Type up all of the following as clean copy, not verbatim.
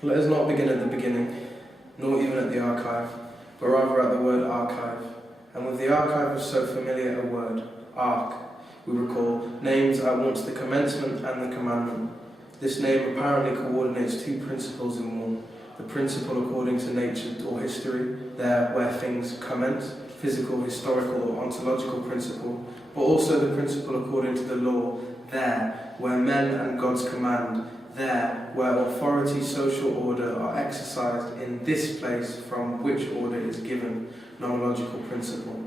Let us not begin at the beginning, nor even at the archive, but rather at the word archive. And with the archive of so familiar a word, ark, we recall names at once the commencement and the commandment. This name apparently coordinates two principles in one. The principle according to nature or history, there where things commence, physical, historical or ontological principle, but also the principle according to the law, there where men and God's command, there where authority, social order are exercised in this place from which order is given, nomological principle.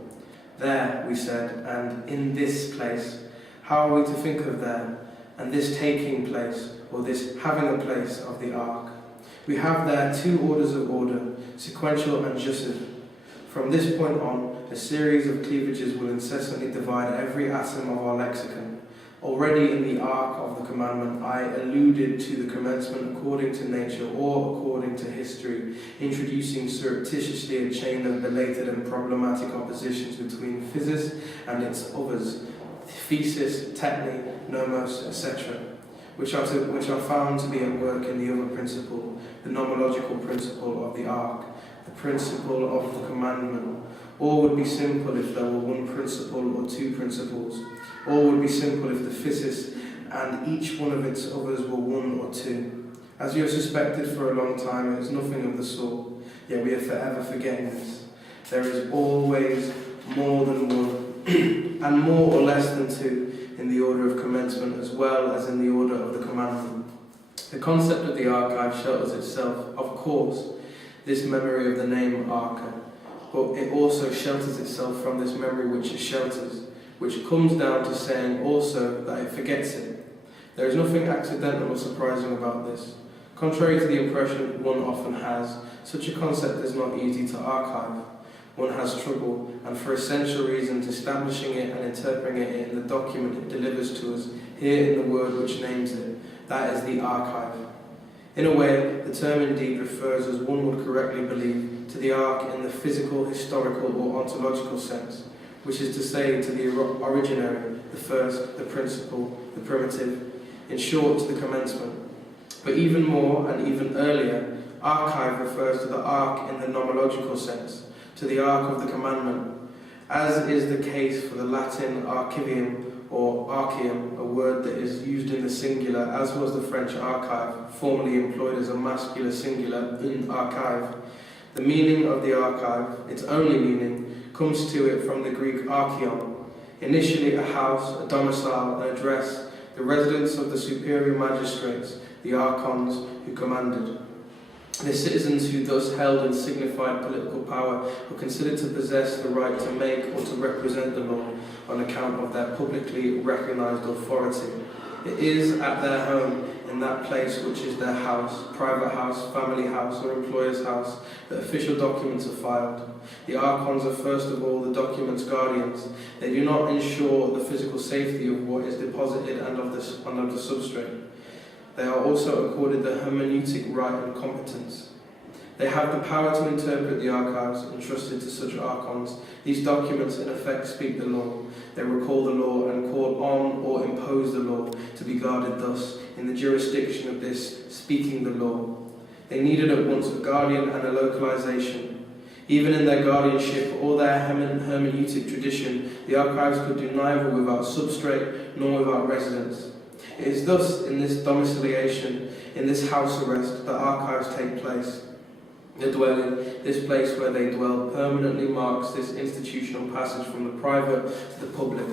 There, we said, and in this place. How are we to think of there, and this taking place, or this having a place of the ark? We have there two orders of order, sequential and jussive. From this point on, a series of cleavages will incessantly divide every atom of our lexicon. Already in the ark of the commandment, I alluded to the commencement according to nature or according to history, introducing surreptitiously a chain of belated and problematic oppositions between physis and its others, thesis, techne, nomos, etc., which are found to be at work in the other principle, the nomological principle of the ark, the principle of the commandment. All would be simple if there were one principle or two principles. All would be simple if the physis and each one of its others were one or two. As you have suspected for a long time, it is nothing of the sort, yet we are forever forgetting this. There is always more than one, and more or less than two, in the order of commencement as well as in the order of the commandment. The concept of the archive shelters itself, of course, this memory of the name arca, but it also shelters itself from this memory which it shelters, which comes down to saying also that it forgets it. There is nothing accidental or surprising about this. Contrary to the impression one often has, such a concept is not easy to archive. One has trouble, and for essential reasons, establishing it and interpreting it in the document it delivers to us, here in the word which names it. That is the archive. In a way, the term indeed refers, as one would correctly believe, to the ark in the physical, historical, or ontological sense, which is to say to the originary, the first, the principle, the primitive, in short, to the commencement. But even more, and even earlier, archive refers to the ark in the nomological sense, to the ark of the commandment, as is the case for the Latin archivium or archium, a word that is used in the singular, as was the French archive, formerly employed as a masculine singular in archive. The meaning of the archive, its only meaning, comes to it from the Greek archion, initially a house, a domicile, an address, the residence of the superior magistrates, the archons who commanded. The citizens who thus held and signified political power were considered to possess the right to make or to represent the law on account of their publicly recognized authority. It is at their home, in that place which is their house, private house, family house, or employer's house, that official documents are filed. The archons are first of all the document's guardians. They do not ensure the physical safety of what is deposited and of the substrate. They are also accorded the hermeneutic right and competence. They have the power to interpret the archives entrusted to such archons. These documents in effect speak the law. They recall the law and call on or impose the law to be guarded thus in the jurisdiction of this speaking the law. They needed at once a guardian and a localization. Even in their guardianship or their hermeneutic tradition, the archives could do neither without substrate nor without residence. It is thus in this domiciliation, in this house arrest, that archives take place. The dwelling, this place where they dwell, permanently marks this institutional passage from the private to the public,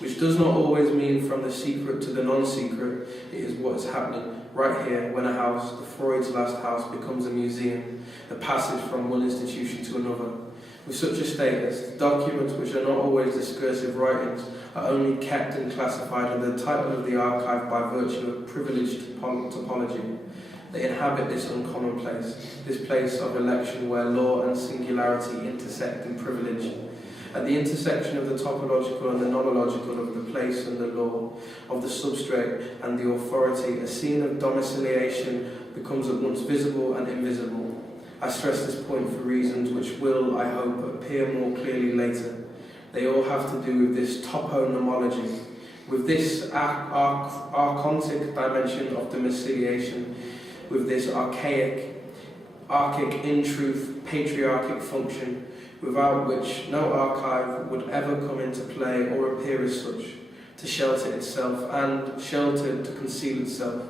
which does not always mean from the secret to the non-secret. It is what is happening right here when a house, the Freud's last house, becomes a museum, the passage from one institution to another. With such a status, the documents, which are not always discursive writings, are only kept and classified under the title of the archive by virtue of privileged topology. They inhabit this uncommon place, this place of election where law and singularity intersect in privilege. At the intersection of the topological and the nomological, of the place and the law, of the substrate and the authority, a scene of domiciliation becomes at once visible and invisible. I stress this point for reasons which will, I hope, appear more clearly later. They all have to do with this toponomology, with this archontic dimension of domiciliation, with this archaic, in truth, patriarchic function, without which no archive would ever come into play or appear as such, to shelter itself and, sheltered, to conceal itself.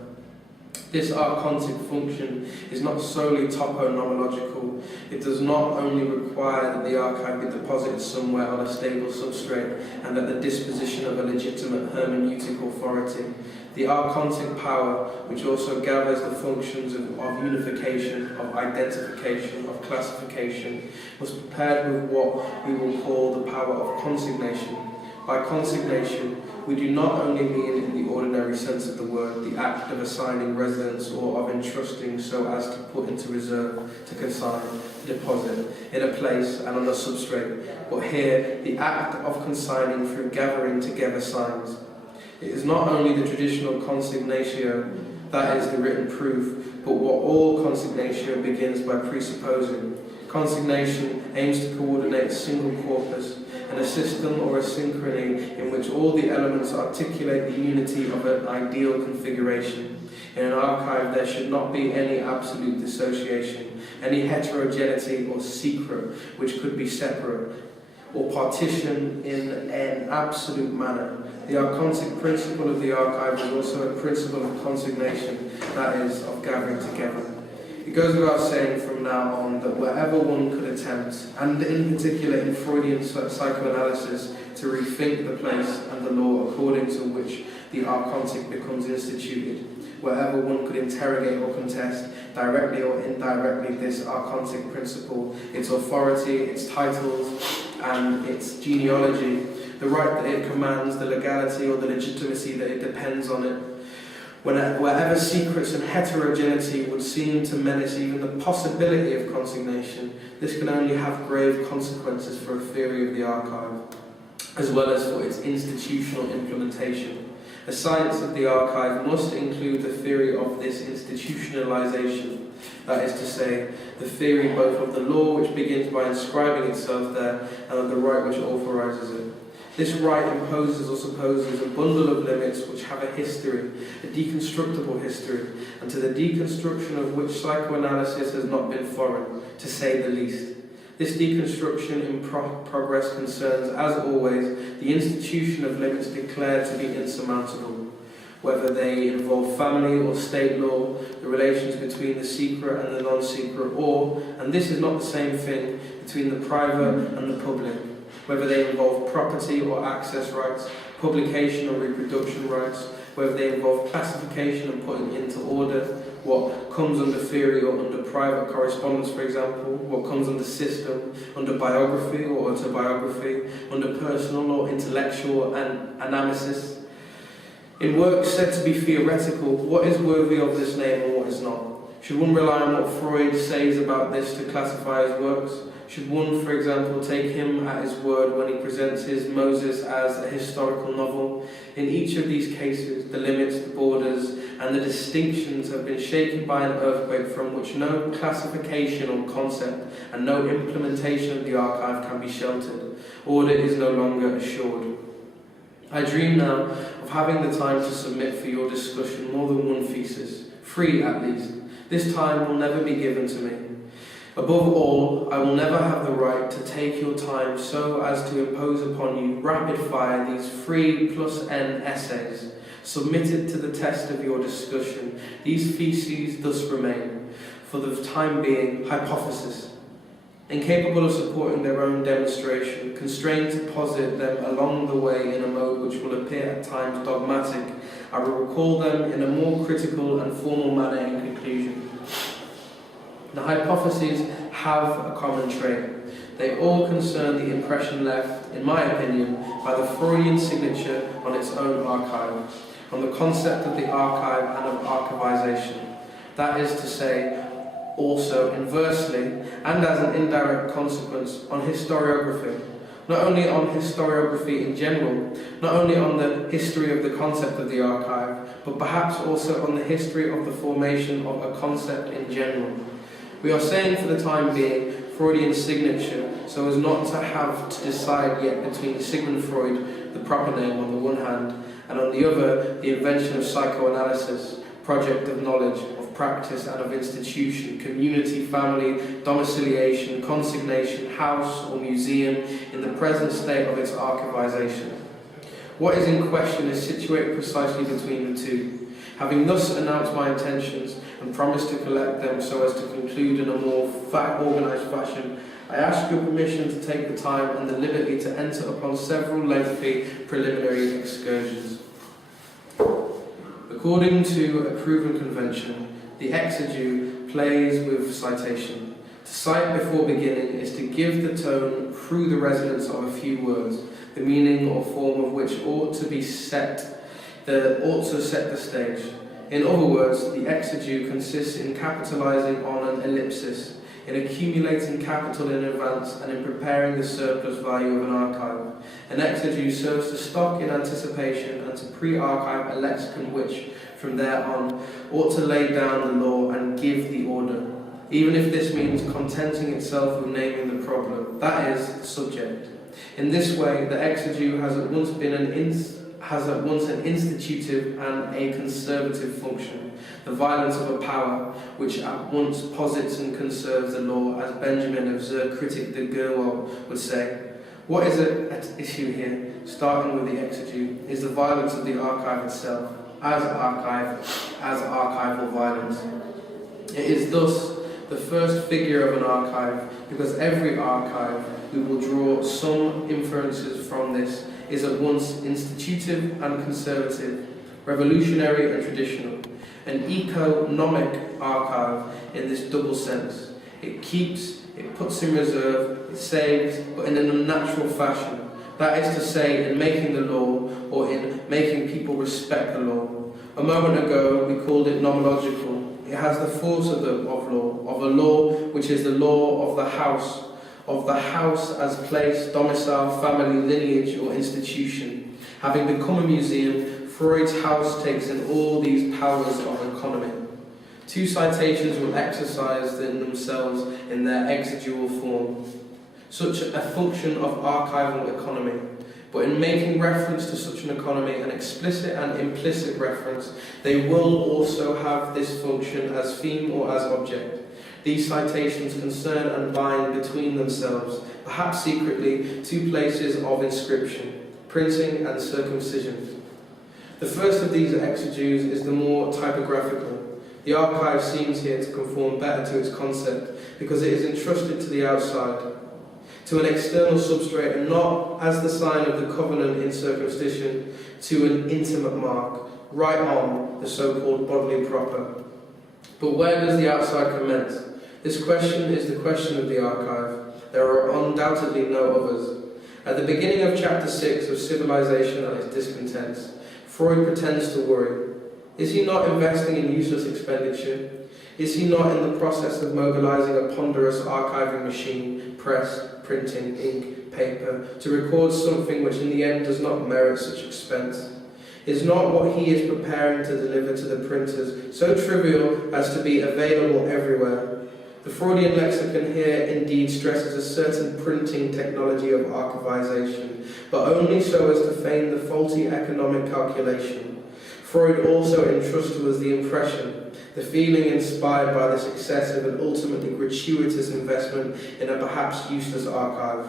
This archontic function is not solely toponomological. It does not only require that the archive be deposited somewhere on a stable substrate and at the disposition of a legitimate hermeneutic authority. The archontic power, which also gathers the functions of unification, of identification, of classification, was prepared with what we will call the power of consignation. By consignation, we do not only mean in the ordinary sense of the word the act of assigning residence or of entrusting so as to put into reserve, to consign, to deposit, in a place and on a substrate, but here the act of consigning through gathering together signs. It is not only the traditional consignatio, that is the written proof, but what all consignatio begins by presupposing. Consignation aims to coordinate a single corpus, and a system or a synchrony in which all the elements articulate the unity of an ideal configuration. In an archive there should not be any absolute dissociation, any heterogeneity or secret which could be separate, or partition in an absolute manner. The archontic principle of the archive is also a principle of consignation, that is, of gathering together. It goes without saying from now on that wherever one could attempt, and in particular in Freudian psychoanalysis, to rethink the place and the law according to which the archontic becomes instituted, wherever one could interrogate or contest, directly or indirectly, this archontic principle, its authority, its titles, and its genealogy, the right that it commands, the legality or the legitimacy that it depends on it, wherever secrets and heterogeneity would seem to menace even the possibility of consignation, this can only have grave consequences for a theory of the archive, as well as for its institutional implementation. A science of the archive must include the theory of this institutionalization, that is to say, the theory both of the law which begins by inscribing itself there and of the right which authorizes it. This right imposes or supposes a bundle of limits which have a history, a deconstructible history, and to the deconstruction of which psychoanalysis has not been foreign, to say the least. This deconstruction in progress concerns, as always, the institution of limits declared to be insurmountable, whether they involve family or state law, the relations between the secret and the non-secret, or, and this is not the same thing, between the private and the public, whether they involve property or access rights, publication or reproduction rights, whether they involve classification and putting into order what comes under theory or under private correspondence, for example, what comes under system, under biography or autobiography, under personal or intellectual analysis. In works said to be theoretical, what is worthy of this name and what is not? Should one rely on what Freud says about this to classify his works? Should one, for example, take him at his word when he presents his Moses as a historical novel? In each of these cases, the limits, the borders, and the distinctions have been shaken by an earthquake from which no classification or concept and no implementation of the archive can be sheltered. Order is no longer assured. I dream now of having the time to submit for your discussion more than one thesis, 3 at least. This time will never be given to me. Above all, I will never have the right to take your time so as to impose upon you rapid fire these 3+N essays, submitted to the test of your discussion. These theses thus remain, for the time being, hypotheses. Incapable of supporting their own demonstration, constrained to posit them along the way in a mode which will appear at times dogmatic, I will recall them in a more critical and formal manner in conclusion. The hypotheses have a common trait. They all concern the impression left, in my opinion, by the Freudian signature on its own archive, on the concept of the archive and of archivization. That is to say, also inversely, and as an indirect consequence, on historiography. Not only on historiography in general, not only on the history of the concept of the archive, but perhaps also on the history of the formation of a concept in general. We are saying for the time being Freudian signature so as not to have to decide yet between Sigmund Freud, the proper name on the one hand, and on the other, the invention of psychoanalysis, project of knowledge, of practice and of institution, community, family, domiciliation, consignation, house or museum in the present state of its archivization. What is in question is situated precisely between the two. Having thus announced my intentions and promised to collect them so as to conclude in a more organised fashion, I ask your permission to take the time and the liberty to enter upon several lengthy preliminary excursions. According to a proven convention, the exegew plays with citation. To cite before beginning is to give the tone through the resonance of a few words, the meaning or form of which ought to set the stage. In other words, the exegew consists in capitalizing on an ellipsis, in accumulating capital in advance, and in preparing the surplus value of an archive. An exegew serves to stock in anticipation and to pre-archive a lexicon which, from there on, ought to lay down the law and give the order, even if this means contenting itself with naming the problem, that is, the subject. In this way, the exegew has at once an institutive and a conservative function, the violence of a power which at once posits and conserves the law, as Benjamin of Zur critic de Gerwald would say. What is at issue here, starting with the exegew, is the violence of the archive itself, as archival violence. It is thus the first figure of an archive, because every archive, we will draw some inferences from this, is at once institutive and conservative, revolutionary and traditional, an economic archive in this double sense. It keeps, it puts in reserve, it saves, but in an unnatural fashion. That is to say, in making the law, or in making people respect the law. A moment ago, we called it nomological. It has the force of a law which is the law of the house as place, domicile, family, lineage, or institution. Having become a museum, Freud's house takes in all these powers of economy. Two citations will exercise themselves in their exegeal form, such a function of archival economy. But in making reference to such an economy, an explicit and implicit reference, they will also have this function as theme or as object. These citations concern and bind between themselves, perhaps secretly, two places of inscription, printing and circumcision. The first of these exegews is the more typographical. The archive seems here to conform better to its concept because it is entrusted to the outside, to an external substrate, and not as the sign of the covenant in circumcision, to an intimate mark, right on the so-called bodily proper. But where does the outside commence? This question is the question of the archive. There are undoubtedly no others. At the beginning of chapter 6 of Civilization and its Discontents, Freud pretends to worry. Is he not investing in useless expenditure? Is he not in the process of mobilizing a ponderous archiving machine, press, printing, ink, paper, to record something which in the end does not merit such expense? Is not what he is preparing to deliver to the printers so trivial as to be available everywhere? The Freudian lexicon here indeed stresses a certain printing technology of archivization, but only so as to feign the faulty economic calculation. Freud also entrusts to us the impression, the feeling inspired by this excessive and ultimately gratuitous investment in a perhaps useless archive.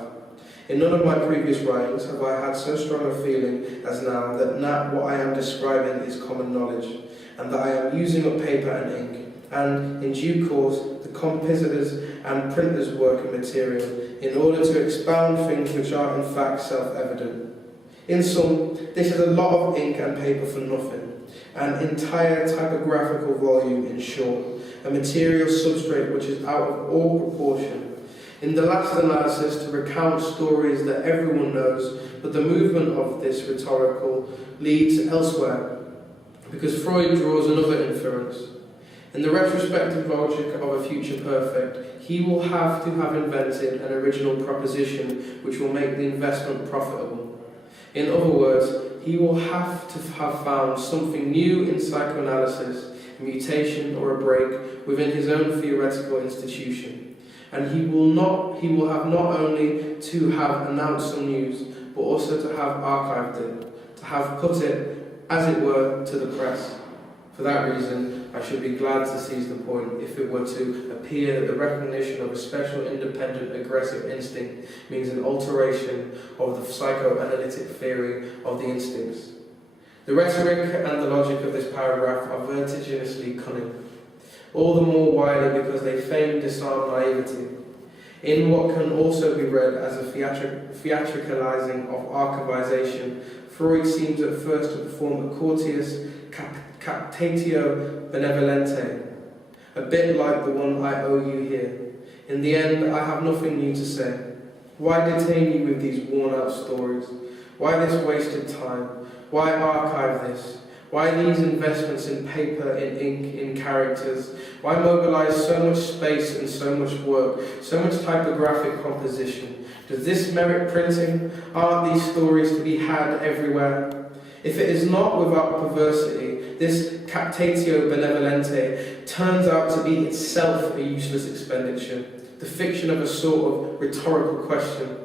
In none of my previous writings have I had so strong a feeling as now that what I am describing is common knowledge, and that I am using up paper and ink, and, in due course, the compositors' and printers' work and material, in order to expound things which are in fact self-evident. In sum, this is a lot of ink and paper for nothing, an entire typographical volume in short, a material substrate which is out of all proportion. In the last analysis, to recount stories that everyone knows, but the movement of this rhetorical leads elsewhere, because Freud draws another inference. In the retrospective logic of a future perfect, he will have to have invented an original proposition which will make the investment profitable. In other words, he will have to have found something new in psychoanalysis, a mutation or a break within his own theoretical institution. And he will have not only to have announced some news, but also to have archived it, to have put it, as it were, to the press. For that reason, I should be glad to seize the point if it were to appear that the recognition of a special independent aggressive instinct means an alteration of the psychoanalytic theory of the instincts. The rhetoric and the logic of this paragraph are vertiginously cunning, all the more wily because they feign disarmed naivety. In what can also be read as a theatricalizing of archivization, Freud seems at first to perform a courteous captatio benevolente, a bit like the one I owe you here. In the end, I have nothing new to say. Why detain you with these worn-out stories? Why this wasted time? Why archive this? Why these investments in paper, in ink, in characters? Why mobilize so much space and so much work, so much typographic composition? Does this merit printing? Aren't these stories to be had everywhere? If it is not without perversity, this captatio benevolente turns out to be itself a useless expenditure, the fiction of a sort of rhetorical question.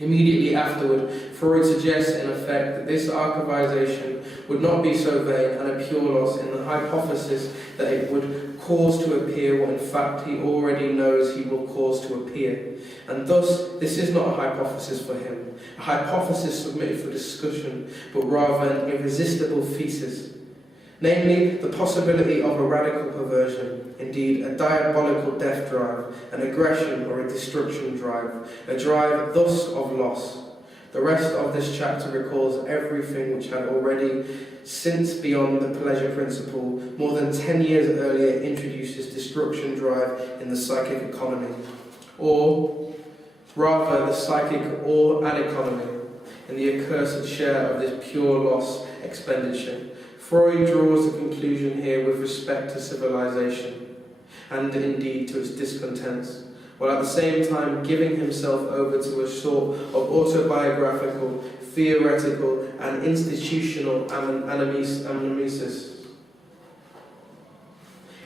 Immediately afterward, Freud suggests in effect that this archivization would not be so vain and a pure loss in the hypothesis that it would cause to appear what in fact he already knows he will cause to appear. And thus, this is not a hypothesis for him, a hypothesis submitted for discussion, but rather an irresistible thesis. Namely, the possibility of a radical perversion, indeed a diabolical death drive, an aggression or a destruction drive, a drive thus of loss. The rest of this chapter recalls everything which had already, since beyond the pleasure principle, more than 10 years earlier introduced this destruction drive in the psychic economy, or rather the psychic or an economy, in the accursed share of this pure loss expenditure. Freud draws the conclusion here with respect to civilization, and indeed to its discontents, while at the same time giving himself over to a sort of autobiographical, theoretical, and institutional anamnesis.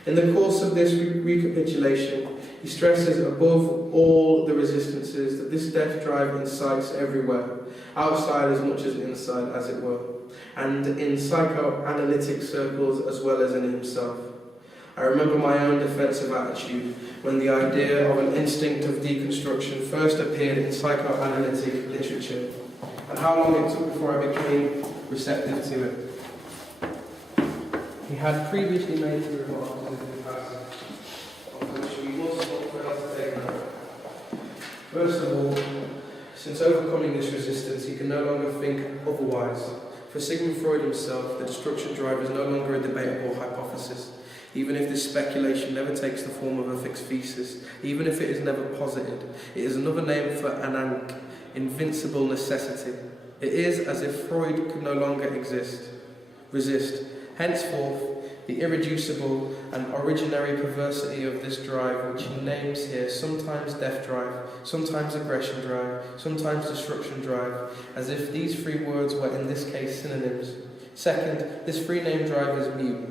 In the course of this recapitulation, he stresses above all the resistances that this death drive incites everywhere, outside as much as inside, as it were, and in psychoanalytic circles as well as in himself. I remember my own defensive attitude when the idea of an instinct of deconstruction first appeared in psychoanalytic literature, and how long it took before I became receptive to it. He had previously made the remarks in the passage, of which we must not fail to take note. First of all, since overcoming this resistance, he can no longer think otherwise. For Sigmund Freud himself, the destruction drive is no longer a debatable hypothesis, even if this speculation never takes the form of a fixed thesis, even if it is never posited. It is another name for an invincible necessity. It is as if Freud could no longer resist. Henceforth, the irreducible and originary perversity of this drive, which he names here sometimes death drive, sometimes aggression drive, sometimes destruction drive, as if these three words were in this case synonyms. Second, this free-name drive is mute.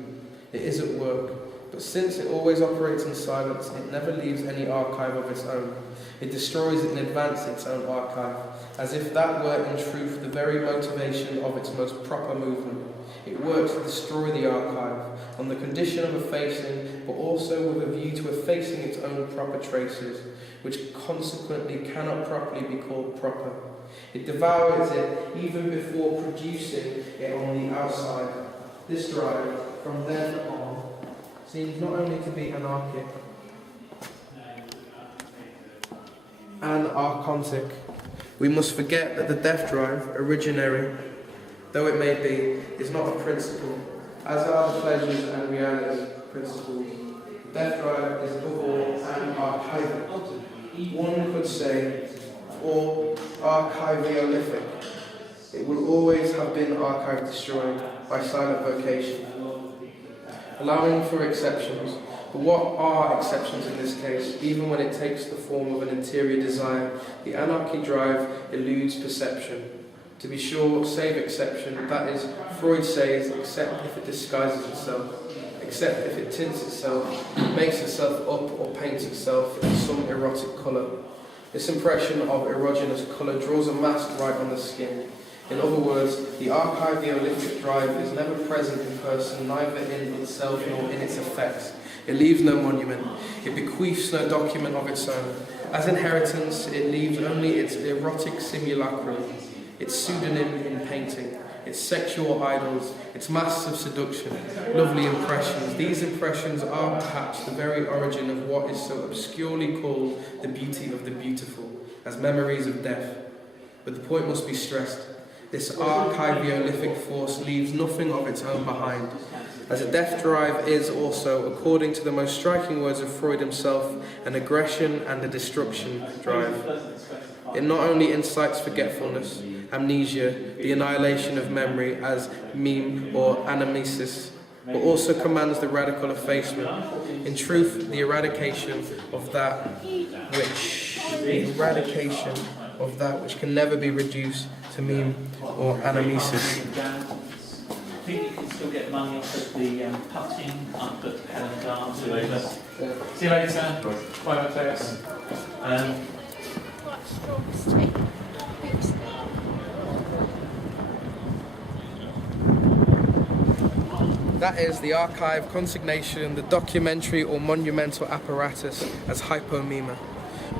It is at work, but since it always operates in silence, it never leaves any archive of its own. It destroys in advance its own archive, as if that were in truth the very motivation of its most proper movement. It works to destroy the archive, on the condition of effacing, but also with a view to effacing its own proper traces, which consequently cannot properly be called proper. It devours it even before producing it on the outside. This drive, from then on, seems not only to be anarchic, anarchontic. We must forget that the death drive, originary though it may be, is not a principle, as are the pleasures and realities principles. Death drive is above all an archival. One could say, or archiviolithic. It will always have been archive destroyed by silent vocation, allowing for exceptions. But what are exceptions in this case, even when it takes the form of an interior desire? The anarchy drive eludes perception. To be sure, save exception, that is, Freud says, except if it disguises itself, except if it tints itself, makes itself up or paints itself in some erotic colour. This impression of erogenous colour draws a mask right on the skin. In other words, the archiveolithic drive is never present in person, neither in itself nor in its effects. It leaves no monument. It bequeaths no document of its own. As inheritance, it leaves only its erotic simulacrum, its pseudonym in painting, its sexual idols, its masks of seduction, lovely impressions. These impressions are perhaps the very origin of what is so obscurely called the beauty of the beautiful, as memories of death. But the point must be stressed. This archiveolithic force leaves nothing of its own behind, as a death drive is also, according to the most striking words of Freud himself, an aggression and a destruction drive. It not only incites forgetfulness, amnesia, the annihilation of memory as meme or anamnesis, but also commands the radical effacement. In truth, the eradication of that which can never be reduced to meme or anamnesis. I think you can still get money off at the putting up at Helen Dance. See you later. Bye, Matthias. That is the archive, consignation, the documentary or monumental apparatus as hypomema.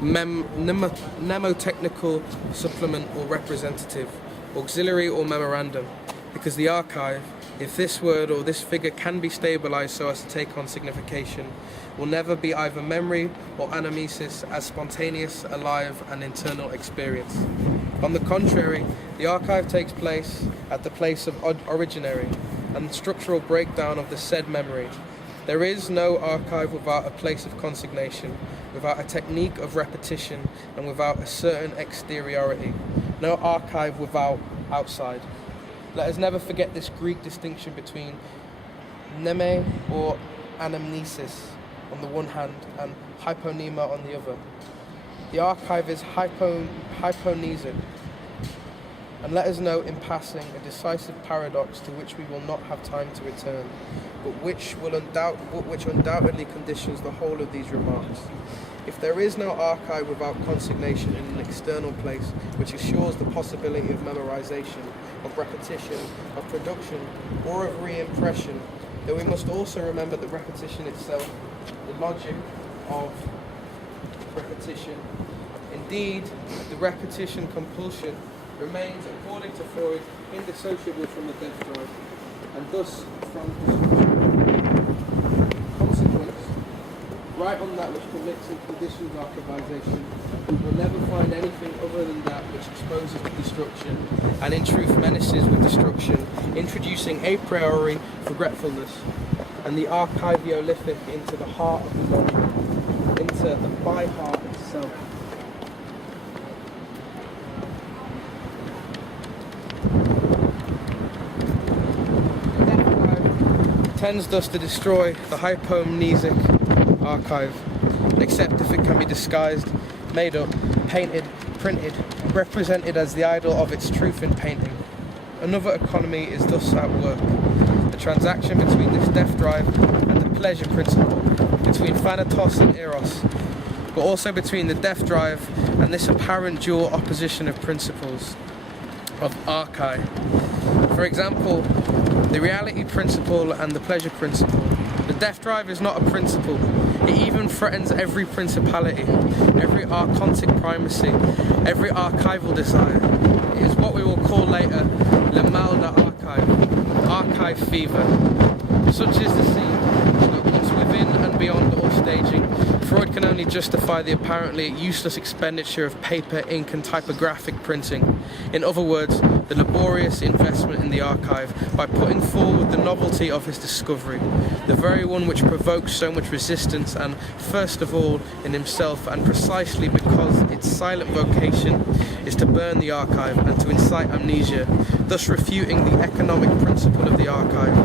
Mnemotechnical supplement or representative, auxiliary or memorandum, because the archive, if this word or this figure can be stabilized so as to take on signification, will never be either memory or anamnesis as spontaneous, alive, and internal experience. On the contrary, the archive takes place at the place of originary and structural breakdown of the said memory. There is no archive without a place of consignation, without a technique of repetition, and without a certain exteriority. No archive without outside. Let us never forget this Greek distinction between mneme or anamnesis on the one hand and hyponema on the other. The archive is hyponesic. And let us note in passing a decisive paradox to which we will not have time to return, but which undoubtedly conditions the whole of these remarks. If there is no archive without consignation in an external place which assures the possibility of memorization, of repetition, of production, or of re-impression, then we must also remember that repetition itself, the logic of repetition. Indeed, the repetition compulsion remains, according to Freud, indissociable from the death drive, and thus from consequence, right on that which permits and conditions archivization, we will never find anything other than that which exposes to destruction, and in truth menaces with destruction, introducing a priori forgetfulness, and the archiveolithic into the heart of the body, into the by-heart itself. Tends thus to destroy the hypomnesic archive, except if it can be disguised, made up, painted, printed, represented as the idol of its truth in painting. Another economy is thus at work. The transaction between this death drive and the pleasure principle, between Thanatos and Eros, but also between the death drive and this apparent dual opposition of principles, of archi. For example, the reality principle and the pleasure principle. The death drive is not a principle. It even threatens every principality, every archontic primacy, every archival desire. It is what we will call later le mal d'archive, archive fever. Such is the scene that once within and beyond all staging, Freud can only justify the apparently useless expenditure of paper, ink and typographic printing. In other words, the laborious investment in the archive by putting forward the novelty of his discovery, the very one which provokes so much resistance and, first of all, in himself, and precisely because its silent vocation is to burn the archive and to incite amnesia, thus refuting the economic principle of the archive,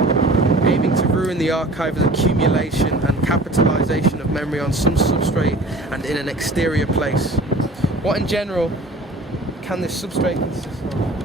aiming to ruin the archive's accumulation and capitalization of memory on some substrate and in an exterior place. What in general can this substrate consist of?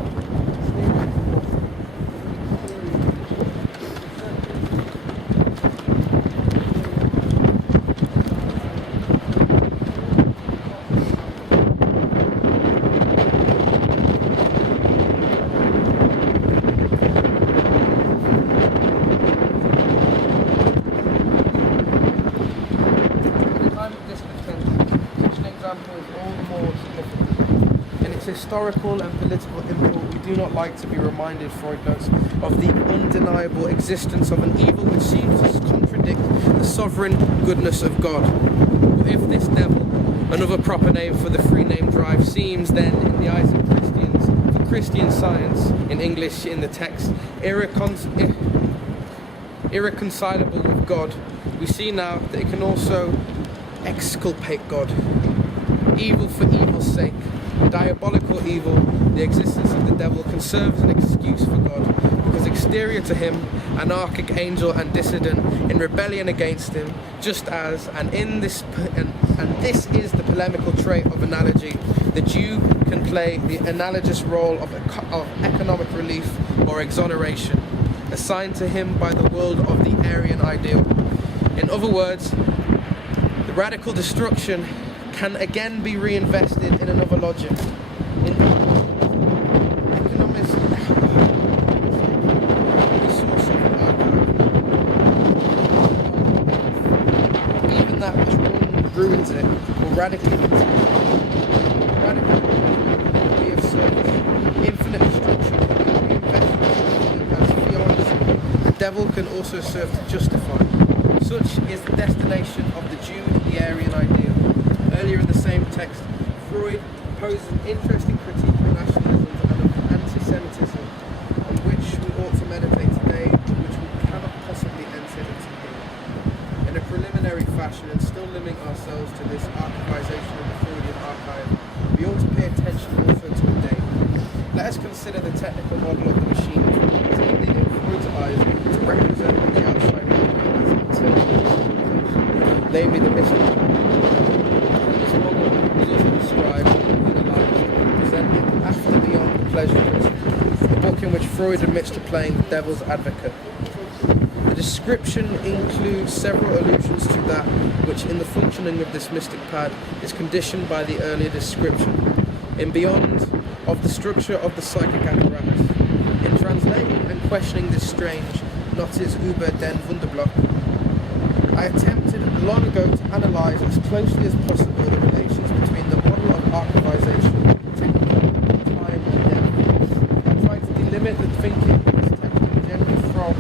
historical and political import, we do not like to be reminded, Freud notes, of the undeniable existence of an evil which seems to contradict the sovereign goodness of God. But if this devil, another proper name for the free-name drive, seems then, in the eyes of Christians, for Christian science, in English in the text, irreconcilable with God, we see now that it can also exculpate God. Evil for evil's sake, diabolical evil, the existence of the devil can serve as an excuse for God, because exterior to him, anarchic angel and dissident, in rebellion against him, just as, and this is the polemical trait of analogy, the Jew can play the analogous role of economic relief or exoneration, assigned to him by the world of the Aryan ideal. In other words, the radical destruction can again be reinvested in another logic. Economics, resource of even that which ruins it will radically be of service. Infinite destruction can be reinvested as theology. The devil can also serve to justify. Such is the destination of the Jew in the Aryan ideal. Earlier in the same text, Freud poses an interesting critique of nationalism and of anti-Semitism, on which we ought to meditate today, and which we cannot possibly enter into here. In a preliminary fashion, and still limiting ourselves to this archivization of the Freudian archive, we ought to pay attention also to a date. Let us consider the technical model of the machine, intended in Freud's eyes to represent the outside world as internal, namely the mystery. After Beyond the Pleasure Principle, a book in which Freud admits to playing the devil's advocate. The description includes several allusions to that which in the functioning of this mystic pad is conditioned by the earlier description. In Beyond, of the structure of the psychic apparatus. In translating and questioning this strange, Notiz über den Wunderblock, I attempted long ago to analyse as closely as possible the relations between the model of archivization, technical, time and depth. I tried to delimit the thinking of this technique generally from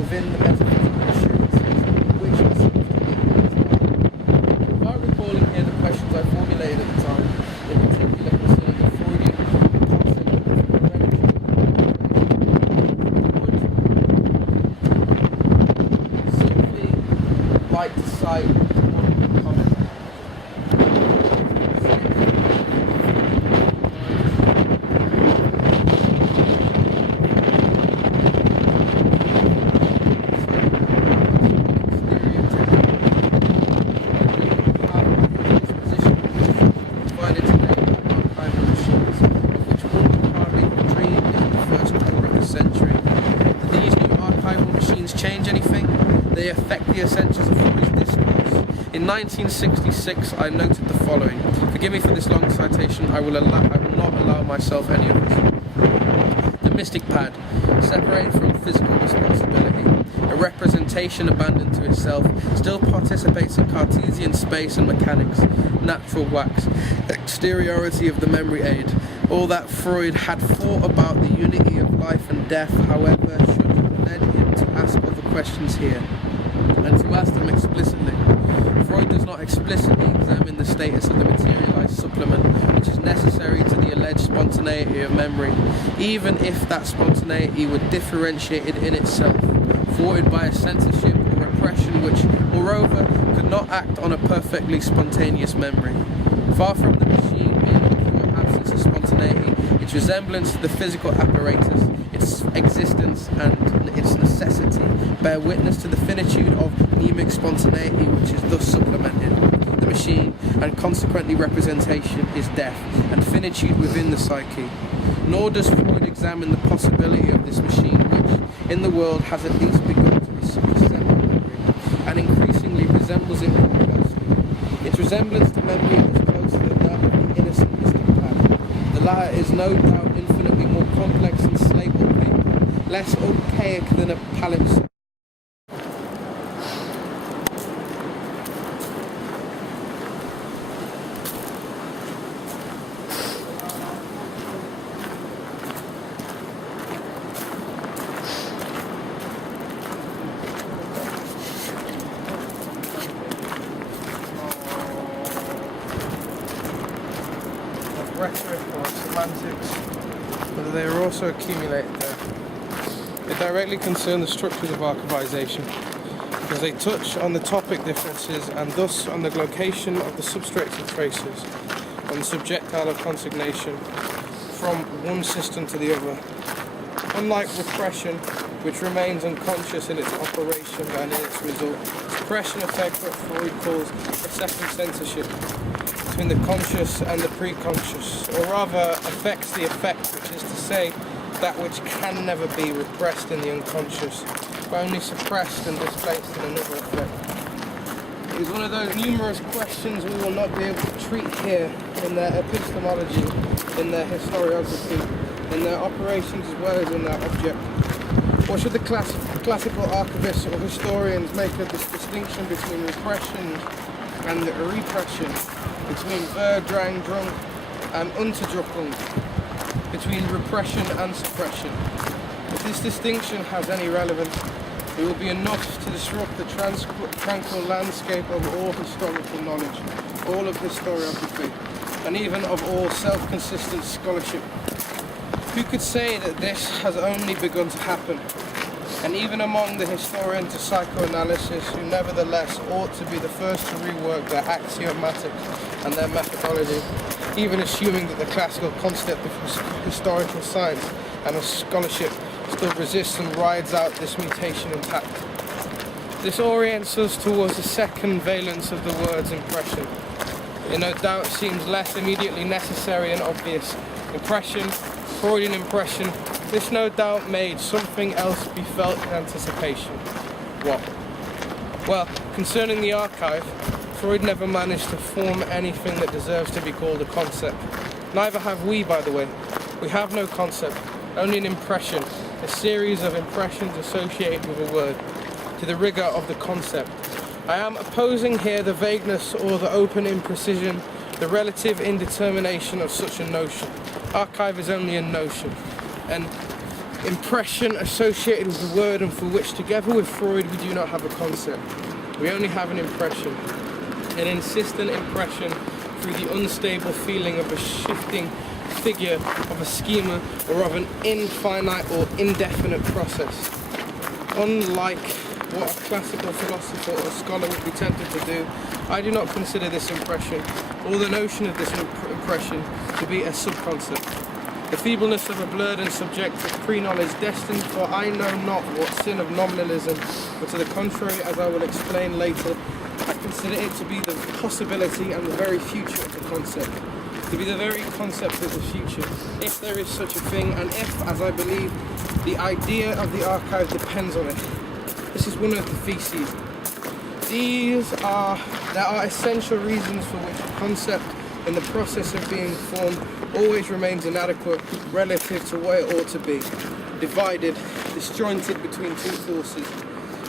within the metaphysical assurances, which it seems to be without recalling here the questions I formulated at the time, in particular concerning the Freudian concept of heredity. Simply like to cite one comment. They affect the essentials of Freud's discourse. In 1966, I noted the following. Forgive me for this long citation. I will not allow myself any of this. The mystic pad, separated from physical responsibility, a representation abandoned to itself, still participates in Cartesian space and mechanics, natural wax, exteriority of the memory aid. All that Freud had thought about the unity of life and death, however, should have led him to ask other questions here, and to ask them explicitly. Freud does not explicitly examine the status of the materialized supplement which is necessary to the alleged spontaneity of memory, even if that spontaneity were differentiated in itself, thwarted by a censorship or repression which, moreover, could not act on a perfectly spontaneous memory. Far from the machine being a pure absence of spontaneity, its resemblance to the physical apparatus, its existence and its necessity bear witness to the finitude of mnemic spontaneity which is thus supplemented. The machine, and consequently representation, is death, and finitude within the psyche. Nor does Freud examine the possibility of this machine which, in the world, has at least begun to resemble memory, and increasingly resembles it more closely. Its resemblance to memory is closer than that of the innocent mystic pad. The latter is no doubt infinitely more complex than slate or paper, less archaic than a palimpsest. rhetoric or semantics, but they are also accumulated there. They directly concern the structures of archivization, because they touch on the topic differences and thus on the location of the substrates and traces, on the subjectile of consignation from one system to the other. Unlike repression, which remains unconscious in its operation and in its result, suppression affects what Freud calls a second censorship between the conscious and the pre-conscious, or rather affects the effect, which is to say that which can never be repressed in the unconscious, but only suppressed and displaced in another effect. It is one of those numerous questions we will not be able to treat here in their epistemology, in their historiography, in their operations as well as in their object. What should the classical archivists or historians make of this distinction between repression and repression, between Verdrang, Drunk and Unterdrückung, between repression and suppression? If this distinction has any relevance, it will be enough to disrupt the tranquil landscape of all historical knowledge, all of historiography, and even of all self-consistent scholarship. Who could say that this has only begun to happen? And even among the historians of psychoanalysis, who nevertheless ought to be the first to rework their axiomatics and their methodology, even assuming that the classical concept of historical science and of scholarship still resists and rides out this mutation intact. This orients us towards the second valence of the word's impression. It no doubt seems less immediately necessary and obvious. Impression, Freudian impression, this no doubt made something else be felt in anticipation. What? Well, concerning the archive, Freud never managed to form anything that deserves to be called a concept. Neither have we, by the way. We have no concept, only an impression, a series of impressions associated with a word, to the rigor of the concept. I am opposing here the vagueness or the open imprecision, the relative indetermination of such a notion. Archive is only a notion, an impression associated with the word and for which, together with Freud, we do not have a concept. We only have an impression, an insistent impression through the unstable feeling of a shifting figure, of a schema, or of an infinite or indefinite process. Unlike what a classical philosopher or scholar would be tempted to do, I do not consider this impression, or the notion of this impression, to be a subconcept. The feebleness of a blurred and subjective pre-knowledge destined for I know not what sin of nominalism, but to the contrary, as I will explain later, I consider it to be the possibility and the very future of the concept, to be the very concept of the future, if there is such a thing, and if, as I believe, the idea of the archive depends on it. This is one of the theses. There are essential reasons for which a concept in the process of being formed always remains inadequate relative to what it ought to be, divided, disjointed between two forces.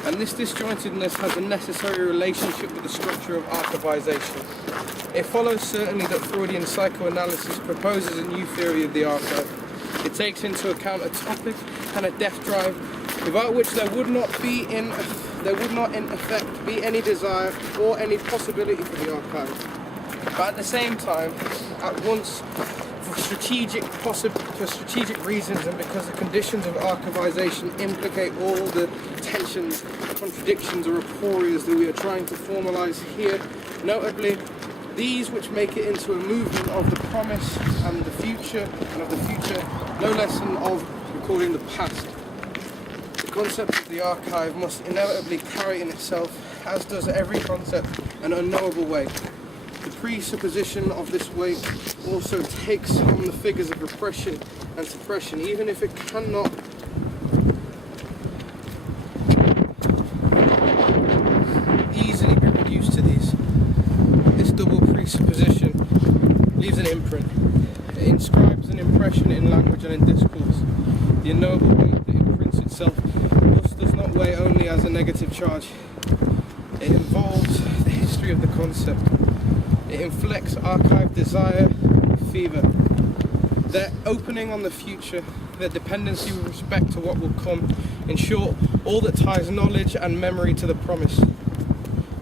And this disjointedness has a necessary relationship with the structure of archivization. It follows certainly that Freudian psychoanalysis proposes a new theory of the archive. It takes into account a topic and a depth drive without which there would not in effect be any desire or any possibility for the archive. But at the same time, at once for strategic reasons and because the conditions of archivization implicate all the tensions, contradictions or aporias that we are trying to formalize here, notably these which make it into a movement of the promise and the future, and of the future no less than of recording the past. The concept of the archive must inevitably carry in itself, as does every concept, an unknowable weight. The presupposition of this weight also takes on the figures of repression and suppression, even if it cannot easily be reduced to these. This double presupposition leaves an imprint. It inscribes an impression in language and in discourse. The unknowable weight that imprints itself thus does not weigh only as a negative charge. It involves the history of the concept. It inflects archive desire, fever. Their opening on the future, their dependency with respect to what will come, in short, all that ties knowledge and memory to the promise.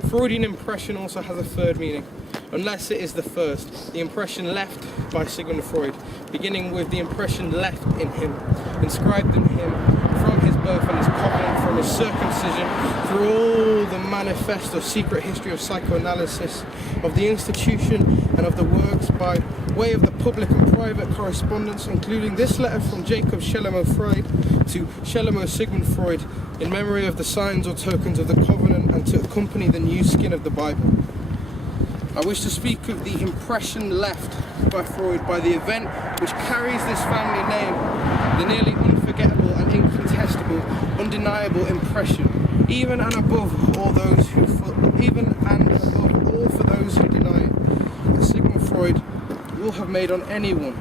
Freudian impression also has a third meaning, unless it is the first, the impression left by Sigmund Freud, beginning with the impression left in him, inscribed in him from his birth and his covenant, from his circumcision, through all the manifest or secret history of psychoanalysis, of the institution and of the works by way of the public and private correspondence, including this letter from Jacob Shelemo Freud to Shelemo Sigmund Freud, in memory of the signs or tokens of the covenant and to accompany the new skin of the Bible. I wish to speak of the impression left by Freud by the event which carries this family name, the nearly unforgettable and incontestable, undeniable impression, even and above all for those who deny it, that Sigmund Freud will have made on anyone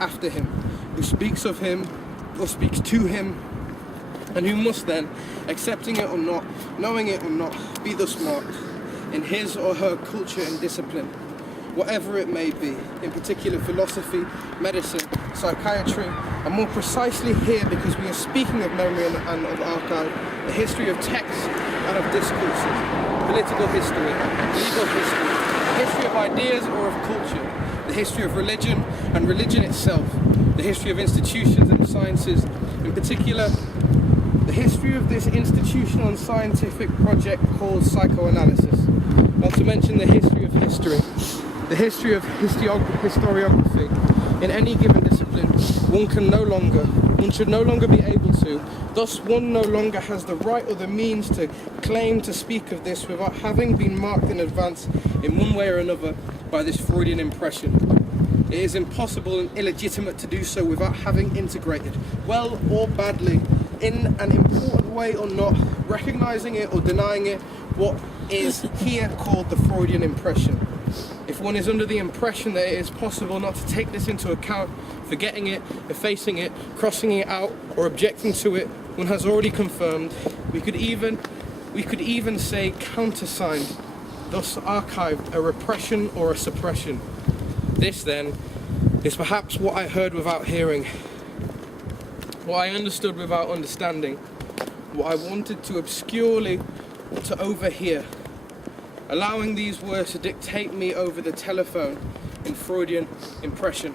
after him who speaks of him or speaks to him, and who must then, accepting it or not, knowing it or not, be thus marked in his or her culture and discipline, whatever it may be, in particular philosophy, medicine, psychiatry, and more precisely here, because we are speaking of memory and of archive, the history of texts and of discourses, political history, legal history, the history of ideas or of culture, the history of religion and religion itself, the history of institutions and sciences, in particular the history of this institutional and scientific project called psychoanalysis. Not to mention the history of history, the history of historiography. In any given discipline, one should no longer be able to, thus one no longer has the right or the means to claim to speak of this without having been marked in advance in one way or another by this Freudian impression. It is impossible and illegitimate to do so without having integrated, well or badly, in an important way or not, recognizing it or denying it, what is here called the Freudian impression. If one is under the impression that it is possible not to take this into account, forgetting it, effacing it, crossing it out, or objecting to it, one has already confirmed, we could even say countersigned, thus archived, a repression or a suppression. This then is perhaps what I heard without hearing, what I understood without understanding, what I wanted to obscurely to overhear, allowing these words to dictate me over the telephone in Freudian impression.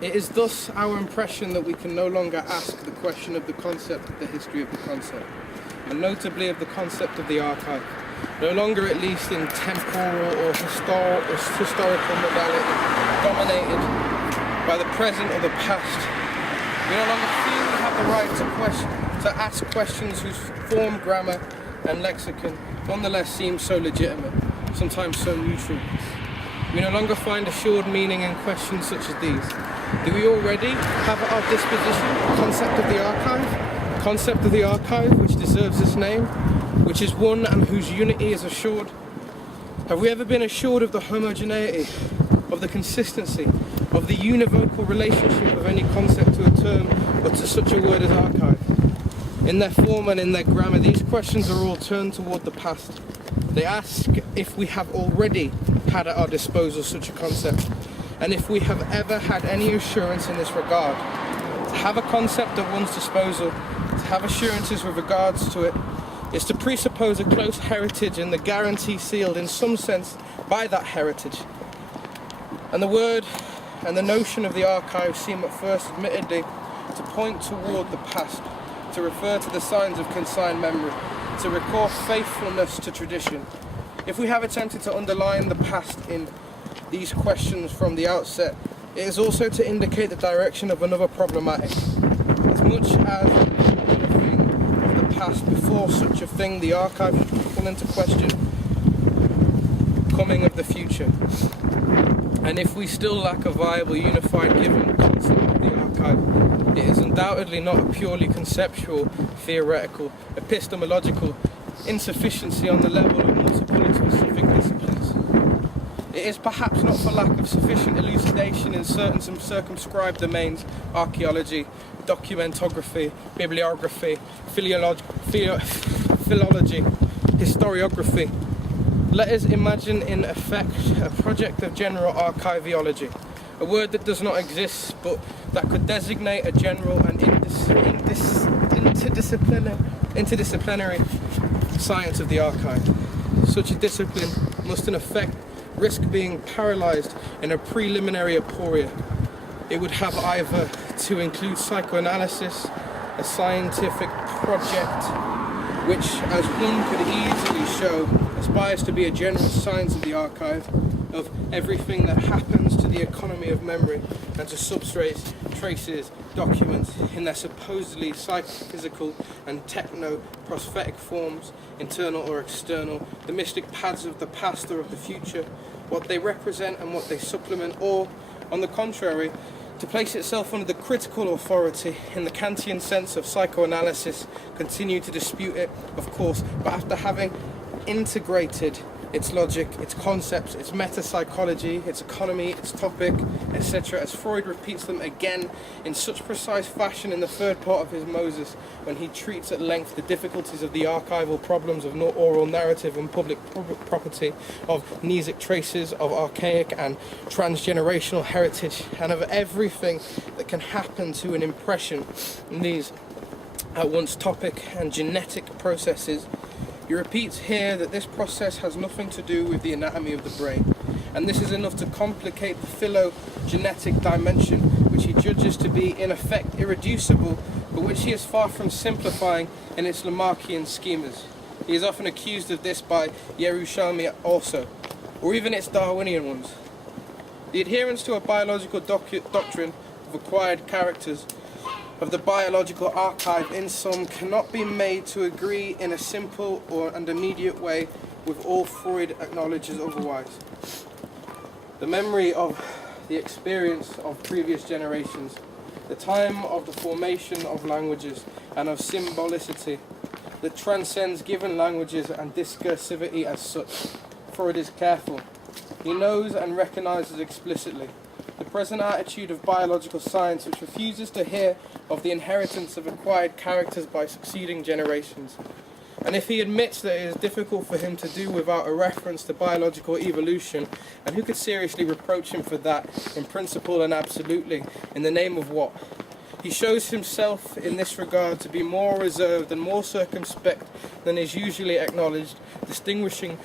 It is thus our impression that we can no longer ask the question of the concept of the history of the concept, and notably of the concept of the archive, no longer at least in temporal or historical modality, dominated by the present or the past. We no longer feel we have the right to ask questions whose form, grammar and lexicon nonetheless seem so legitimate, sometimes so neutral. We no longer find assured meaning in questions such as these. Do we already have at our disposition the concept of the archive? The concept of the archive which deserves this name, which is one and whose unity is assured? Have we ever been assured of the homogeneity, of the consistency, of the univocal relationship of any concept to a term or to such a word as archive? In their form and in their grammar, these questions are all turned toward the past. They ask if we have already had at our disposal such a concept, and if we have ever had any assurance in this regard. To have a concept at one's disposal, to have assurances with regards to it, is to presuppose a close heritage and the guarantee sealed in some sense by that heritage. And the word and the notion of the archive seem at first admittedly to point toward the past, to refer to the signs of consigned memory, to recall faithfulness to tradition. If we have attempted to underline the past in these questions from the outset, it is also to indicate the direction of another problematic. As much as anything of the past before such a thing, the archive should call into question coming of the future. And if we still lack a viable, unified, given concept of the archive, it is undoubtedly not a purely conceptual, theoretical, epistemological insufficiency on the level of multiple and specific disciplines. It is perhaps not for lack of sufficient elucidation in certain circumscribed domains: archaeology, documentography, bibliography, philology, historiography. Let us imagine in effect a project of general archiveology, a word that does not exist but that could designate a general and interdisciplinary interdisciplinary science of the archive. Such a discipline must in effect risk being paralysed in a preliminary aporia. It would have either to include psychoanalysis, a scientific project which, as one could easily show, aspires to be a general science of the archive, of everything that happens to the economy of memory and to substrates, traces, documents in their supposedly psychophysical and techno-prosthetic forms, internal or external, the mystic paths of the past or of the future, what they represent and what they supplement, or, on the contrary, to place itself under the critical authority in the Kantian sense of psychoanalysis, continue to dispute it, of course, but after having integrated its logic, its concepts, its meta-psychology, its economy, its topic, etc., as Freud repeats them again in such precise fashion in the third part of his Moses, when he treats at length the difficulties of the archival problems of oral narrative and public property, of mnesic traces, of archaic and transgenerational heritage, and of everything that can happen to an impression in these at once topic and genetic processes. He repeats here that this process has nothing to do with the anatomy of the brain, and this is enough to complicate the phylogenetic dimension, which he judges to be in effect irreducible, but which he is far from simplifying in its Lamarckian schemas. He is often accused of this by Yerushalmi also, or even its Darwinian ones. The adherence to a biological doctrine of acquired characters of the biological archive in sum cannot be made to agree in a simple and immediate way with all Freud acknowledges otherwise. The memory of the experience of previous generations, the time of the formation of languages and of symbolicity that transcends given languages and discursivity as such. Freud is careful. He knows and recognizes explicitly the present attitude of biological science, which refuses to hear of the inheritance of acquired characters by succeeding generations. And if he admits that it is difficult for him to do without a reference to biological evolution, and who could seriously reproach him for that, in principle and absolutely, in the name of what? He shows himself in this regard to be more reserved and more circumspect than is usually acknowledged, distinguishing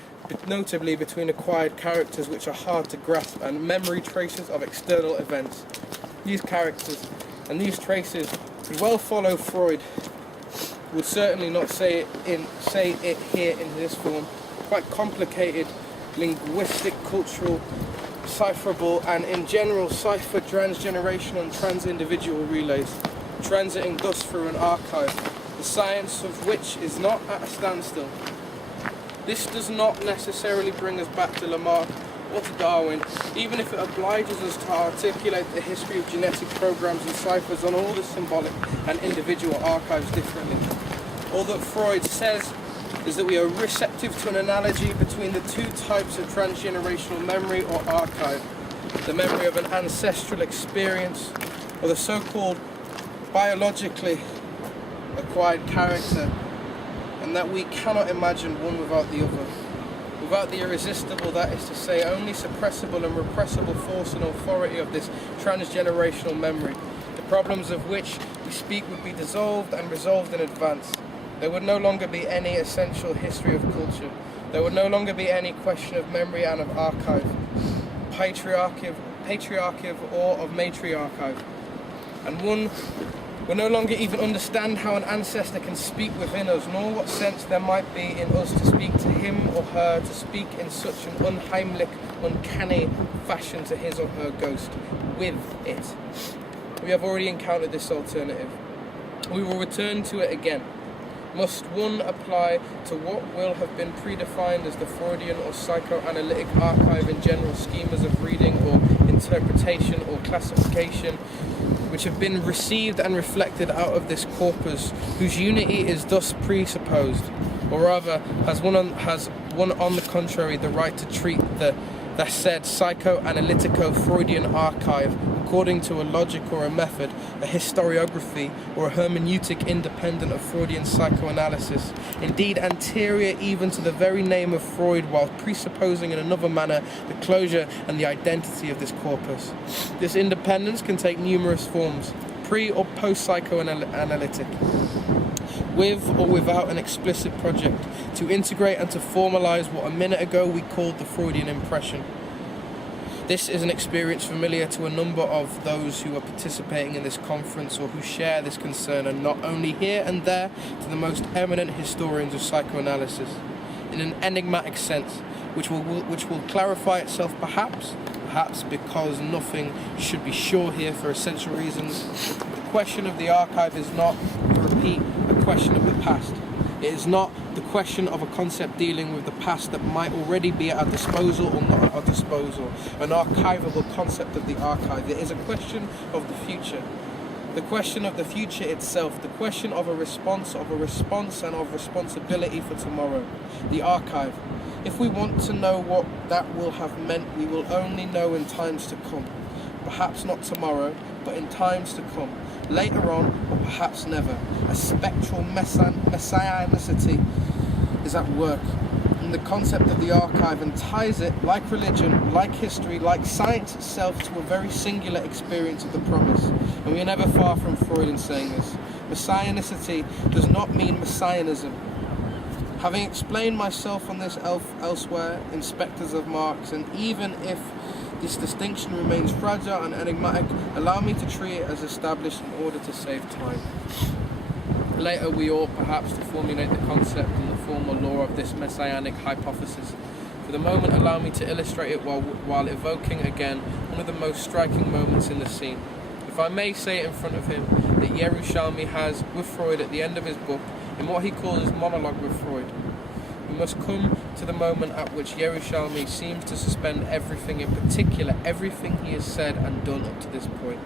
notably between acquired characters which are hard to grasp and memory traces of external events. These characters and these traces would well follow Freud, would certainly not say it here in this form, quite complicated, linguistic, cultural, cipherable, and in general cipher transgenerational and trans-individual relays, transiting thus through an archive, the science of which is not at a standstill. This does not necessarily bring us back to Lamarck or to Darwin, even if it obliges us to articulate the history of genetic programs and ciphers on all the symbolic and individual archives differently. All that Freud says is that we are receptive to an analogy between the two types of transgenerational memory or archive, the memory of an ancestral experience or the so-called biologically acquired character, and that we cannot imagine one without the other. Without the irresistible, that is to say, only suppressible and repressible force and authority of this transgenerational memory, the problems of which we speak would be dissolved and resolved in advance. There would no longer be any essential history of culture. There would no longer be any question of memory and of archive, patriarchy of or of matriarchive. And one will no longer even understand how an ancestor can speak within us, nor what sense there might be in us to speak to him or her, to speak in such an unheimlich, uncanny fashion to his or her ghost, with it. We have already encountered this alternative. We will return to it again. Must one apply to what will have been predefined as the Freudian or psychoanalytic archive in general schemas of reading or interpretation or classification, which have been received and reflected out of this corpus, whose unity is thus presupposed, or rather has one on the contrary the right to treat the said psychoanalytico-Freudian archive according to a logic or a method, a historiography or a hermeneutic independent of Freudian psychoanalysis, indeed anterior even to the very name of Freud, while presupposing in another manner the closure and the identity of this corpus. This independence can take numerous forms, pre or post-psychoanalytic, with or without an explicit project, to integrate and to formalize what a minute ago we called the Freudian impression. This is an experience familiar to a number of those who are participating in this conference or who share this concern, and not only here and there to the most eminent historians of psychoanalysis, in an enigmatic sense, which will clarify itself perhaps because nothing should be sure here for essential reasons. The question of the archive is not, to repeat, a question of the past. It is not the question of a concept dealing with the past that might already be at our disposal or not at our disposal, an archivable concept of the archive. It is a question of the future. The question of the future itself, the question of a response and of responsibility for tomorrow. The archive. If we want to know what that will have meant, we will only know in times to come. Perhaps not tomorrow, but in times to come. Later on, or perhaps never. A spectral messianicity is at work in the concept of the archive, and ties it, like religion, like history, like science itself, to a very singular experience of the promise. And we are never far from Freud in saying this. Messianicity does not mean messianism. Having explained myself on this elsewhere in Spectres of Marx, and even if this distinction remains fragile and enigmatic, allow me to treat it as established in order to save time. Later we ought perhaps to formulate the concept and the formal law of this messianic hypothesis. For the moment, allow me to illustrate it while evoking again one of the most striking moments in the scene. If I may say it in front of him, that Yerushalmi has, with Freud at the end of his book, in what he calls his monologue with Freud, we must come to the moment at which Yerushalmi seems to suspend everything, in particular everything he has said and done up to this point.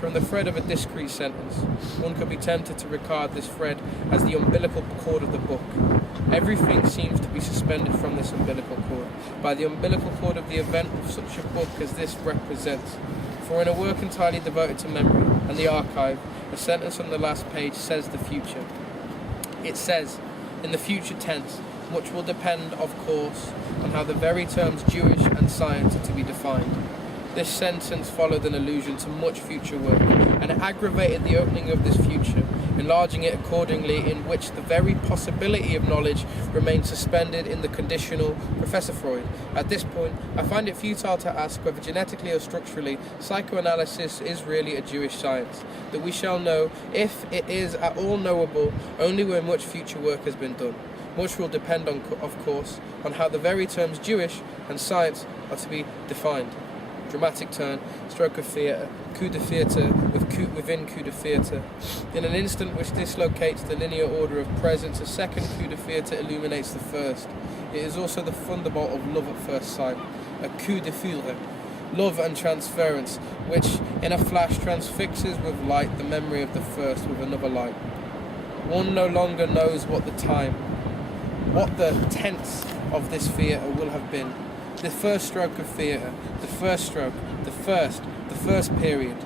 From the thread of a discrete sentence, one could be tempted to regard this thread as the umbilical cord of the book. Everything seems to be suspended from this umbilical cord, by the umbilical cord of the event of such a book as this represents. For in a work entirely devoted to memory and the archive, a sentence on the last page says the future. It says, in the future tense, much will depend, of course, on how the very terms Jewish and science are to be defined. This sentence followed an allusion to much future work, and it aggravated the opening of this future, enlarging it accordingly, in which the very possibility of knowledge remained suspended in the conditional Professor Freud. At this point, I find it futile to ask whether genetically or structurally psychoanalysis is really a Jewish science, that we shall know, if it is at all knowable, only when much future work has been done. Much will depend, of course, on how the very terms Jewish and science are to be defined. Dramatic turn, stroke of theatre, coup de theatre within coup de theatre. In an instant which dislocates the linear order of presence, a second coup de theatre illuminates the first. It is also the thunderbolt of love at first sight, a coup de foudre, love and transference, which in a flash transfixes with light the memory of the first with another light. One no longer knows what the tense of this theatre will have been. The first stroke of theatre, the first stroke, the first period.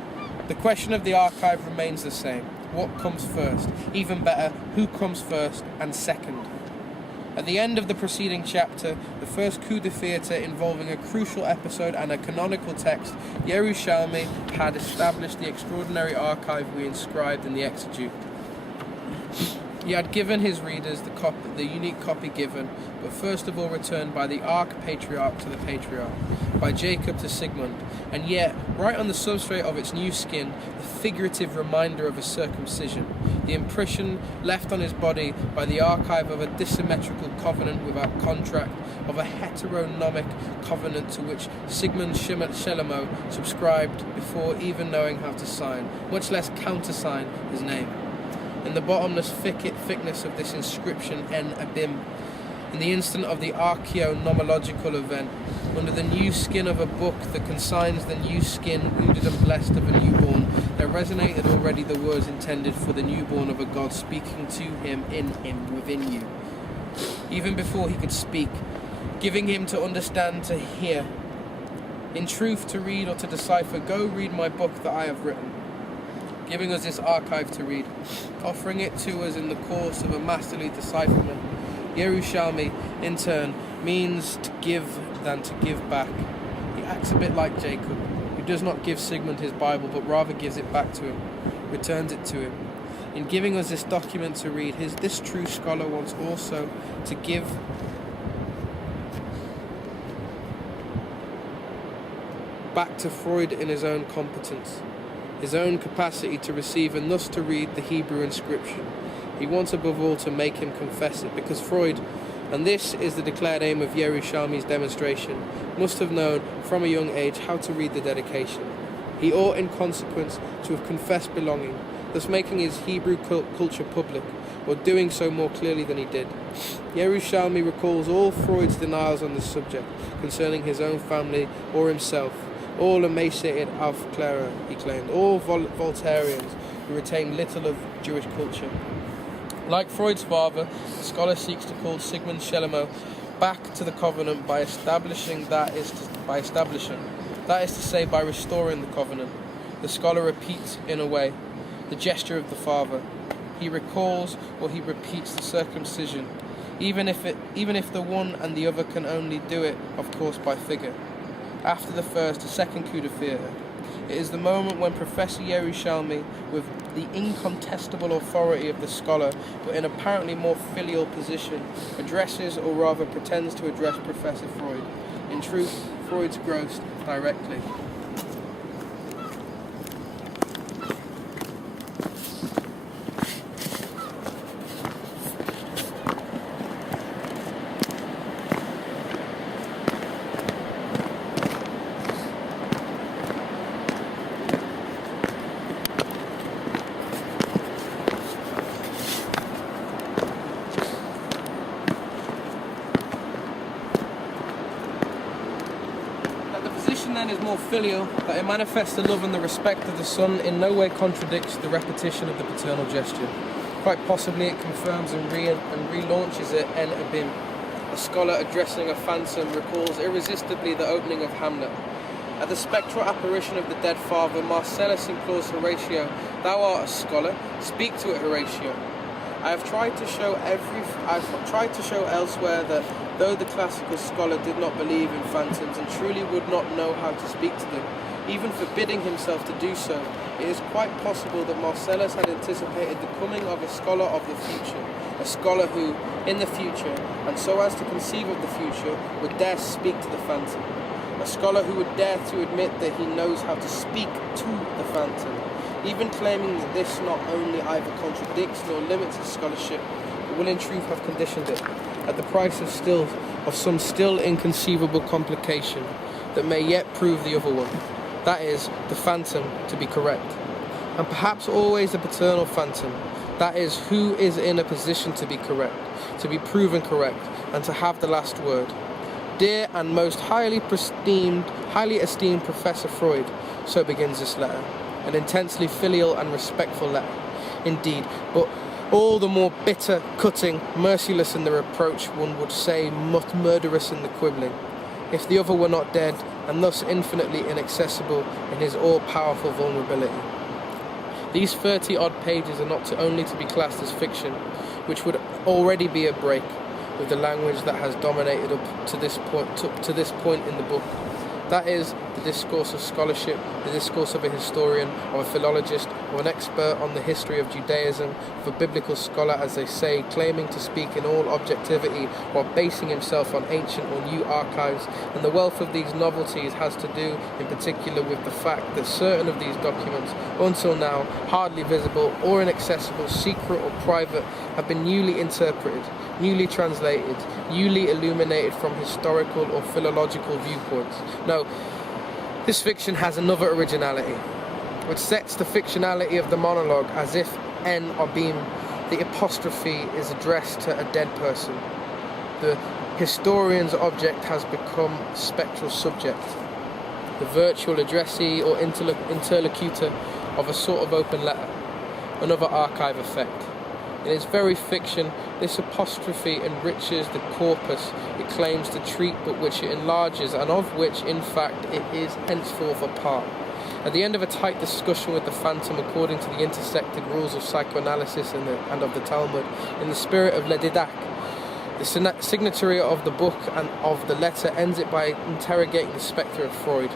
The question of the archive remains the same. What comes first? Even better, who comes first and second? At the end of the preceding chapter, the first coup de theatre involving a crucial episode and a canonical text, Yerushalmi had established the extraordinary archive we inscribed in the exegete. He had given his readers the unique copy given, but first of all returned by the arch-patriarch to the patriarch, by Jacob to Sigmund, and yet, right on the substrate of its new skin, the figurative reminder of a circumcision, the impression left on his body by the archive of a dissymmetrical covenant without contract, of a heteronomic covenant to which Sigmund Shelemo subscribed before even knowing how to sign, much less countersign his name. In the bottomless thickness of this inscription en abim, in the instant of the archaeonomological event, under the new skin of a book that consigns the new skin, wounded and blessed of a newborn, there resonated already the words intended for the newborn of a God speaking to him, in him, within you. Even before he could speak, giving him to understand, to hear. In truth, to read or to decipher, go read my book that I have written. Giving us this archive to read, offering it to us in the course of a masterly decipherment. Yerushalmi, in turn, means to give than to give back. He acts a bit like Jacob, who does not give Sigmund his Bible, but rather gives it back to him, returns it to him. In giving us this document to read, this true scholar wants also to give back to Freud in his own competence, his own capacity to receive and thus to read the Hebrew inscription. He wants above all to make him confess it, because Freud, and this is the declared aim of Yerushalmi's demonstration, must have known from a young age how to read the dedication. He ought in consequence to have confessed belonging, thus making his Hebrew culture public, or doing so more clearly than he did. Yerushalmi recalls all Freud's denials on this subject, concerning his own family or himself, all emaciated Aufklärer, he claimed, all Voltairians who retain little of Jewish culture. Like Freud's father, the scholar seeks to call Sigmund Schelemo back to the covenant by establishing, that is to say, by restoring the covenant. The scholar repeats, in a way, the gesture of the father. He recalls or he repeats the circumcision, even if the one and the other can only do it, of course, by figure. After the first, a second coup de theatre. It is the moment when Professor Yerushalmi, with the incontestable authority of the scholar, but in apparently more filial position, addresses, or rather pretends to address, Professor Freud. In truth, Freud's grossed directly. Then is more filial, that it manifests the love and the respect of the son in no way contradicts the repetition of the paternal gesture. Quite possibly it confirms and relaunches it en abim. A scholar addressing a phantom recalls irresistibly the opening of Hamlet. At the spectral apparition of the dead father, Marcellus implores Horatio, "Thou art a scholar, speak to it, Horatio." I have tried to show elsewhere that though the classical scholar did not believe in phantoms and truly would not know how to speak to them, even forbidding himself to do so, it is quite possible that Marcellus had anticipated the coming of a scholar of the future, a scholar who, in the future, and so as to conceive of the future, would dare speak to the phantom, a scholar who would dare to admit that he knows how to speak to the phantom, even claiming that this not only either contradicts nor limits his scholarship, but will in truth have conditioned it, at the price of some still inconceivable complication that may yet prove the other one, that is, the phantom, to be correct. And perhaps always the paternal phantom, that is, who is in a position to be correct, to be proven correct, and to have the last word. Dear and most highly esteemed Professor Freud, so begins this letter, an intensely filial and respectful letter, indeed, but all the more bitter, cutting, merciless in the reproach, one would say, murderous in the quibbling, if the other were not dead, and thus infinitely inaccessible in his all-powerful vulnerability. These 30-odd pages are not only to be classed as fiction, which would already be a break with the language that has dominated up to this point in the book. That is, the discourse of scholarship, the discourse of a historian, of a philologist, of an expert on the history of Judaism, of a biblical scholar, as they say, claiming to speak in all objectivity while basing himself on ancient or new archives. And the wealth of these novelties has to do, in particular, with the fact that certain of these documents, until now hardly visible or inaccessible, secret or private, have been newly interpreted, newly translated, newly illuminated from historical or philological viewpoints. No, this fiction has another originality, which sets the fictionality of the monologue as if en abim, the apostrophe is addressed to a dead person. The historian's object has become spectral subject, the virtual addressee or interlocutor of a sort of open letter, another archive effect. In its very fiction, this apostrophe enriches the corpus it claims to treat, but which it enlarges, and of which, in fact, it is henceforth a part. At the end of a tight discussion with the phantom, according to the intersected rules of psychoanalysis and of the Talmud, in the spirit of Le Didac, the signatory of the book and of the letter ends it by interrogating the spectre of Freud.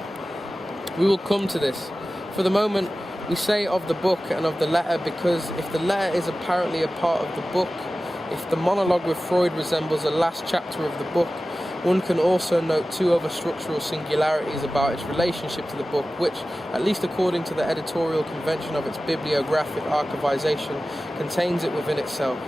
We will come to this. For the moment, We say of the book and of the letter because if the letter is apparently a part of the book, if the monologue with Freud resembles the last chapter of the book, one can also note two other structural singularities about its relationship to the book, which, at least according to the editorial convention of its bibliographic archivization, contains it within itself.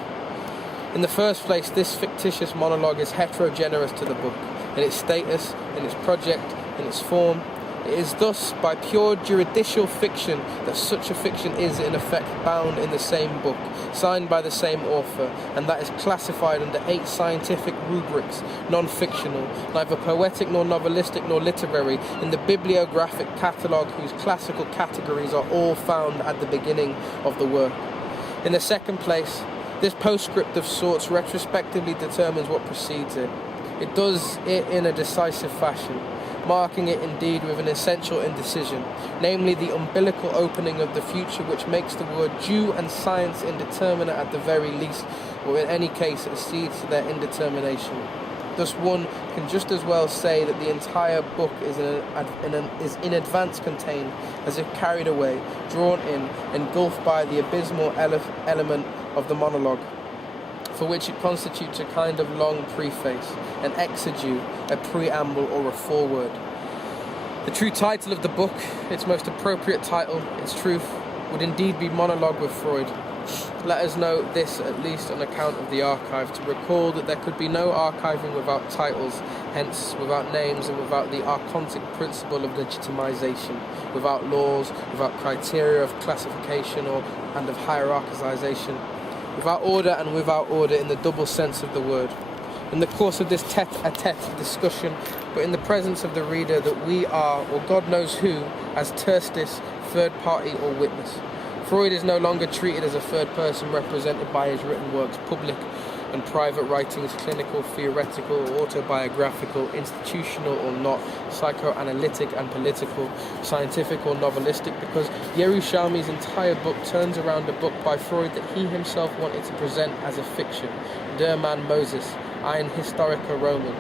In the first place, this fictitious monologue is heterogeneous to the book, in its status, in its project, in its form. It is thus by pure juridical fiction that such a fiction is in effect bound in the same book, signed by the same author, and that is classified under 8 scientific rubrics, non-fictional, neither poetic nor novelistic nor literary, in the bibliographic catalogue whose classical categories are all found at the beginning of the work. In the second place, this postscript of sorts retrospectively determines what precedes it. It does it in a decisive fashion, marking it indeed with an essential indecision, namely the umbilical opening of the future, which makes the word due and science indeterminate at the very least, or in any case accedes to their indetermination. Thus one can just as well say that the entire book is in advance contained, as if carried away, drawn in, engulfed by the abysmal element of the monologue, for which it constitutes a kind of long preface, an exegue, a preamble, or a foreword. The true title of the book, its most appropriate title, its truth, would indeed be Monologue with Freud. Let us note this at least on account of the archive, to recall that there could be no archiving without titles, hence without names and without the archontic principle of legitimization, without laws, without criteria of classification and of hierarchization, without order and without order in the double sense of the word. In the course of this tete-a-tete discussion, but in the presence of the reader, that we are, or God knows who, as terstis, third party or witness. Freud is no longer treated as a third person represented by his written works, public and private writings, clinical, theoretical, autobiographical, institutional or not, psychoanalytic and political, scientific or novelistic, because Yerushalmi's entire book turns around a book by Freud that he himself wanted to present as a fiction, Der Mann Moses, ein Historiker Roman,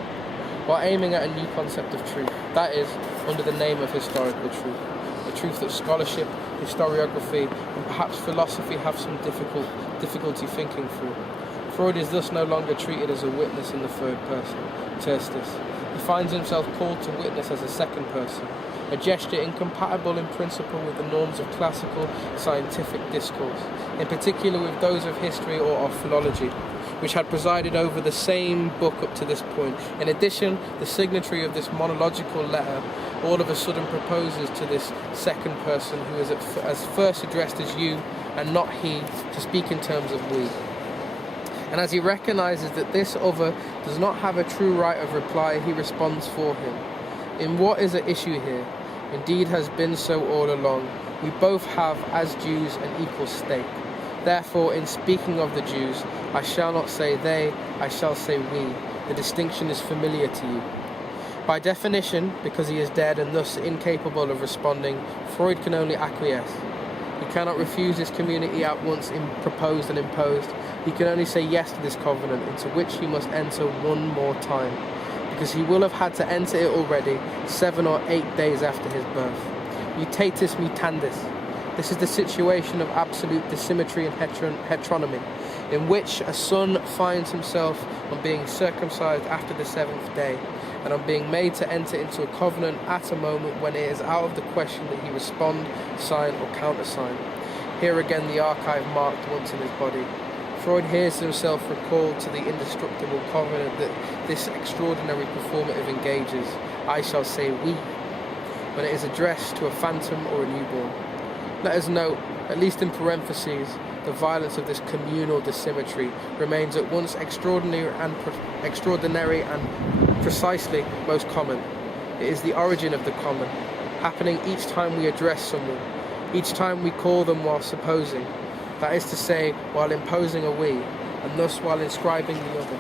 while aiming at a new concept of truth, that is, under the name of historical truth, the truth that scholarship, historiography, and perhaps philosophy have some difficulty thinking through. Freud is thus no longer treated as a witness in the third person, terstis. He finds himself called to witness as a second person, a gesture incompatible in principle with the norms of classical scientific discourse, in particular with those of history or of philology, which had presided over the same book up to this point. In addition, the signatory of this monological letter all of a sudden proposes to this second person, who is as first addressed as you and not he, to speak in terms of we. And as he recognizes that this other does not have a true right of reply, he responds for him. In what is at issue here, indeed has been so all along, we both have, as Jews, an equal stake. Therefore, in speaking of the Jews, I shall not say they, I shall say we. The distinction is familiar to you. By definition, because he is dead and thus incapable of responding, Freud can only acquiesce. He cannot refuse this community at once proposed and imposed. He can only say yes to this covenant, into which he must enter one more time, because he will have had to enter it already 7 or 8 days after his birth. Mutatis mutandis. This is the situation of absolute dissymmetry and heteronomy, in which a son finds himself on being circumcised after the 7th day, and on being made to enter into a covenant at a moment when it is out of the question that he respond, sign or countersign. Here again the archive marked once in his body. Freud hears himself recalled to the indestructible covenant that this extraordinary performative engages, I shall say we, when it is addressed to a phantom or a newborn. Let us note, at least in parentheses, the violence of this communal dissymmetry remains at once extraordinary and precisely most common. It is the origin of the common, happening each time we address someone, each time we call them while supposing, that is to say, while imposing a we, and thus while inscribing the other.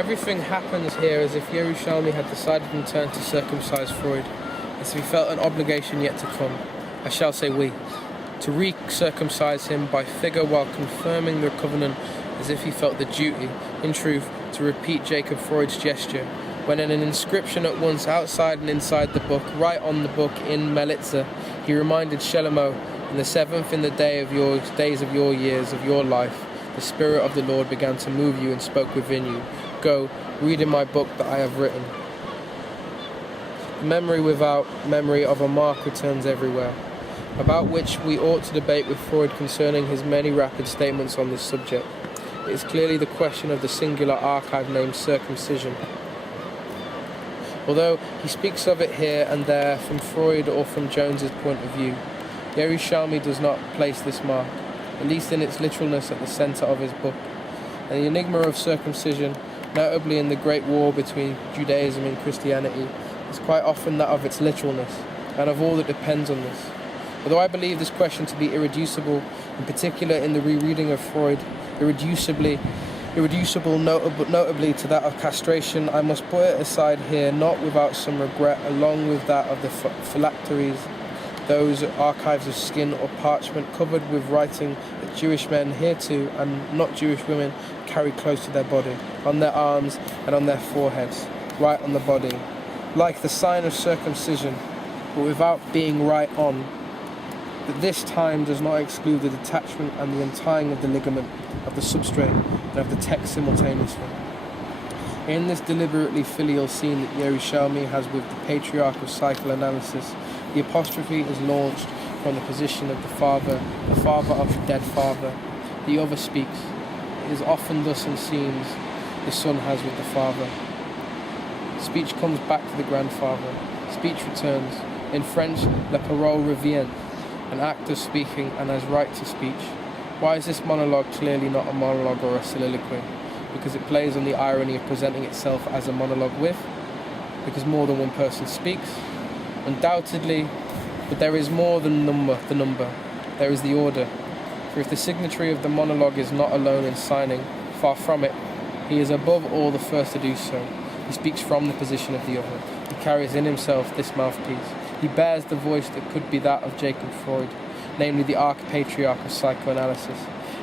Everything happens here as if Yerushalmi had decided in turn to circumcise Freud, as if he felt an obligation yet to come, I shall say we, to re-circumcise him by figure while confirming the covenant, as if he felt the duty, in truth, to repeat Jacob Freud's gesture, when in an inscription at once outside and inside the book, right on the book in Melitza, he reminded Shelomo, in the seventh in the days of your years, of your life, the Spirit of the Lord began to move you and spoke within you. Go, read in my book that I have written. The memory without memory of a mark returns everywhere, about which we ought to debate with Freud concerning his many rapid statements on this subject. It is clearly the question of the singular archive named circumcision. Although he speaks of it here and there from Freud or from Jones's point of view, Yerushalmi does not place this mark, at least in its literalness, at the centre of his book. And the enigma of circumcision, notably in the great war between Judaism and Christianity, is quite often that of its literalness, and of all that depends on this. Although I believe this question to be irreducible, in particular in the rereading of Freud, irreducible notably to that of castration, I must put it aside here, not without some regret, along with that of the phylacteries, those archives of skin or parchment covered with writing that Jewish men hereto, and not Jewish women, carry close to their body, on their arms and on their foreheads, right on the body, like the sign of circumcision, but without being right on. But this time does not exclude the detachment and the untying of the ligament, of the substrate, and of the text simultaneously. In this deliberately filial scene that Yerushalmi has with the patriarch of psychoanalysis, the apostrophe is launched from the position of the father of the dead father. The other speaks. It is often thus in scenes the son has with the father. Speech comes back to the grandfather. Speech returns. In French, la parole revient, an act of speaking and as right to speech. Why is this monologue clearly not a monologue or a soliloquy? Because it plays on the irony of presenting itself as a monologue with? Because more than one person speaks? Undoubtedly, but there is more than the number. There is the order. For if the signatory of the monologue is not alone in signing, far from it, he is above all the first to do so. He speaks from the position of the other. He carries in himself this mouthpiece. He bears the voice that could be that of Jacob Freud, namely the arch-patriarch of psychoanalysis.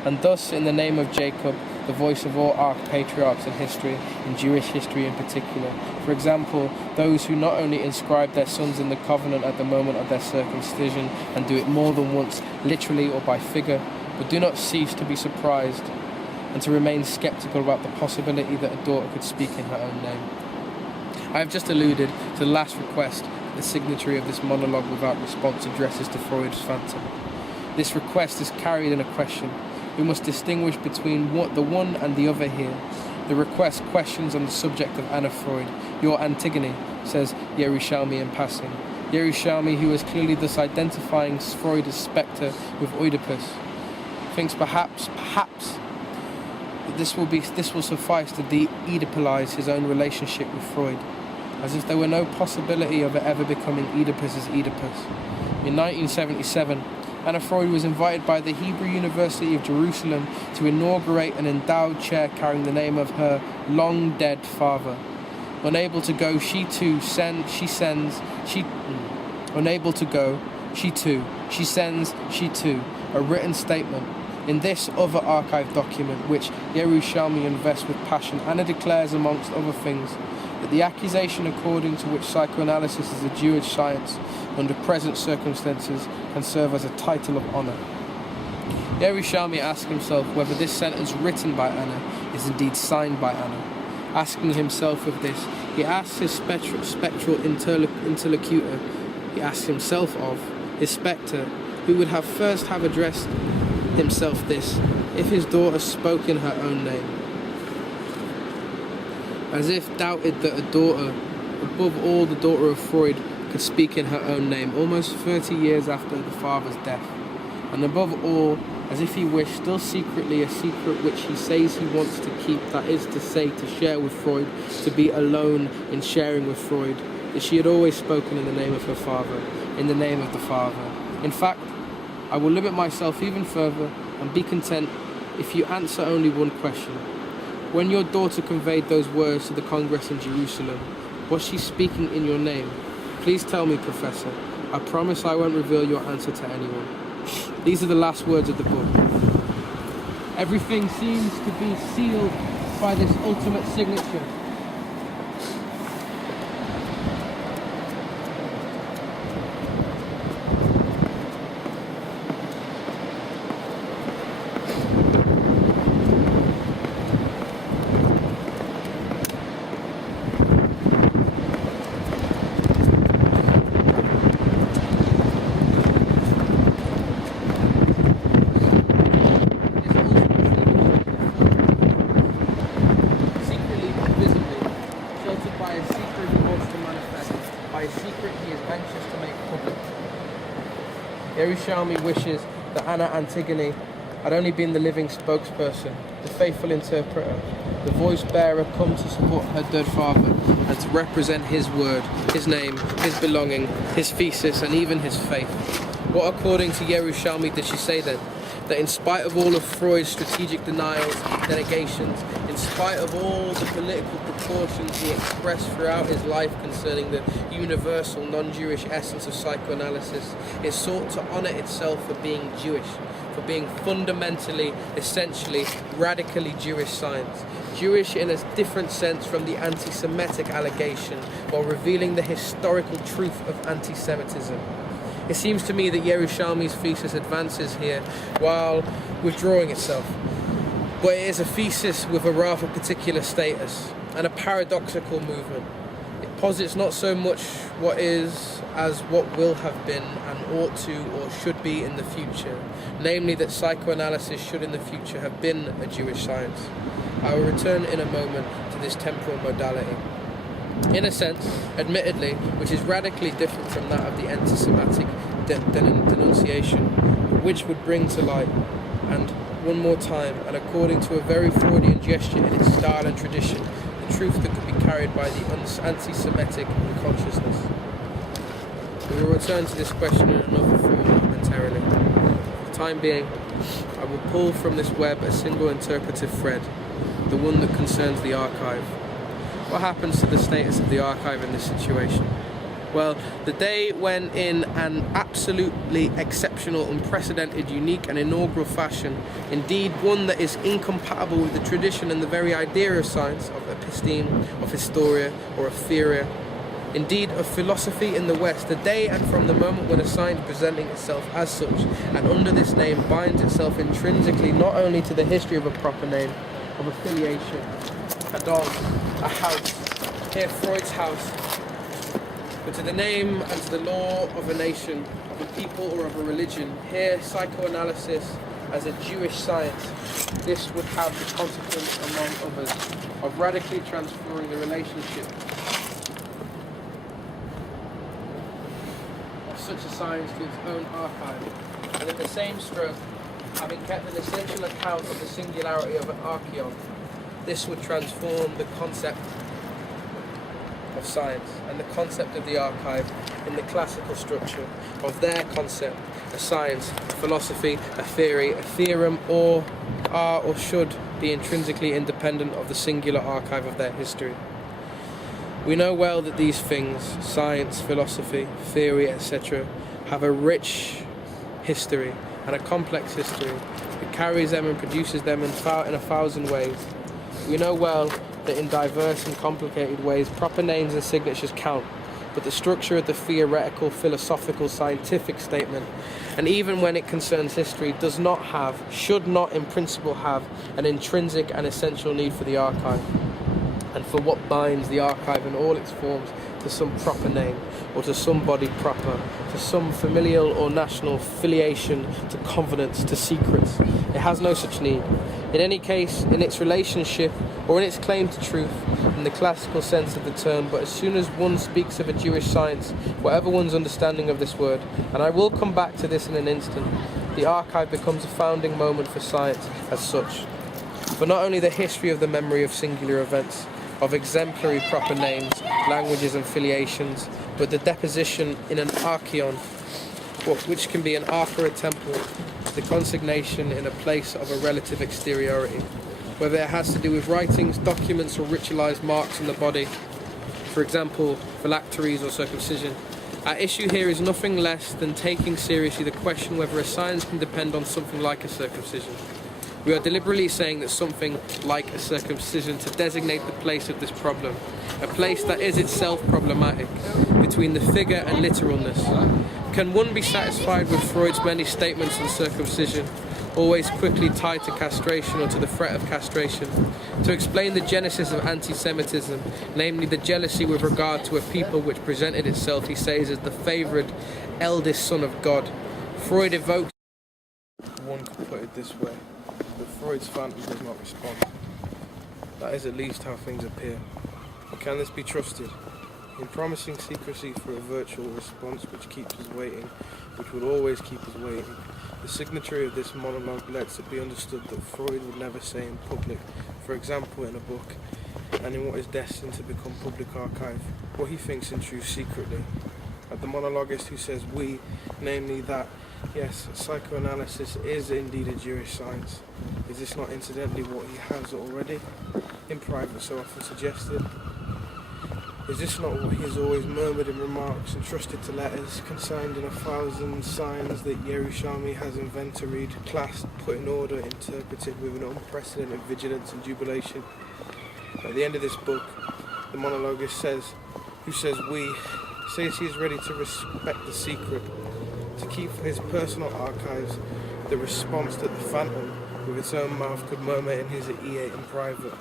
And thus, in the name of Jacob, the voice of all arch-patriarchs in history, in Jewish history in particular. For example, those who not only inscribe their sons in the covenant at the moment of their circumcision and do it more than once, literally or by figure, but do not cease to be surprised and to remain sceptical about the possibility that a daughter could speak in her own name. I have just alluded to the last request that the signatory of this monologue without response addresses to Freud's phantom. This request is carried in a question. We must distinguish between the one and the other here. The request questions on the subject of Anna Freud. Your Antigone, says Yerushalmi in passing. Yerushalmi, who is clearly thus identifying Freud as spectre with Oedipus, thinks perhaps that this will suffice to de-Oedipalize his own relationship with Freud, as if there were no possibility of it ever becoming Oedipus's Oedipus. In 1977, Anna Freud was invited by the Hebrew University of Jerusalem to inaugurate an endowed chair carrying the name of her long-dead father. Unable to go, she too sends a written statement. In this other archive document, which Yerushalmi invests with passion, Anna declares, amongst other things, that the accusation according to which psychoanalysis is a Jewish science under present circumstances can serve as a title of honour. Yerushalmi asks himself whether this sentence written by Anna is indeed signed by Anna. Asking himself of this, he asks his spectral interlocutor, he asks himself of, his spectre, who would have first have addressed himself this, if his daughter spoke in her own name. As if doubted that a daughter, above all the daughter of Freud, could speak in her own name, almost 30 years after the father's death. And above all, as if he wished, still secretly, a secret which he says he wants to keep, that is to say, to share with Freud, to be alone in sharing with Freud, that she had always spoken in the name of her father, in the name of the father. In fact, I will limit myself even further and be content if you answer only one question. When your daughter conveyed those words to the Congress in Jerusalem, was she speaking in your name? Please tell me, Professor. I promise I won't reveal your answer to anyone. These are the last words of the book. Everything seems to be sealed by this ultimate signature. Yerushalmi wishes that Anna Antigone had only been the living spokesperson, the faithful interpreter, the voice bearer come to support her dead father and to represent his word, his name, his belonging, his thesis, and even his faith. What, according to Yerushalmi, did she say then? That in spite of all of Freud's strategic denials, negations, in spite of all the political precautions he expressed throughout his life concerning the universal non-Jewish essence of psychoanalysis, it sought to honor itself for being Jewish, for being fundamentally, essentially, radically Jewish science. Jewish in a different sense from the anti-Semitic allegation, while revealing the historical truth of anti-Semitism. It seems to me that Yerushalmi's thesis advances here while withdrawing itself. But it is a thesis with a rather particular status and a paradoxical movement. It posits not so much what is as what will have been and ought to or should be in the future, namely that psychoanalysis should in the future have been a Jewish science. I will return in a moment to this temporal modality. In a sense, admittedly, which is radically different from that of the anti-Semitic denunciation, which would bring to light, and one more time, and according to a very Freudian gesture in its style and tradition, the truth that could be carried by the anti-Semitic consciousness. We will return to this question in another form momentarily. For the time being, I will pull from this web a single interpretive thread, the one that concerns the archive. What happens to the status of the archive in this situation? Well, the day when, in an absolutely exceptional, unprecedented, unique and inaugural fashion, indeed one that is incompatible with the tradition and the very idea of science, of episteme, of historia, or of theoria, indeed of philosophy in the West, the day and from the moment when a science presenting itself as such, and under this name binds itself intrinsically not only to the history of a proper name, of affiliation, a dog, a house, here Freud's house, but to the name and to the law of a nation, of a people or of a religion, here psychoanalysis as a Jewish science, this would have the consequence, among others, of radically transferring the relationship of such a science to its own archive, and in the same stroke, having kept an essential account of the singularity of an archaeon, this would transform the concept of science and the concept of the archive in the classical structure of their concept, a science, a philosophy, a theory, a theorem, or are or should be intrinsically independent of the singular archive of their history. We know well that these things, science, philosophy, theory, etc., have a rich history and a complex history that carries them and produces them in a thousand ways. We know well that in diverse and complicated ways proper names and signatures count, but the structure of the theoretical, philosophical, scientific statement, and even when it concerns history, does not have, should not in principle have, an intrinsic and essential need for the archive, and for what binds the archive in all its forms to some proper name, or to somebody proper, to some familial or national filiation, to covenants, to secrets. It has no such need. In any case, in its relationship, or in its claim to truth, in the classical sense of the term, but as soon as one speaks of a Jewish science, whatever one's understanding of this word, and I will come back to this in an instant, the archive becomes a founding moment for science as such. But not only the history of the memory of singular events, of exemplary proper names, languages and filiations, but the deposition in an archaeon, which can be an ark or a temple, the consignation in a place of a relative exteriority. whether it has to do with writings, documents, or ritualized marks on the body, for example, phylacteries or circumcision. Our issue here is nothing less than taking seriously the question whether a science can depend on something like a circumcision. We are deliberately saying that something like a circumcision to designate the place of this problem, a place that is itself problematic, between the figure and literalness. Can one be satisfied with Freud's many statements on circumcision, always quickly tied to castration or to the threat of castration, to explain the genesis of anti-Semitism, namely the jealousy with regard to a people which presented itself, he says, as the favoured eldest son of God? Freud evokes... One could put it this way, that Freud's phantom does not respond. That is at least how things appear. But can this be trusted? In promising secrecy for a virtual response which keeps us waiting, which would always keep us waiting, the signatory of this monologue lets it be understood that Freud would never say in public, for example in a book, and in what is destined to become public archive, what he thinks in truth secretly. At the monologuist who says we, namely that, yes, psychoanalysis is indeed a Jewish science. Is this not incidentally what he has already, in private so often suggested? Is this not what he has always murmured in remarks, entrusted to letters, consigned in 1,000 signs that Yerushalmi has inventoried, classed, put in order, interpreted with an unprecedented vigilance and jubilation? At the end of this book, the monologuist who says we, says he is ready to respect the secret, to keep for his personal archives the response that the phantom with its own mouth could murmur in his ear in private.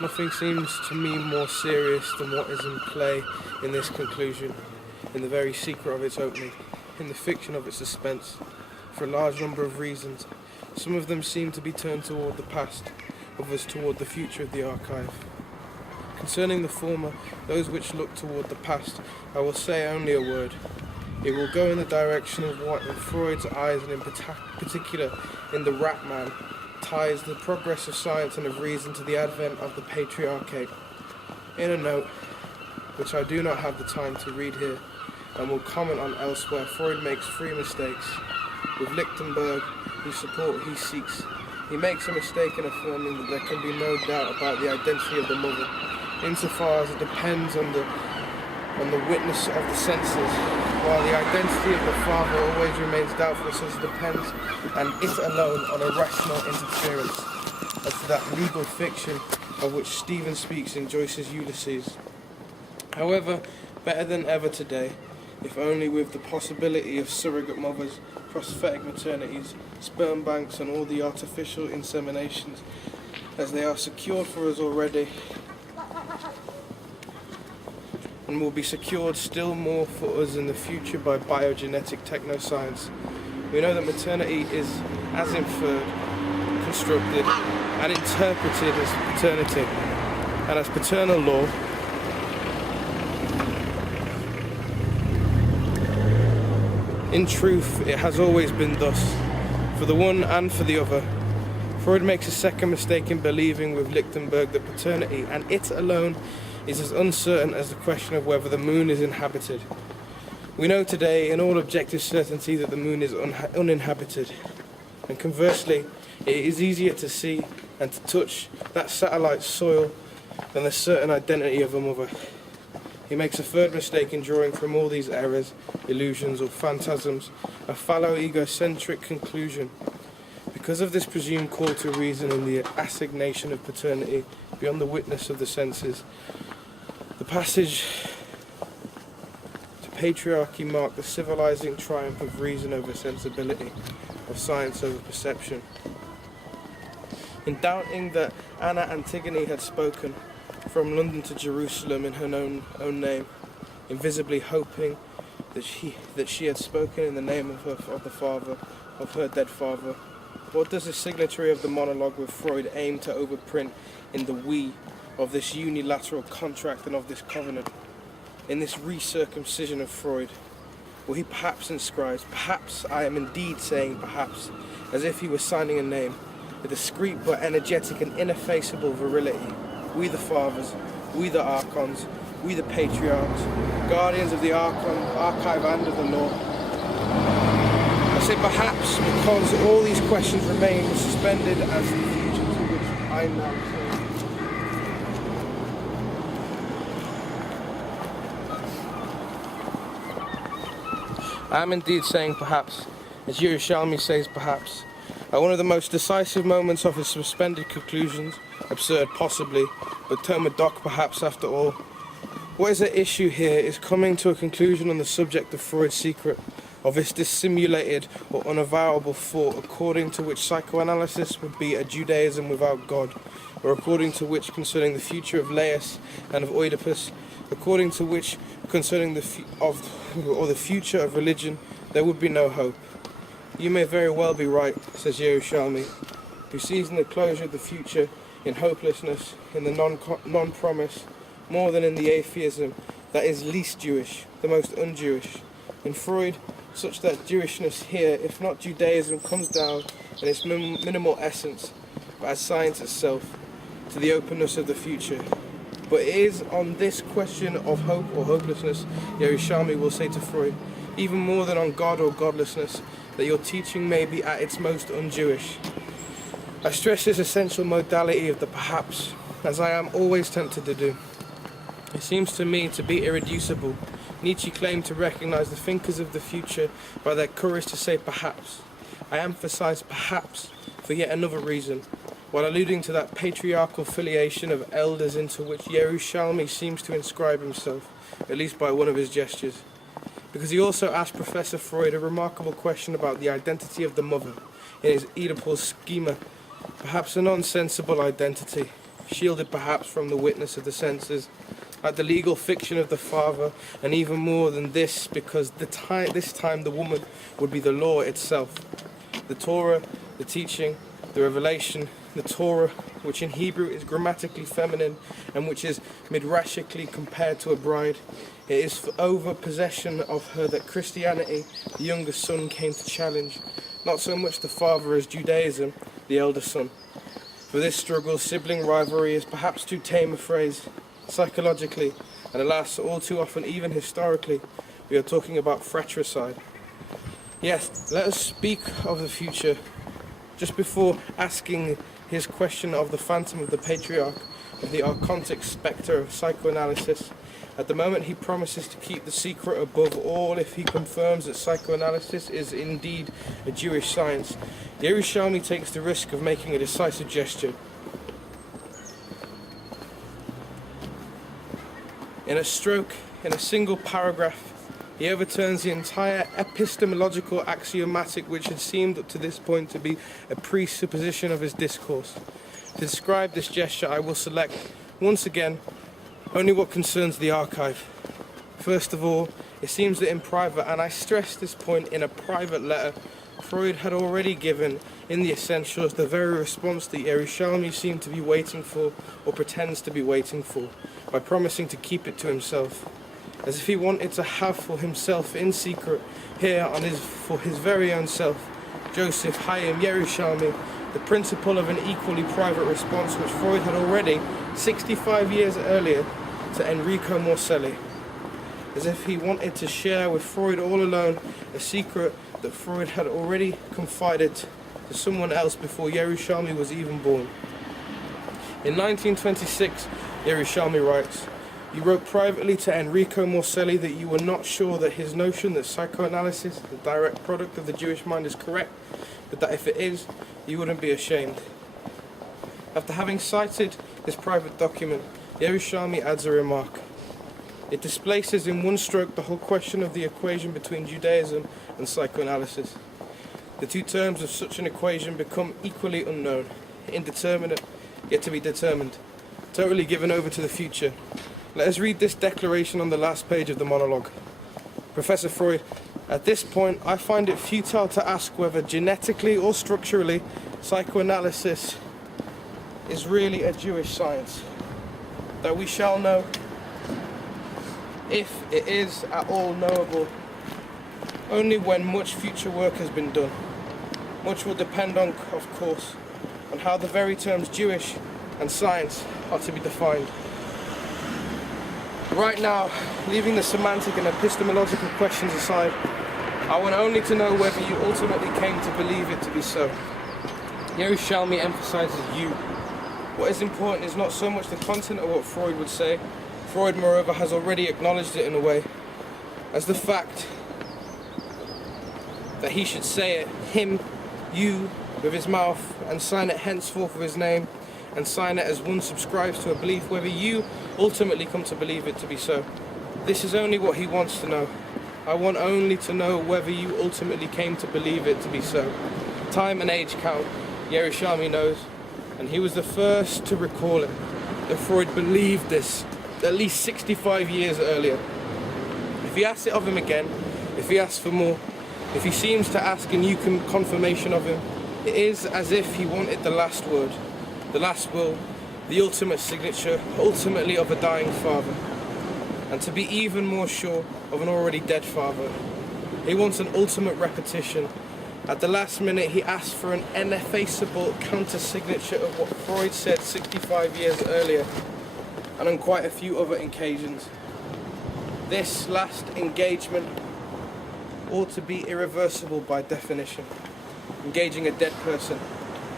Nothing seems to me more serious than what is in play in this conclusion, in the very secret of its opening, in the fiction of its suspense, for a large number of reasons. Some of them seem to be turned toward the past, others toward the future of the archive. Concerning the former, those which look toward the past, I will say only a word. It will go in the direction of what, in Freud's eyes and in particular in the Rat Man, ties the progress of science and of reason to the advent of the patriarchate. In a note, which I do not have the time to read here, and will comment on elsewhere, Freud makes three mistakes. With Lichtenberg, whose support he seeks, he makes a mistake in affirming that there can be no doubt about the identity of the mother, insofar as it depends on the witness of the senses, while the identity of the father always remains doubtful, since it depends, and it alone, on a rational interference, as to that legal fiction of which Stephen speaks in Joyce's Ulysses. However, better than ever today, if only with the possibility of surrogate mothers, prosthetic maternities, sperm banks, and all the artificial inseminations, as they are secured for us already, and will be secured still more for us in the future by biogenetic technoscience. We know that maternity is as inferred, constructed, and interpreted as paternity, and as paternal law. In truth, it has always been thus, for the one and for the other. Freud makes a second mistake in believing with Lichtenberg that paternity, and it alone, is as uncertain as the question of whether the moon is inhabited. We know today in all objective certainty that the moon is uninhabited, and conversely, it is easier to see and to touch that satellite soil than the certain identity of a mother. He makes a third mistake in drawing from all these errors, illusions, or phantasms a fallow egocentric conclusion. Because of this presumed call to reason in the assignation of paternity beyond the witness of the senses, the passage to patriarchy marked the civilizing triumph of reason over sensibility, of science over perception. In doubting that Anna Antigone had spoken from London to Jerusalem in her own name, invisibly hoping that she had spoken in the name of the father, of her dead father, what does the signatory of the monologue with Freud aim to overprint in the we of this unilateral contract and of this covenant? In this recircumcision of Freud, well, he perhaps inscribes, perhaps I am indeed saying perhaps, as if he were signing a name, a discreet but energetic and ineffaceable virility. We the fathers, we the archons, we the patriarchs, guardians of the archive and of the law. I say perhaps because all these questions remain suspended as the futures. 9 now. So. I am indeed saying perhaps, as Yerushalmi says perhaps, at one of the most decisive moments of his suspended conclusions, absurd possibly, but Tomadoc perhaps after all. What is at issue here is coming to a conclusion on the subject of Freud's secret, of his dissimulated or unavowable thought, according to which psychoanalysis would be a Judaism without God, or according to which concerning the future of Laius and of Oedipus, according to which concerning the future of religion, there would be no hope. You may very well be right, says Yerushalmi, who sees in the closure of the future, in hopelessness, in the non-promise, more than in the atheism that is least Jewish, the most un-Jewish. In Freud, such that Jewishness here, if not Judaism, comes down in its minimal essence, but as science itself, to the openness of the future. But it is on this question of hope or hopelessness, Yerushalmi will say to Freud, even more than on God or godlessness, that your teaching may be at its most un-Jewish. I stress this essential modality of the perhaps, as I am always tempted to do. It seems to me to be irreducible. Nietzsche claimed to recognize the thinkers of the future by their courage to say perhaps. I emphasize perhaps for yet another reason, while alluding to that patriarchal filiation of elders into which Yerushalmi seems to inscribe himself, at least by one of his gestures. Because he also asked Professor Freud a remarkable question about the identity of the mother in his Oedipal schema, perhaps a nonsensible identity, shielded perhaps from the witness of the senses, like the legal fiction of the father, and even more than this, because this time the woman would be the law itself. The Torah, the teaching, the revelation, the Torah, which in Hebrew is grammatically feminine and which is midrashically compared to a bride. It is for over possession of her that Christianity, the younger son, came to challenge, not so much the father as Judaism, the elder son. For this struggle, sibling rivalry is perhaps too tame a phrase. Psychologically, and alas, all too often, even historically, we are talking about fratricide. Yes, let us speak of the future. Just before asking his question of the phantom of the patriarch, of the archontic spectre of psychoanalysis, at the moment he promises to keep the secret above all if he confirms that psychoanalysis is indeed a Jewish science. Yerushalmi takes the risk of making a decisive gesture. In a stroke, in a single paragraph, he overturns the entire epistemological axiomatic which had seemed up to this point to be a presupposition of his discourse. To describe this gesture, I will select, once again, only what concerns the archive. First of all, it seems that in private, and I stress this point in a private letter, Freud had already given, in the essentials, the very response that Yerushalmi seemed to be waiting for, or pretends to be waiting for, by promising to keep it to himself, as if he wanted to have for himself in secret, here for his very own self, Joseph Chaim Yerushalmi, the principle of an equally private response which Freud had already, 65 years earlier, to Enrico Morselli, as if he wanted to share with Freud all alone a secret that Freud had already confided to someone else before Yerushalmi was even born. In 1926, Yerushalmi writes, "You wrote privately to Enrico Morselli that you were not sure that his notion that psychoanalysis, the direct product of the Jewish mind, is correct, but that if it is, you wouldn't be ashamed." After having cited this private document, Yerushalmi adds a remark. It displaces in one stroke the whole question of the equation between Judaism and psychoanalysis. The two terms of such an equation become equally unknown, indeterminate, yet to be determined, totally given over to the future. Let us read this declaration on the last page of the monologue. Professor Freud, at this point I find it futile to ask whether genetically or structurally psychoanalysis is really a Jewish science. That we shall know, if it is at all knowable, only when much future work has been done. Much will depend on, of course, on how the very terms Jewish and science are to be defined. Right now, leaving the semantic and epistemological questions aside, I want only to know whether you ultimately came to believe it to be so. Yerushalmi emphasizes you. What is important is not so much the content of what Freud would say. Freud, moreover, has already acknowledged it in a way, as the fact that he should say it, him, you, with his mouth, and sign it henceforth with his name, and sign it as one subscribes to a belief, whether you ultimately come to believe it to be so. This is only what he wants to know. I want only to know whether you ultimately came to believe it to be so. Time and age count, Yerushalmi knows, and he was the first to recall it, that Freud believed this at least 65 years earlier. If he asks it of him again, if he asks for more, if he seems to ask a new confirmation of him, it is as if he wanted the last word, the last will, the ultimate signature, ultimately of a dying father, and to be even more sure of an already dead father. He wants an ultimate repetition. At the last minute, he asks for an ineffaceable counter-signature of what Freud said 65 years earlier, and on quite a few other occasions. This last engagement ought to be irreversible by definition. Engaging a dead person,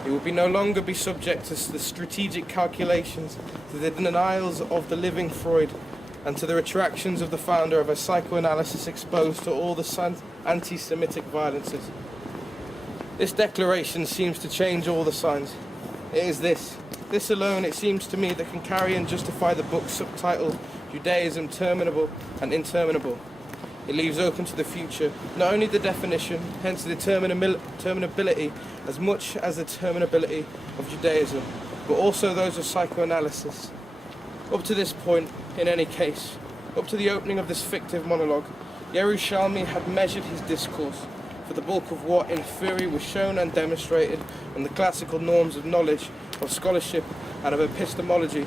he will no longer be subject to the strategic calculations, to the denials of the living Freud, and to the retractions of the founder of a psychoanalysis exposed to all the anti-Semitic violences. This declaration seems to change all the signs. It is this alone, it seems to me, that can carry and justify the book subtitled Judaism Terminable and Interminable. It leaves open to the future not only the definition, hence the terminability, as much as the terminability of Judaism, but also those of psychoanalysis. Up to this point, in any case, up to the opening of this fictive monologue, Yerushalmi had measured his discourse, for the bulk of what in theory was shown and demonstrated on the classical norms of knowledge, of scholarship and of epistemology,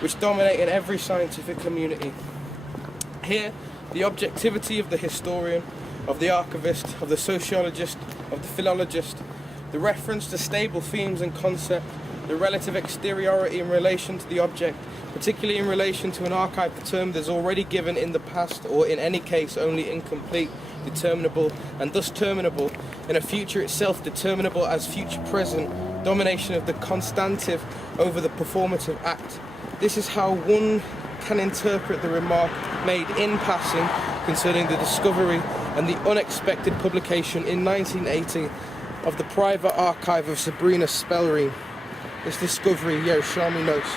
which dominate in every scientific community. Here, the objectivity of the historian, of the archivist, of the sociologist, of the philologist, the reference to stable themes and concept, the relative exteriority in relation to the object, particularly in relation to an archived term that is already given in the past, or in any case only incomplete, determinable, and thus terminable, in a future itself determinable as future present, domination of the constantive over the performative act. This is how one can interpret the remark made in passing concerning the discovery and the unexpected publication in 1980 of the private archive of Sabrina Spellreen. This discovery, Yerushalmi notes,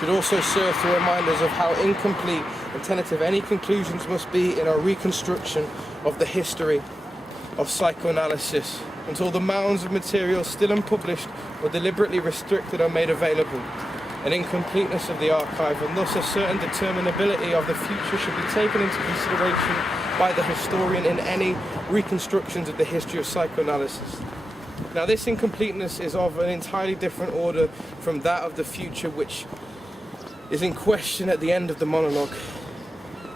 should also serve to remind us of how incomplete and tentative any conclusions must be in our reconstruction of the history of psychoanalysis, until the mounds of material still unpublished or deliberately restricted are made available. An incompleteness of the archive, and thus a certain determinability of the future, should be taken into consideration by the historian in any reconstructions of the history of psychoanalysis. Now, this incompleteness is of an entirely different order from that of the future which is in question at the end of the monologue.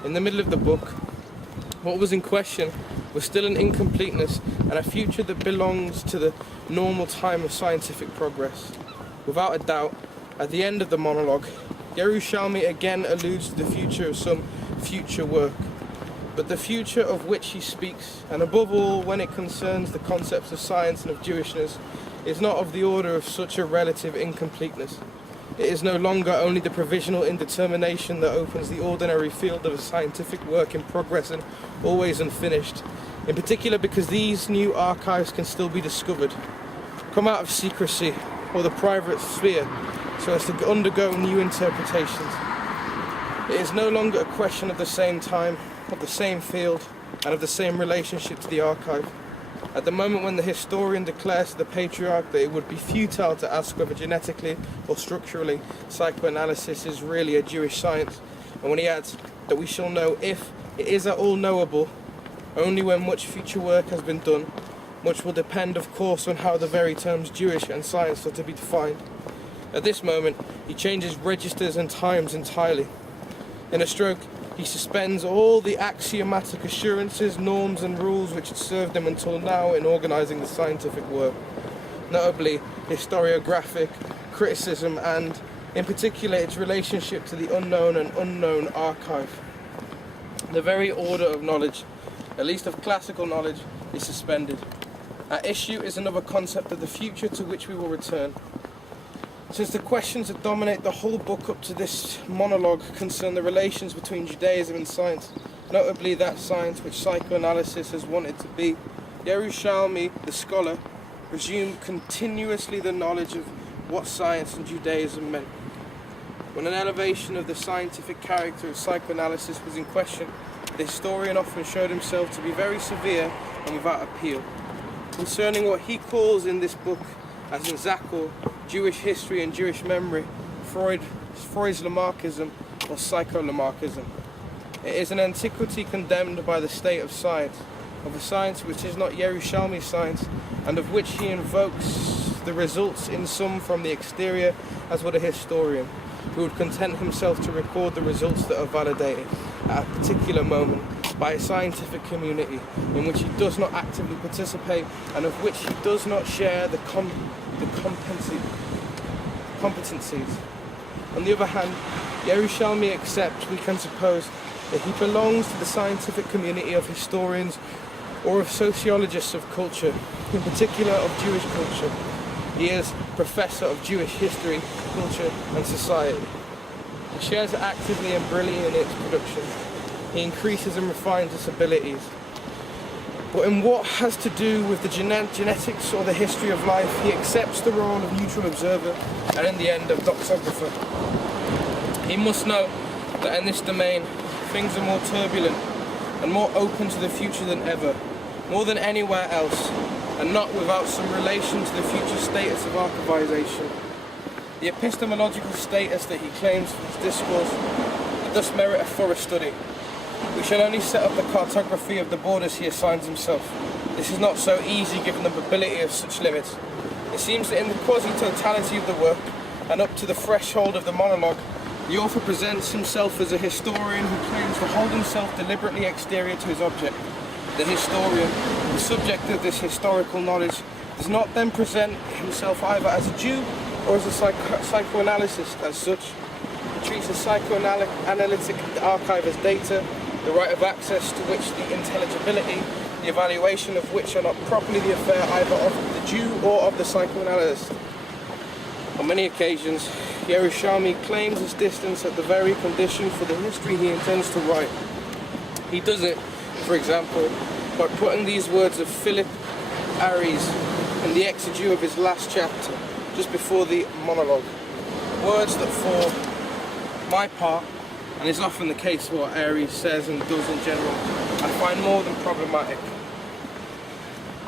In the middle of the book, what was in question was still an incompleteness and a future that belongs to the normal time of scientific progress. Without a doubt, at the end of the monologue, Yerushalmi again alludes to the future of some future work. But the future of which he speaks, and above all when it concerns the concepts of science and of Jewishness, is not of the order of such a relative incompleteness. It is no longer only the provisional indetermination that opens the ordinary field of a scientific work in progress and always unfinished, in particular because these new archives can still be discovered, come out of secrecy or the private sphere, so as to undergo new interpretations. It is no longer a question of the same time, of the same field, and of the same relationship to the archive. At the moment when the historian declares to the patriarch that it would be futile to ask whether genetically or structurally psychoanalysis is really a Jewish science, and when he adds that we shall know if it is at all knowable only when much future work has been done, much will depend of course on how the very terms Jewish and science are to be defined. At this moment he changes registers and times entirely. In a stroke, he suspends all the axiomatic assurances, norms and rules which had served him until now in organising the scientific work, notably historiographic criticism and, in particular, its relationship to the unknown and unknown archive. The very order of knowledge, at least of classical knowledge, is suspended. At issue is another concept of the future to which we will return. Since the questions that dominate the whole book up to this monologue concern the relations between Judaism and science, notably that science which psychoanalysis has wanted to be, Yerushalmi, the scholar, resumed continuously the knowledge of what science and Judaism meant. When an elevation of the scientific character of psychoanalysis was in question, the historian often showed himself to be very severe and without appeal. Concerning what he calls in this book, as in Zachor, Jewish history and Jewish memory, Freud's Lamarckism or psycho-Lamarckism. It is an antiquity condemned by the state of science, of a science which is not Yerushalmi science, and of which he invokes the results in sum from the exterior, as would a historian, who would content himself to record the results that are validated at a particular moment by a scientific community in which he does not actively participate and of which he does not share the competencies. On the other hand, Yerushalmi accepts, we can suppose, that he belongs to the scientific community of historians or of sociologists of culture, in particular of Jewish culture. He is professor of Jewish history, culture and society. He shares actively and brilliantly in its production. He increases and refines its abilities. But in what has to do with the genetics or the history of life, he accepts the role of neutral observer and in the end of doxographer. He must know that in this domain things are more turbulent and more open to the future than ever, more than anywhere else, and not without some relation to the future status of archivization. The epistemological status that he claims for his discourse would thus merit a thorough study. We shall only set up the cartography of the borders he assigns himself. This is not so easy given the mobility of such limits. It seems that in the quasi-totality of the work, and up to the threshold of the monologue, the author presents himself as a historian who claims to hold himself deliberately exterior to his object. The historian, the subject of this historical knowledge, does not then present himself either as a Jew or as a psychoanalyst as such. He treats the psychoanalytic archive as data, the right of access to which the intelligibility, the evaluation of which are not properly the affair either of the Jew or of the psychoanalyst. On many occasions, Yerushalmi claims his distance at the very condition for the history he intends to write. He does it, for example, by putting these words of Philip Aries in the exegesis of his last chapter, just before the monologue. Words that for my part, and is often the case what Aries says and does in general, I find more than problematic.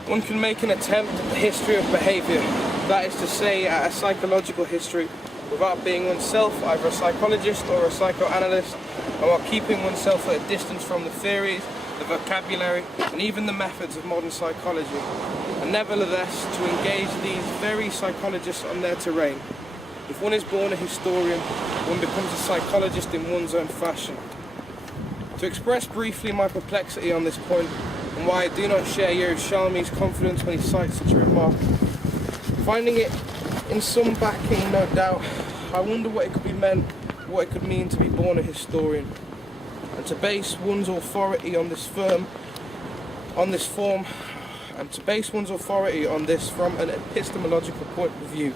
One can make an attempt at the history of behaviour, that is to say at a psychological history, without being oneself either a psychologist or a psychoanalyst, and while keeping oneself at a distance from the theories, the vocabulary, and even the methods of modern psychology, and nevertheless to engage these very psychologists on their terrain. If one is born a historian, one becomes a psychologist in one's own fashion. To express briefly my perplexity on this point, and why I do not share Yerushalmi's confidence when he cites such a remark, finding it in some backing, no doubt, I wonder what it could mean to be born a historian, and to base one's authority on this from an epistemological point of view.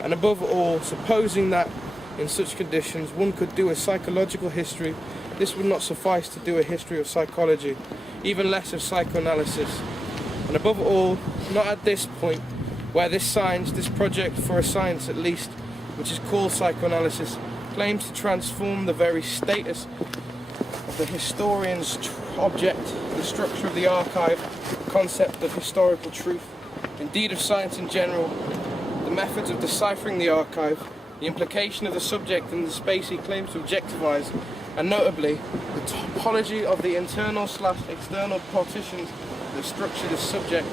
And above all, supposing that in such conditions one could do a psychological history, this would not suffice to do a history of psychology, even less of psychoanalysis. And above all, not at this point, where this science, this project for a science at least, which is called psychoanalysis, claims to transform the very status of the historian's object, the structure of the archive, the concept of historical truth, indeed of science in general, the methods of deciphering the archive, the implication of the subject in the space he claims to objectivize, and notably, the topology of the internal/external partitions that structure the subject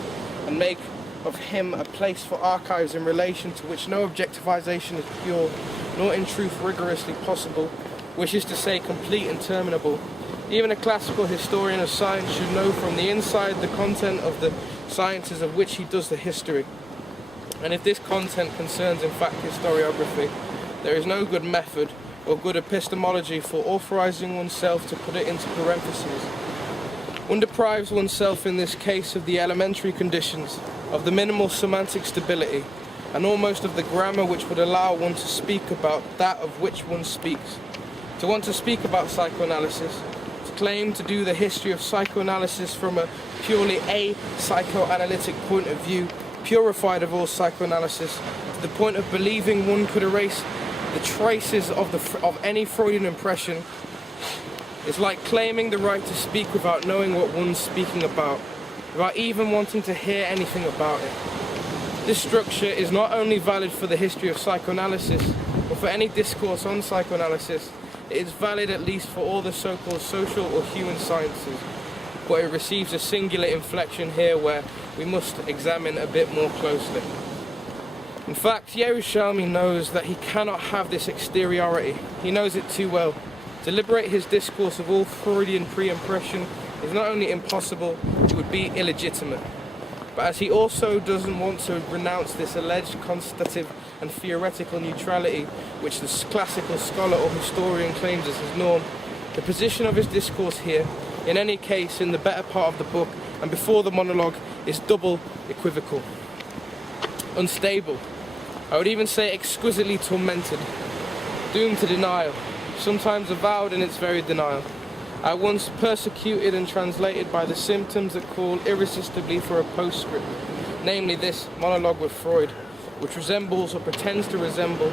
and make of him a place for archives in relation to which no objectivization is pure, nor in truth rigorously possible, which is to say complete and terminable. Even a classical historian of science should know from the inside the content of the sciences of which he does the history. And if this content concerns in fact historiography, there is no good method or good epistemology for authorizing oneself to put it into parentheses. One deprives oneself in this case of the elementary conditions, of the minimal semantic stability, and almost of the grammar which would allow one to speak about that of which one speaks. To want to speak about psychoanalysis, to claim to do the history of psychoanalysis from a purely psychoanalytic point of view, purified of all psychoanalysis, to the point of believing one could erase the traces of any Freudian impression, is like claiming the right to speak without knowing what one's speaking about, without even wanting to hear anything about it. This structure is not only valid for the history of psychoanalysis, but for any discourse on psychoanalysis. It is valid at least for all the so-called social or human sciences, but it receives a singular inflection here where we must examine a bit more closely. In fact, Yerushalmi knows that he cannot have this exteriority. He knows it too well. To liberate his discourse of all Freudian pre-impression is not only impossible, it would be illegitimate. But as he also doesn't want to renounce this alleged constitutive and theoretical neutrality which the classical scholar or historian claims as his norm, the position of his discourse here, in any case in the better part of the book and before the monologue, is double equivocal. Unstable, I would even say exquisitely tormented, doomed to denial, sometimes avowed in its very denial. At once persecuted and translated by the symptoms that call irresistibly for a postscript, namely this monologue with Freud, which resembles or pretends to resemble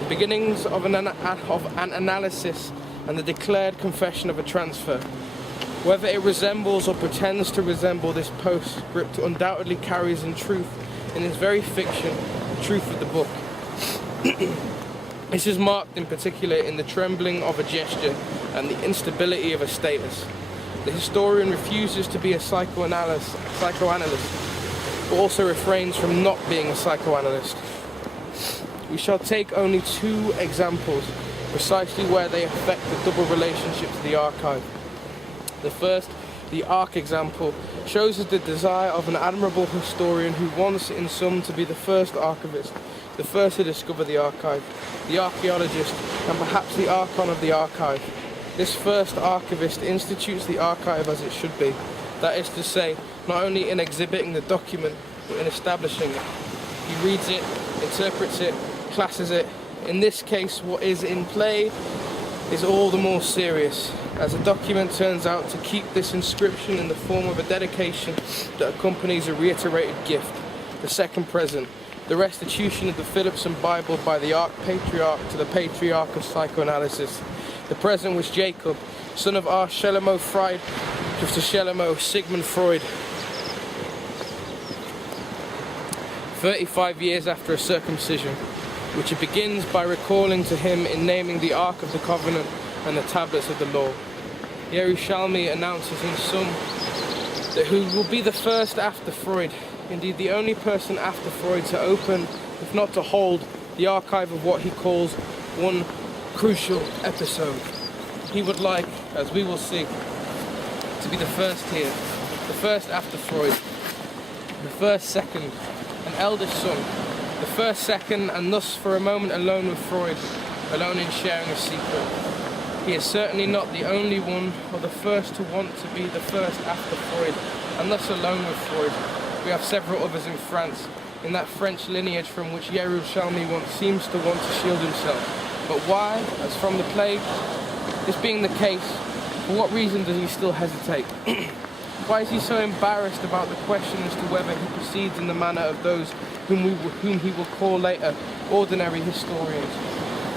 the beginnings of an analysis and the declared confession of a transfer. Whether it resembles or pretends to resemble this postscript undoubtedly carries in truth, in its very fiction, the truth of the book. This is marked in particular in the trembling of a gesture and the instability of a status. The historian refuses to be a psychoanalyst, but also refrains from not being a psychoanalyst. We shall take only two examples, precisely where they affect the double relationship to the archive. The first, the arc example, shows us the desire of an admirable historian who wants in sum to be the first archivist, the first to discover the archive, the archaeologist, and perhaps the archon of the archive. This first archivist institutes the archive as it should be, that is to say, not only in exhibiting the document, but in establishing it. He reads it, interprets it, classes it. In this case, what is in play is all the more serious, as the document turns out to keep this inscription in the form of a dedication that accompanies a reiterated gift, the second present, the restitution of the Philipson Bible by the Archpatriarch to the Patriarch of Psychoanalysis, the present which Jacob, son of our Shelemo Freud, gives to Shelemo Sigmund Freud, 35 years after a circumcision, which it begins by recalling to him in naming the Ark of the Covenant and the tablets of the law. Yerushalmi announces in sum that who will be the first after Freud, indeed the only person after Freud to open, if not to hold, the archive of what he calls one crucial episode. He would like, as we will see, to be the first here, the first after Freud, the first second, an eldest son, the first second, and thus for a moment alone with Freud, alone in sharing a secret. He is certainly not the only one or the first to want to be the first after Freud, and thus alone with Freud. We have several others in France, in that French lineage from which Yerushalmi seems to want to shield himself. But why, as from the plague, this being the case, for what reason does he still hesitate? Why is he so embarrassed about the question as to whether he proceeds in the manner of those whom he will call later ordinary historians,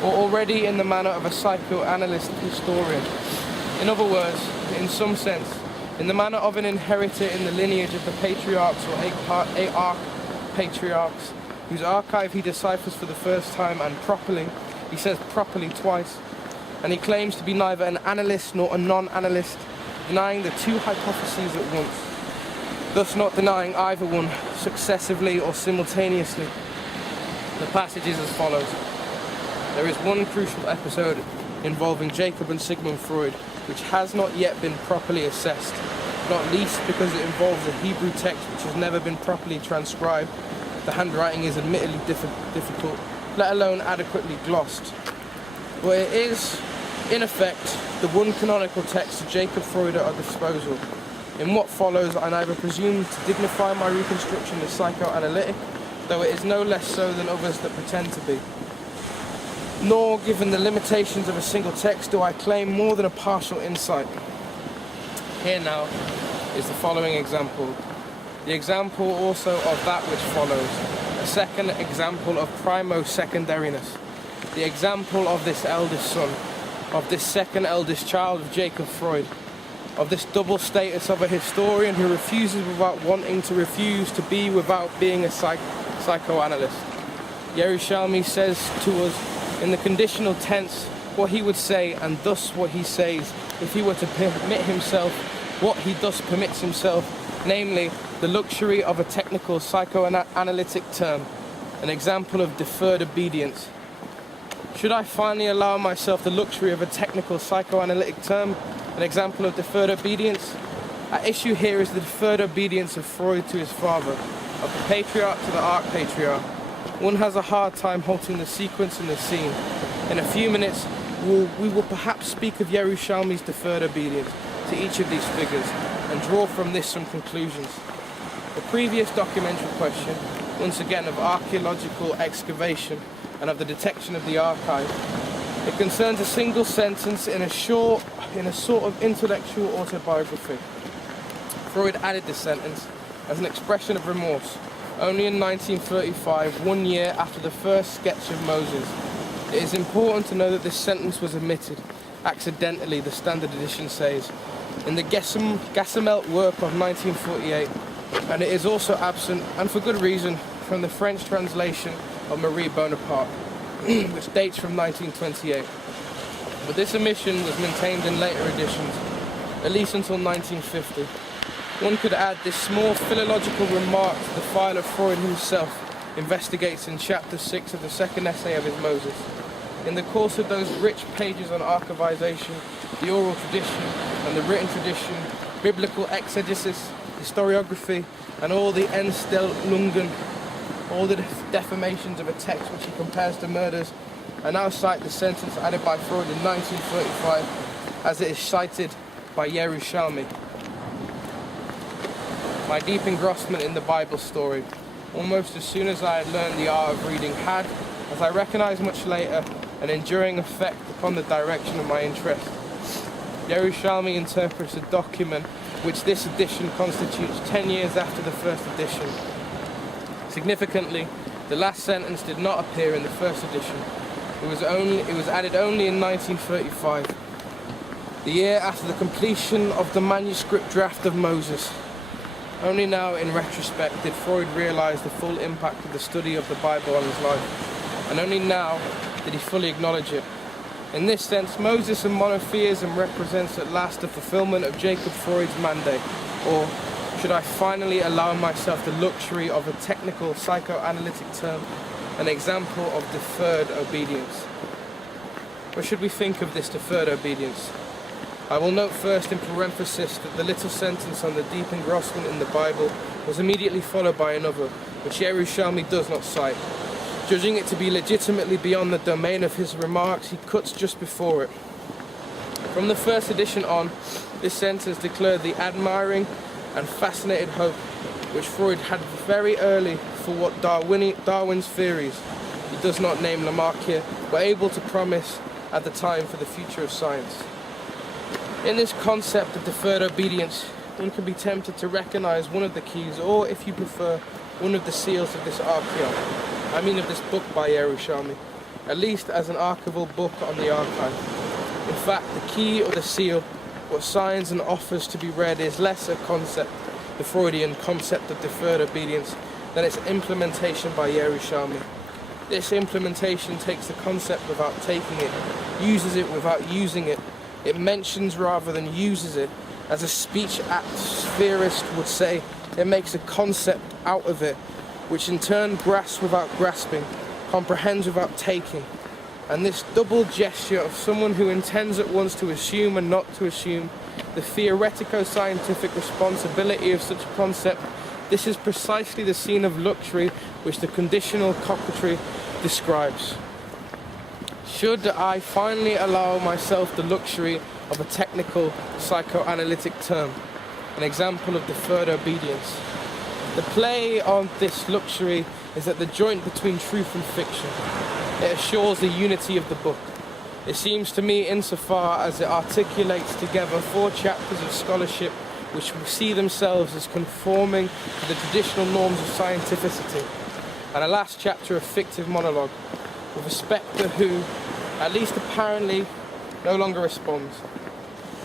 or already in the manner of a psychoanalyst historian? In other words, in some sense, in the manner of an inheritor in the lineage of the patriarchs or arch-patriarchs, whose archive he deciphers for the first time and properly, he says properly twice, and he claims to be neither an analyst nor a non-analyst, denying the two hypotheses at once, thus not denying either one successively or simultaneously. The passage is as follows. There is one crucial episode involving Jacob and Sigmund Freud which has not yet been properly assessed, not least because it involves a Hebrew text which has never been properly transcribed. The handwriting is admittedly difficult, let alone adequately glossed. But it is, in effect, the one canonical text of Jacob Freud at our disposal. In what follows, I neither presume to dignify my reconstruction as psychoanalytic, though it is no less so than others that pretend to be. Nor, given the limitations of a single text, do I claim more than a partial insight. Here now is the following example. The example also of that which follows. A second example of primo-secondariness. The example of this eldest son, of this second eldest child of Jacob Freud, of this double status of a historian who refuses without wanting to refuse to be without being a psychoanalyst. Yerushalmi says to us in the conditional tense what he would say, and thus what he says if he were to permit himself what he thus permits himself, namely the luxury of a technical psychoanalytic term, an example of deferred obedience. Should I finally allow myself the luxury of a technical psychoanalytic term, an example of deferred obedience? At issue here is the deferred obedience of Freud to his father, of the patriarch to the arch-patriarch. One has a hard time halting the sequence and the scene. In a few minutes, we will perhaps speak of Yerushalmi's deferred obedience to each of these figures and draw from this some conclusions. The previous documentary question, once again of archaeological excavation and of the detection of the archive, it concerns a single sentence in a sort of intellectual autobiography. Freud added this sentence as an expression of remorse, only in 1935, 1 year after the first sketch of Moses. It is important to know that this sentence was omitted, accidentally, the Standard Edition says, in the Gassamelt work of 1948, and it is also absent, and for good reason, from the French translation of Marie Bonaparte, which dates from 1928. But this omission was maintained in later editions, at least until 1950. One could add this small philological remark to the file of Freud himself investigates in chapter 6 of the second essay of his Moses. In the course of those rich pages on archivization, the oral tradition and the written tradition, biblical exegesis, historiography, and all the Entstellungen, all the defamations of a text which he compares to murders, I now cite the sentence added by Freud in 1935 as it is cited by Yerushalmi. My deep engrossment in the Bible story, almost as soon as I had learned the art of reading, had, as I recognized much later, an enduring effect upon the direction of my interest. Yerushalmi interprets a document which this edition constitutes 10 years after the first edition. Significantly, the last sentence did not appear in the first edition. It was added only in 1935, the year after the completion of the manuscript draft of Moses. Only now, in retrospect, did Freud realize the full impact of the study of the Bible on his life, and only now did he fully acknowledge it. In this sense, Moses and monotheism represents at last the fulfillment of Jacob Freud's mandate, or should I finally allow myself the luxury of a technical psychoanalytic term, an example of deferred obedience? What should we think of this deferred obedience? I will note first in parenthesis that the little sentence on the deep engrossment in the Bible was immediately followed by another, which Yerushalmi does not cite. Judging it to be legitimately beyond the domain of his remarks, he cuts just before it. From the first edition on, this sentence declared the admiring and fascinated hope which Freud had very early for what Darwin's theories, he does not name Lamarck here, were able to promise at the time for the future of science. In this concept of deferred obedience, one can be tempted to recognize one of the keys, or if you prefer, one of the seals of this archaeon. I mean of this book by Yerushalmi, at least as an archival book on the archive. In fact, the key or the seal, what signs and offers to be read, is less a concept, the Freudian concept of deferred obedience, than its implementation by Yerushalmi. This implementation takes the concept without taking it, uses it without using it. It mentions rather than uses it. As a speech atmospherist would say, it makes a concept out of it, which in turn grasps without grasping, comprehends without taking. And this double gesture of someone who intends at once to assume and not to assume the theoretico-scientific responsibility of such a concept, this is precisely the scene of luxury which the conditional coquetry describes. Should I finally allow myself the luxury of a technical psychoanalytic term, an example of deferred obedience? The play on this luxury is at the joint between truth and fiction. It assures the unity of the book. It seems to me, insofar as it articulates together 4 chapters of scholarship which see themselves as conforming to the traditional norms of scientificity, and a last chapter of fictive monologue with a spectre who, at least apparently, no longer responds.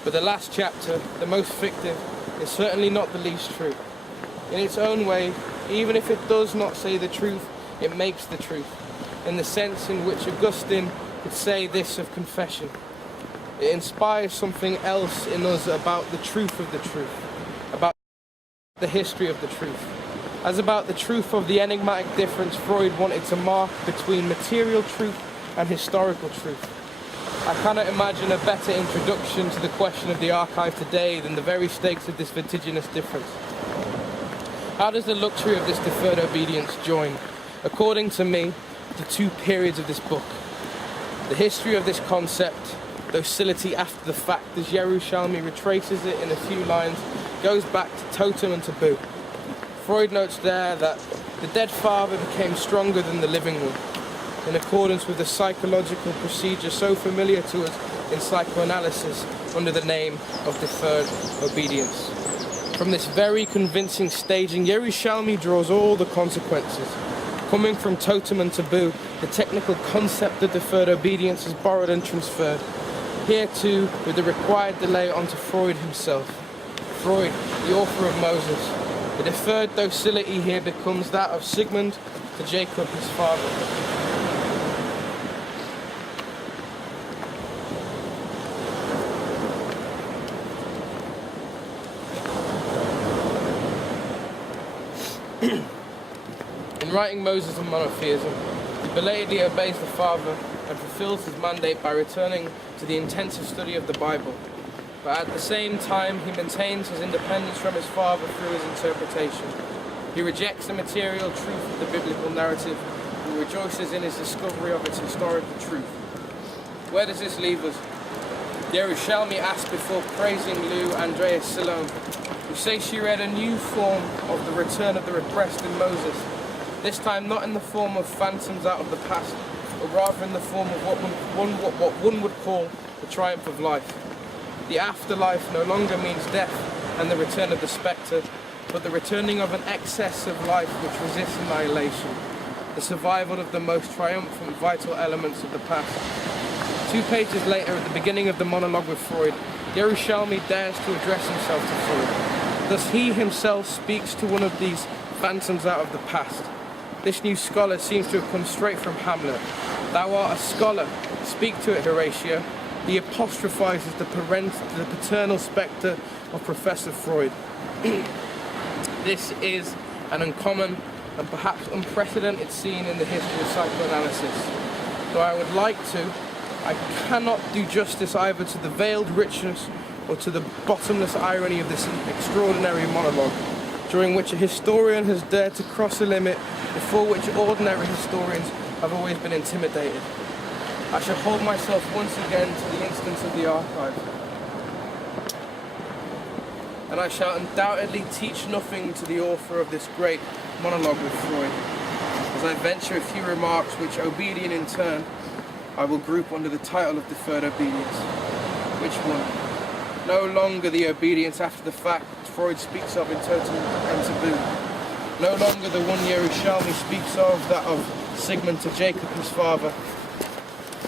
But the last chapter, the most fictive, is certainly not the least true. In its own way, even if it does not say the truth, it makes the truth, in the sense in which Augustine could say this of confession. It inspires something else in us about the truth of the truth, about the history of the truth, as about the truth of the enigmatic difference Freud wanted to mark between material truth and historical truth. I cannot imagine a better introduction to the question of the archive today than the very stakes of this vertiginous difference. How does the luxury of this deferred obedience join, according to me, the 2 periods of this book? The history of this concept, docility after the fact, as Yerushalmi retraces it in a few lines, goes back to totem and taboo. Freud notes there that the dead father became stronger than the living one, in accordance with the psychological procedure so familiar to us in psychoanalysis under the name of deferred obedience. From this very convincing staging, Yerushalmi draws all the consequences. Coming from totem and taboo, the technical concept of deferred obedience is borrowed and transferred, here too with the required delay onto Freud himself. Freud, the author of Moses. The deferred docility here becomes that of Sigmund to Jacob, his father. In writing Moses and Monotheism, he belatedly obeys the Father and fulfills his mandate by returning to the intensive study of the Bible. But at the same time, he maintains his independence from his Father through his interpretation. He rejects the material truth of the biblical narrative and rejoices in his discovery of its historical truth. Where does this leave us? Yerushalmi asked before praising Lou Andreas Salome, who say she read a new form of the return of the repressed in Moses, this time not in the form of phantoms out of the past, but rather in the form of what one would call the triumph of life. The afterlife no longer means death and the return of the spectre, but the returning of an excess of life which resists annihilation, the survival of the most triumphant vital elements of the past. 2 pages later, at the beginning of the monologue with Freud, Yerushalmi dares to address himself to Freud. Thus he himself speaks to one of these phantoms out of the past. This new scholar seems to have come straight from Hamlet. Thou art a scholar, speak to it, Horatio. He apostrophizes the paternal spectre of Professor Freud. This is an uncommon and perhaps unprecedented scene in the history of psychoanalysis. Though I would like to, I cannot do justice either to the veiled richness or to the bottomless irony of this extraordinary monologue, during which a historian has dared to cross a limit before which ordinary historians have always been intimidated. I shall hold myself once again to the instance of the archive, and I shall undoubtedly teach nothing to the author of this great monologue with Freud, as I venture a few remarks which, obedient in turn, I will group under the title of deferred obedience. Which one? No longer the obedience after the fact Freud speaks of in totem and taboo. No longer the one Yerushalmi speaks of, that of Sigmund to Jacob, his father.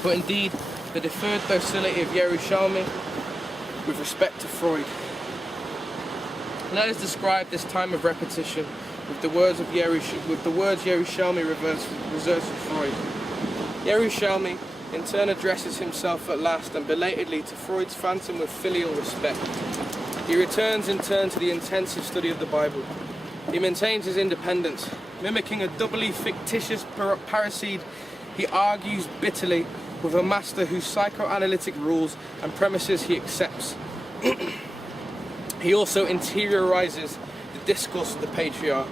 But indeed, the deferred docility of Yerushalmi with respect to Freud. Let us describe this time of repetition with the words Yerushalmi reserves for Freud. Yerushalmi in turn addresses himself at last and belatedly to Freud's phantom with filial respect. He returns in turn to the intensive study of the Bible. He maintains his independence. Mimicking a doubly fictitious parricide, he argues bitterly with a master whose psychoanalytic rules and premises he accepts. He also interiorizes the discourse of the patriarch,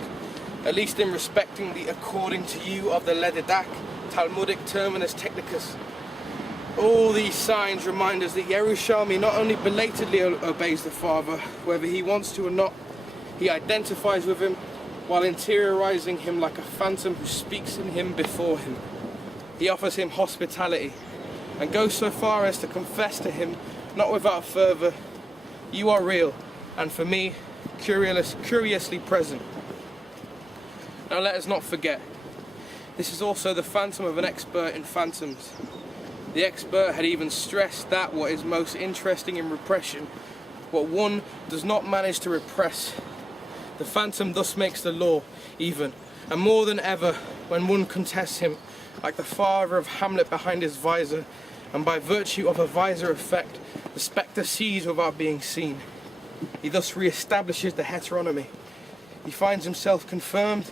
at least in respecting the according to you of the Ledidak, Talmudic terminus technicus. All these signs remind us that Yerushalmi not only belatedly obeys the Father, whether he wants to or not, he identifies with him, while interiorizing him like a phantom who speaks in him before him. He offers him hospitality and goes so far as to confess to him, not without fervor, "You are real, and for me, curiously present." Now let us not forget, this is also the phantom of an expert in phantoms. The expert had even stressed that what is most interesting in repression, what one does not manage to repress. The phantom thus makes the law, even, and more than ever, when one contests him, like the father of Hamlet behind his visor, and by virtue of a visor effect, the spectre sees without being seen. He thus re-establishes the heteronomy. He finds himself confirmed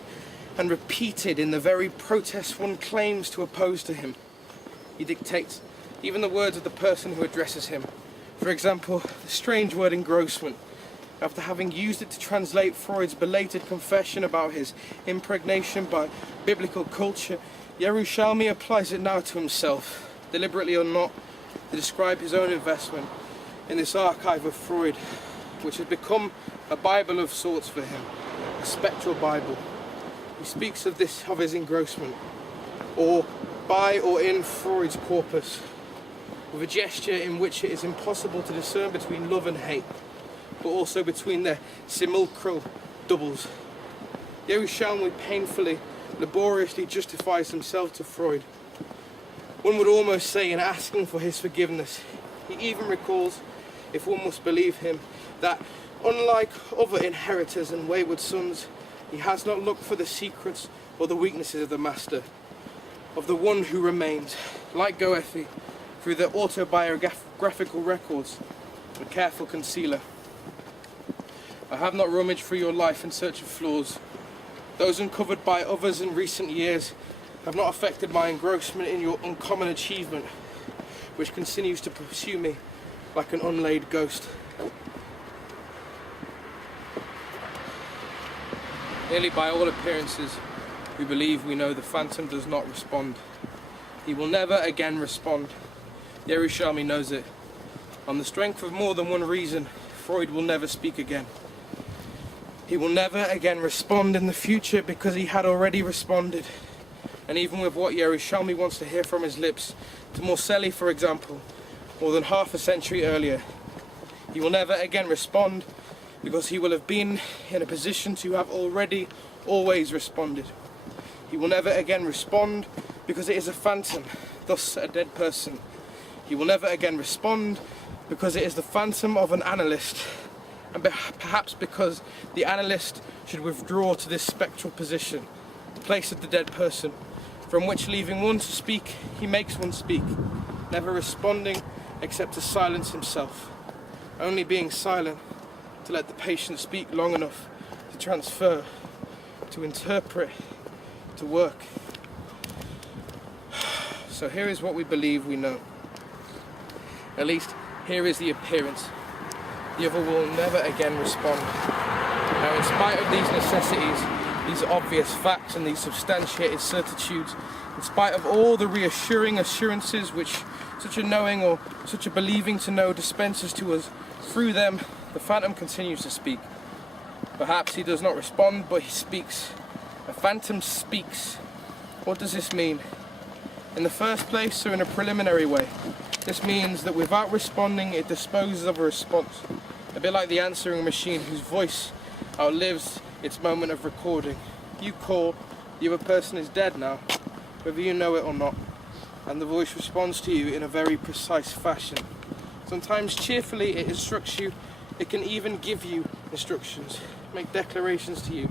and repeated in the very protest one claims to oppose to him. He dictates even the words of the person who addresses him. For example, the strange word engrossment. After having used it to translate Freud's belated confession about his impregnation by biblical culture, Yerushalmi applies it now to himself, deliberately or not, to describe his own investment in this archive of Freud, which has become a Bible of sorts for him, a spectral Bible. He speaks of his engrossment, or by or in Freud's corpus, with a gesture in which it is impossible to discern between love and hate, but also between their simulacral doubles. Yerushalmi painfully, laboriously justifies himself to Freud. One would almost say in asking for his forgiveness. He even recalls, if one must believe him, that unlike other inheritors and wayward sons, he has not looked for the secrets or the weaknesses of the master, of the one who remains, like Goethe, through the autobiographical records, a careful concealer. I have not rummaged through your life in search of flaws. Those uncovered by others in recent years have not affected my engrossment in your uncommon achievement, which continues to pursue me like an unlaid ghost. Nearly by all appearances, we believe we know the phantom does not respond. He will never again respond. Yerushalmi knows it. On the strength of more than one reason, Freud will never speak again. He will never again respond in the future because he had already responded. And even with what Yerushalmi wants to hear from his lips, to Morselli, for example, more than half a century earlier, he will never again respond because he will have been in a position to have already always responded. He will never again respond because it is a phantom, thus a dead person. He will never again respond because it is the phantom of an analyst, and perhaps because the analyst should withdraw to this spectral position, the place of the dead person, from which, leaving one to speak, he makes one speak, never responding except to silence himself, only being silent to let the patient speak long enough to transfer, to interpret, to work. So here is what we believe we know. At least, here is the appearance. The other will never again respond. Now, in spite of these necessities, these obvious facts and these substantiated certitudes, in spite of all the reassuring assurances which such a knowing or such a believing to know dispenses to us, through them, the phantom continues to speak. Perhaps he does not respond, but he speaks. A phantom speaks. What does this mean? In the first place, or in a preliminary way, this means that without responding, it disposes of a response. A bit like the answering machine whose voice outlives its moment of recording. You call, the other person is dead now, whether you know it or not, and the voice responds to you in a very precise fashion. Sometimes cheerfully it instructs you, it can even give you instructions, make declarations to you,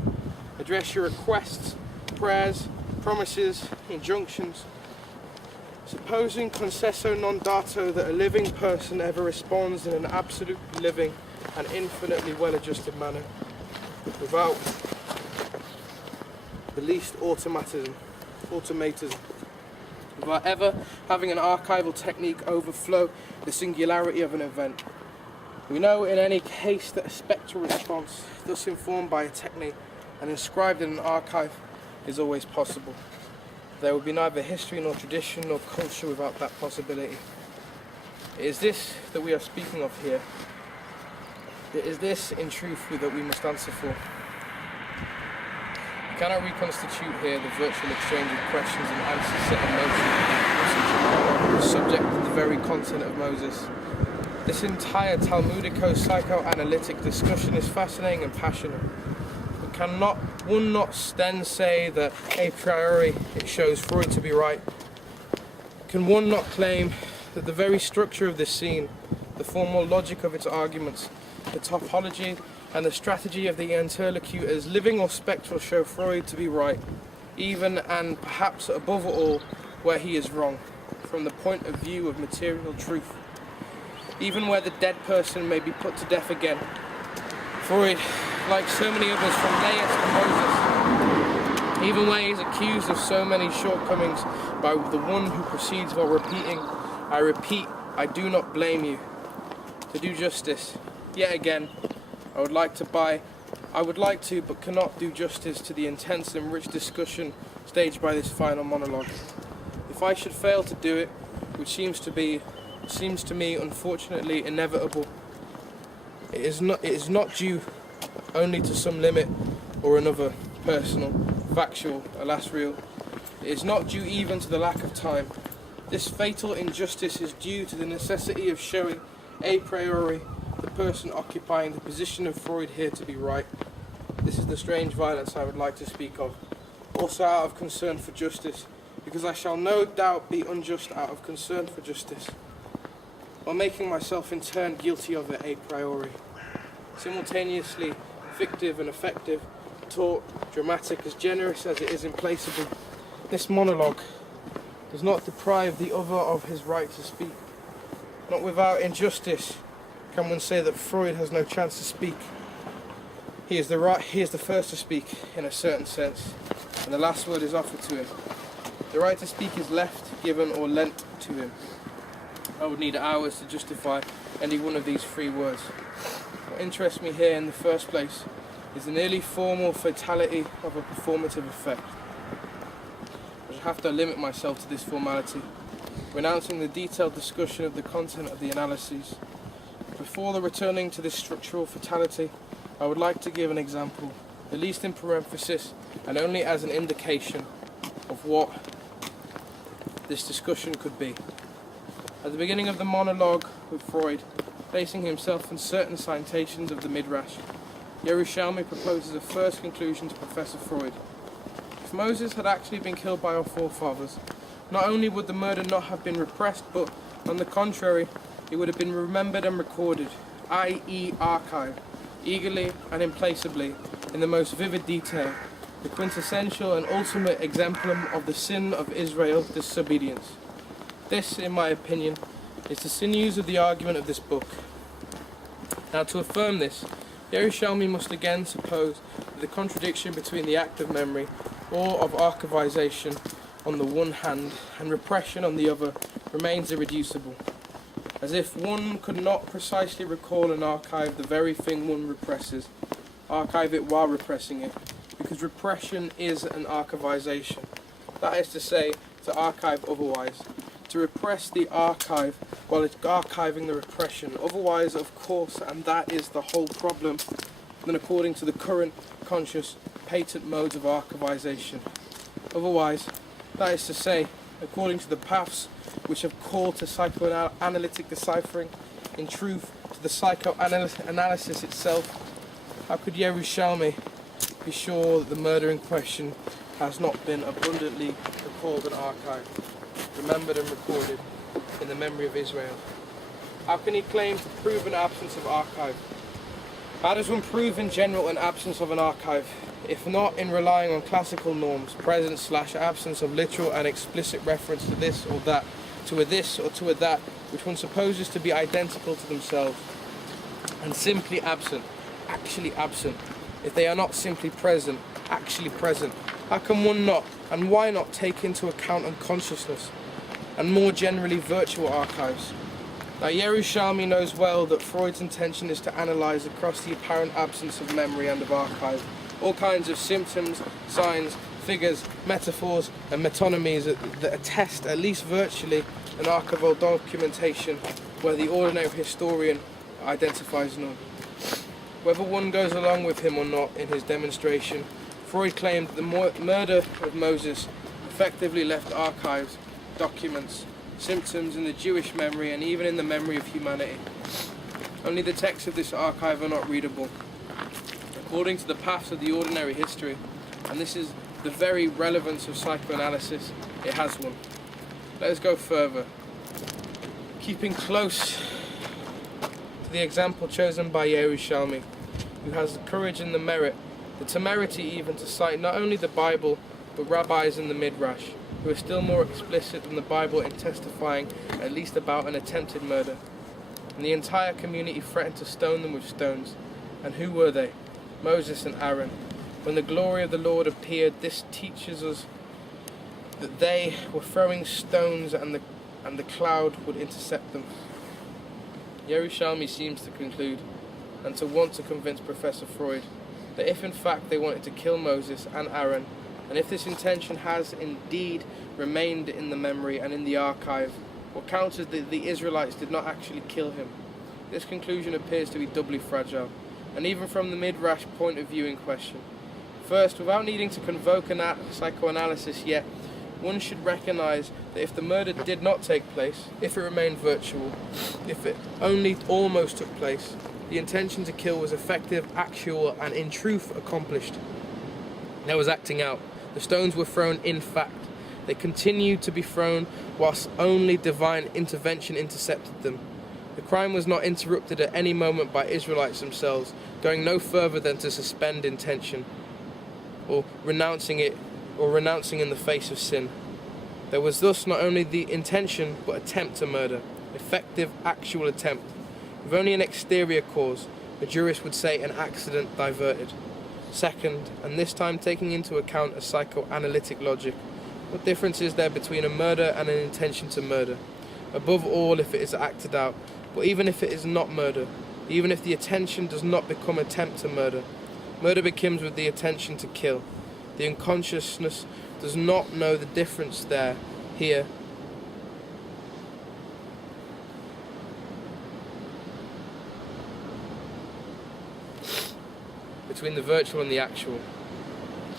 address your requests, prayers, promises, injunctions. Supposing concesso non dato that a living person ever responds in an absolutely living and infinitely well-adjusted manner, without the least automatism, without ever having an archival technique overflow the singularity of an event. We know in any case that a spectral response, thus informed by a technique and inscribed in an archive, is always possible. There will be neither history nor tradition nor culture without that possibility. It is this that we are speaking of here. It is this, in truth, that we must answer for. We cannot reconstitute here the virtual exchange of questions and answers set in motion, subject to the very content of Moses. This entire Talmudico-psychoanalytic discussion is fascinating and passionate. Cannot one not then say that a priori it shows Freud to be right? Can one not claim that the very structure of this scene, the formal logic of its arguments, the topology and the strategy of the interlocutors, living or spectral, show Freud to be right, even and perhaps above all where he is wrong, from the point of view of material truth? Even where the dead person may be put to death again, Freud, like so many others from Laius to Moses, even where he is accused of so many shortcomings by the one who proceeds while repeating, I repeat, I do not blame you, to do justice. Yet again, I would like to but cannot do justice to the intense and rich discussion staged by this final monologue. If I should fail to do it, which seems to me unfortunately inevitable, it is not due only to some limit or another, personal, factual, alas real. It is not due even to the lack of time. This fatal injustice is due to the necessity of showing a priori the person occupying the position of Freud here to be right. This is the strange violence I would like to speak of, also out of concern for justice, because I shall no doubt be unjust out of concern for justice, while making myself in turn guilty of it a priori. Simultaneously fictive and effective, taut, dramatic, as generous as it is implacable, this monologue does not deprive the other of his right to speak. Not without injustice can one say that Freud has no chance to speak. He is the first to speak in a certain sense, and the last word is offered to him. The right to speak is left, given, or lent to him. I would need hours to justify any one of these three words. What interests me here in the first place is the nearly formal fatality of a performative effect. I shall have to limit myself to this formality, renouncing the detailed discussion of the content of the analyses. Before returning to this structural fatality, I would like to give an example, at least in parenthesis, and only as an indication of what this discussion could be. At the beginning of the monologue with Freud, basing himself on certain citations of the Midrash, Yerushalmi proposes a first conclusion to Professor Freud. If Moses had actually been killed by our forefathers, not only would the murder not have been repressed, but, on the contrary, it would have been remembered and recorded, i.e. archived, eagerly and implacably, in the most vivid detail, the quintessential and ultimate exemplum of the sin of Israel, disobedience. This, in my opinion, is the sinews of the argument of this book. Now, to affirm this, Yerushalmi must again suppose that the contradiction between the act of memory, or of archivization on the one hand, and repression on the other, remains irreducible. As if one could not precisely recall and archive the very thing one represses, archive it while repressing it, because repression is an archivization. That is to say, to archive otherwise. To repress the archive while it's archiving the repression. Otherwise, of course, and that is the whole problem, then according to the current conscious patent modes of archivization. Otherwise, that is to say, according to the paths which have called to psychoanalytic deciphering, in truth, to the psychoanalysis itself, how could Yerushalmi be sure that the murder in question has not been abundantly recalled and archived, remembered and recorded in the memory of Israel? How can he claim to prove an absence of archive? How does one prove in general an absence of an archive, if not in relying on classical norms, presence/absence of literal and explicit reference to this or that, to a this or to a that, which one supposes to be identical to themselves, and simply absent, actually absent, if they are not simply present, actually present? How can one not, and why not, take into account unconsciousness, and more generally virtual archives? Now, Yerushalmi knows well that Freud's intention is to analyse across the apparent absence of memory and of archive all kinds of symptoms, signs, figures, metaphors and metonymies that attest, at least virtually, an archival documentation where the ordinary historian identifies none. Whether one goes along with him or not in his demonstration, Freud claimed the murder of Moses effectively left archives, documents, symptoms in the Jewish memory and even in the memory of humanity. Only the texts of this archive are not readable. According to the paths of the ordinary history, and this is the very relevance of psychoanalysis, it has one. Let us go further. Keeping close to the example chosen by Yerushalmi, who has the courage and the temerity even to cite not only the Bible, but rabbis in the Midrash, who are still more explicit than the Bible in testifying at least about an attempted murder. And the entire community threatened to stone them with stones. And who were they? Moses and Aaron. When the glory of the Lord appeared, this teaches us that they were throwing stones and the cloud would intercept them. Yerushalmi seems to conclude, and to want to convince Professor Freud, that if in fact they wanted to kill Moses and Aaron, and if this intention has indeed remained in the memory and in the archive, what counts is that the Israelites did not actually kill him. This conclusion appears to be doubly fragile, and even from the Midrash point of view in question. First, without needing to convoke a psychoanalysis yet, one should recognize that if the murder did not take place, if it remained virtual, if it only almost took place, the intention to kill was effective, actual, and in truth accomplished. There was acting out. The stones were thrown in fact. They continued to be thrown whilst only divine intervention intercepted them. The crime was not interrupted at any moment by Israelites themselves, going no further than to suspend intention, or renouncing in the face of sin. There was thus not only the intention, but attempt to murder, effective, actual attempt, with only an exterior cause, a jurist would say an accident diverted. Second, and this time taking into account a psychoanalytic logic, what difference is there between a murder and an intention to murder? Above all, if it is acted out, but even if it is not murder, even if the intention does not become attempt to murder, murder begins with the intention to kill. The unconsciousness does not know the difference here. Between the virtual and the actual,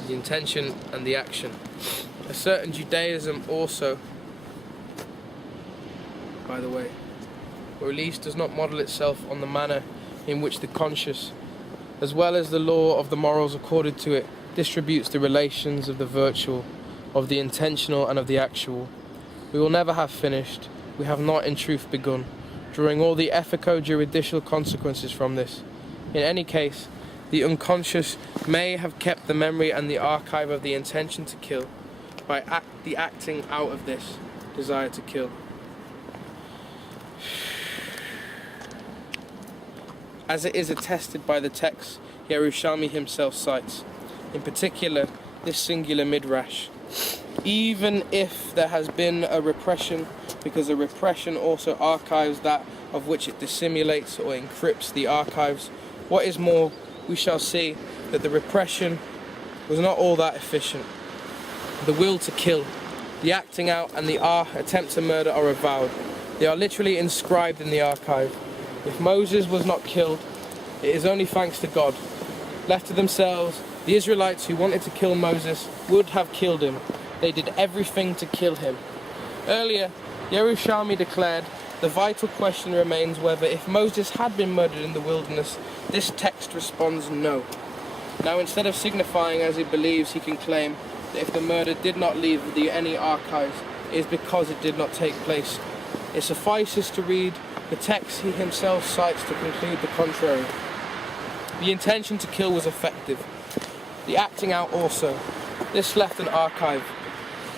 the intention and the action. A certain Judaism also, by the way, or at least does not model itself on the manner in which the conscious, as well as the law of the morals accorded to it, distributes the relations of the virtual, of the intentional and of the actual. We will never have finished, we have not in truth begun, drawing all the ethico-juridical consequences from this. In any case, the unconscious may have kept the memory and the archive of the intention to kill by the acting out of this desire to kill. As it is attested by the text Yerushalmi himself cites, in particular this singular midrash. Even if there has been a repression, because a repression also archives that of which it dissimulates or encrypts the archives, what is more, we shall see that the repression was not all that efficient. The will to kill, the acting out and the attempt to murder are avowed. They are literally inscribed in the archive. If Moses was not killed, it is only thanks to God. Left to themselves, the Israelites who wanted to kill Moses would have killed him. They did everything to kill him. Earlier, Yerushalmi declared, the vital question remains whether if Moses had been murdered in the wilderness, this text responds no. Now instead of signifying as he believes, he can claim that if the murder did not leave any archives, it is because it did not take place. It suffices to read the text he himself cites to conclude the contrary. The intention to kill was effective. The acting out also. This left an archive.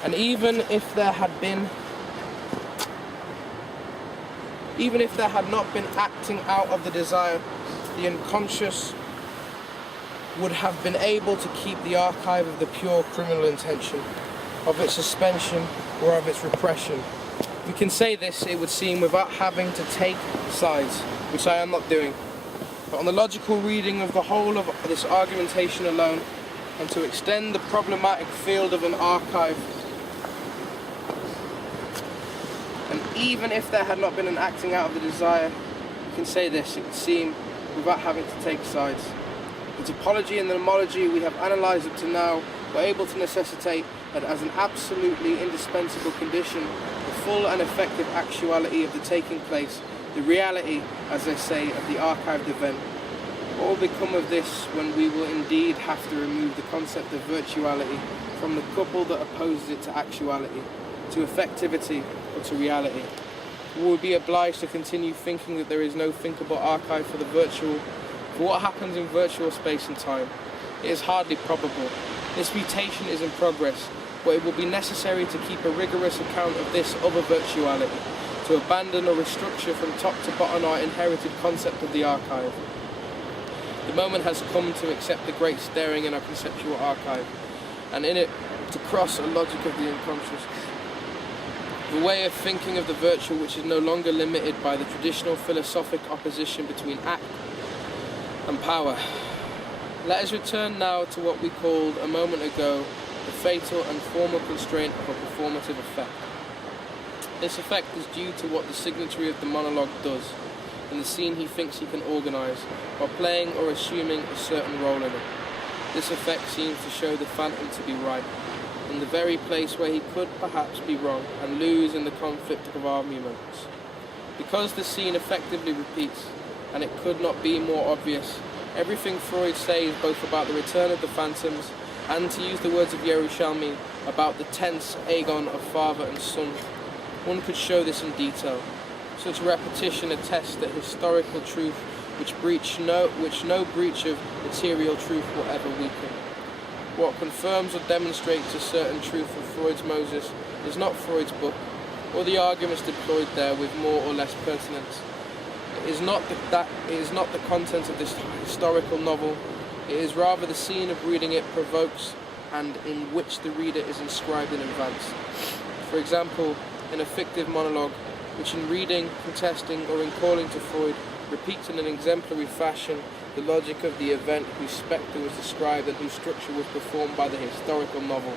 And even if there had not been acting out of the desire, the unconscious would have been able to keep the archive of the pure criminal intention, of its suspension or of its repression. We can say this, it would seem, without having to take sides, which I am not doing. But on the logical reading of the whole of this argumentation alone, and to extend the problematic field of an archive, and even if there had not been an acting out of the desire, we can say this, it would seem, without having to take sides. The topology and the nomology we have analysed up to now were able to necessitate that as an absolutely indispensable condition, the full and effective actuality of the taking place, the reality, as they say, of the archived event. What will become of this when we will indeed have to remove the concept of virtuality from the couple that opposes it to actuality, to effectivity, or to reality? Will we be obliged to continue thinking that there is no thinkable archive for the virtual? For what happens in virtual space and time? It is hardly probable. This mutation is in progress, but it will be necessary to keep a rigorous account of this other virtuality, to abandon or restructure from top to bottom our inherited concept of the archive. The moment has come to accept the great staring in our conceptual archive, and in it to cross a logic of the unconscious. The way of thinking of the virtual which is no longer limited by the traditional philosophic opposition between act and power. Let us return now to what we called a moment ago the fatal and formal constraint of a performative effect. This effect is due to what the signatory of the monologue does in the scene he thinks he can organise, while playing or assuming a certain role in it. This effect seems to show the phantom to be right, in the very place where he could perhaps be wrong and lose in the conflict of arguments. Because the scene effectively repeats, and it could not be more obvious, everything Freud says both about the return of the phantoms and, to use the words of Yerushalmi, about the tense agon of father and son. One could show this in detail. Such repetition attests that historical truth which no breach of material truth will ever weaken. What confirms or demonstrates a certain truth of Freud's Moses is not Freud's book, or the arguments deployed there with more or less pertinence. It is not the content of this historical novel, it is rather the scene of reading it provokes and in which the reader is inscribed in advance. For example, in a fictive monologue, which in reading, contesting, or in calling to Freud, repeats in an exemplary fashion the logic of the event whose spectre was described and whose structure was performed by the historical novel.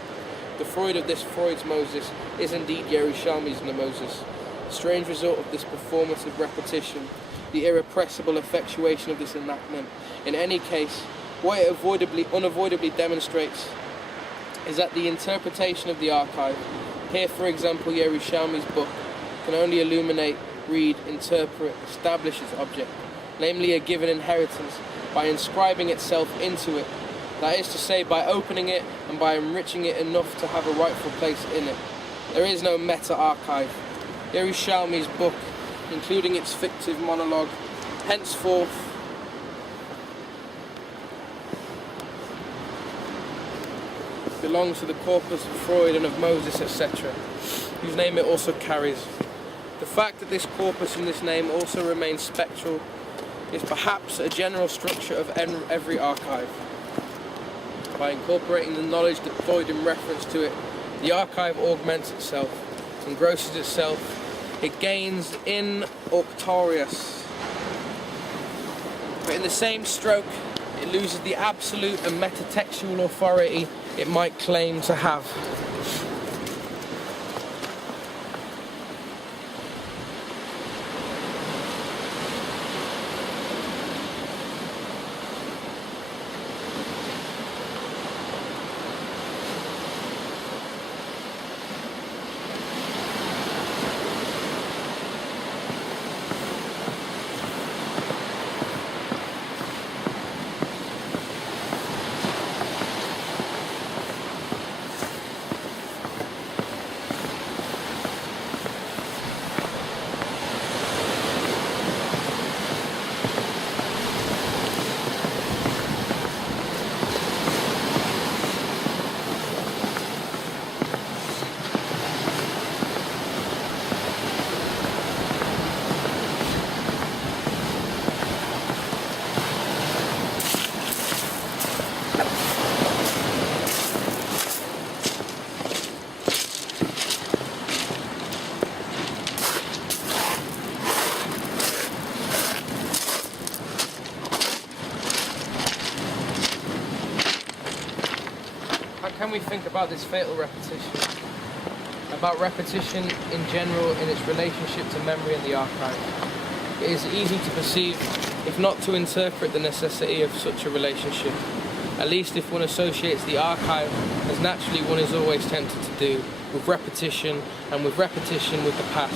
The Freud of this Freud's Moses is indeed Yerushalmi's Moses. The strange result of this performative repetition, the irrepressible effectuation of this enactment. In any case, what it unavoidably demonstrates is that the interpretation of the archive, here for example Yerushalmi's book, can only illuminate, read, interpret, establish its object, namely a given inheritance, by inscribing itself into it, that is to say, by opening it and by enriching it enough to have a rightful place in it. There is no meta-archive. Yerushalmi's book, including its fictive monologue, henceforth belongs to the corpus of Freud and of Moses, etc., whose name it also carries. The fact that this corpus and this name also remains spectral is perhaps a general structure of every archive. By incorporating the knowledge deployed in reference to it, the archive augments itself, engrosses itself, it gains in auctorious. But in the same stroke, it loses the absolute and metatextual authority it might claim to have. Can we think about this fatal repetition? About repetition in general in its relationship to memory and the archive. It is easy to perceive if not to interpret the necessity of such a relationship, at least if one associates the archive, as naturally one is always tempted to do, with repetition, and with repetition with the past.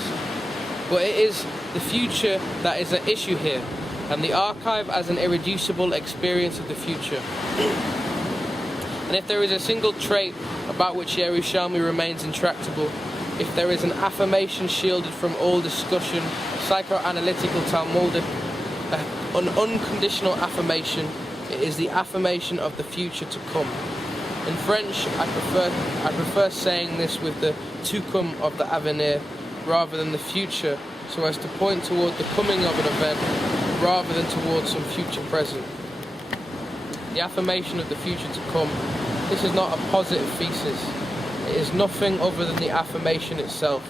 But it is the future that is at issue here, and the archive as an irreducible experience of the future. And if there is a single trait about which Yerushalmi remains intractable, if there is an affirmation shielded from all discussion, psychoanalytical, Talmudic, an unconditional affirmation, it is the affirmation of the future to come. In French, I prefer saying this with the to come of the avenir rather than the future, so as to point toward the coming of an event rather than towards some future present. The affirmation of the future to come, this is not a positive thesis. It is nothing other than the affirmation itself.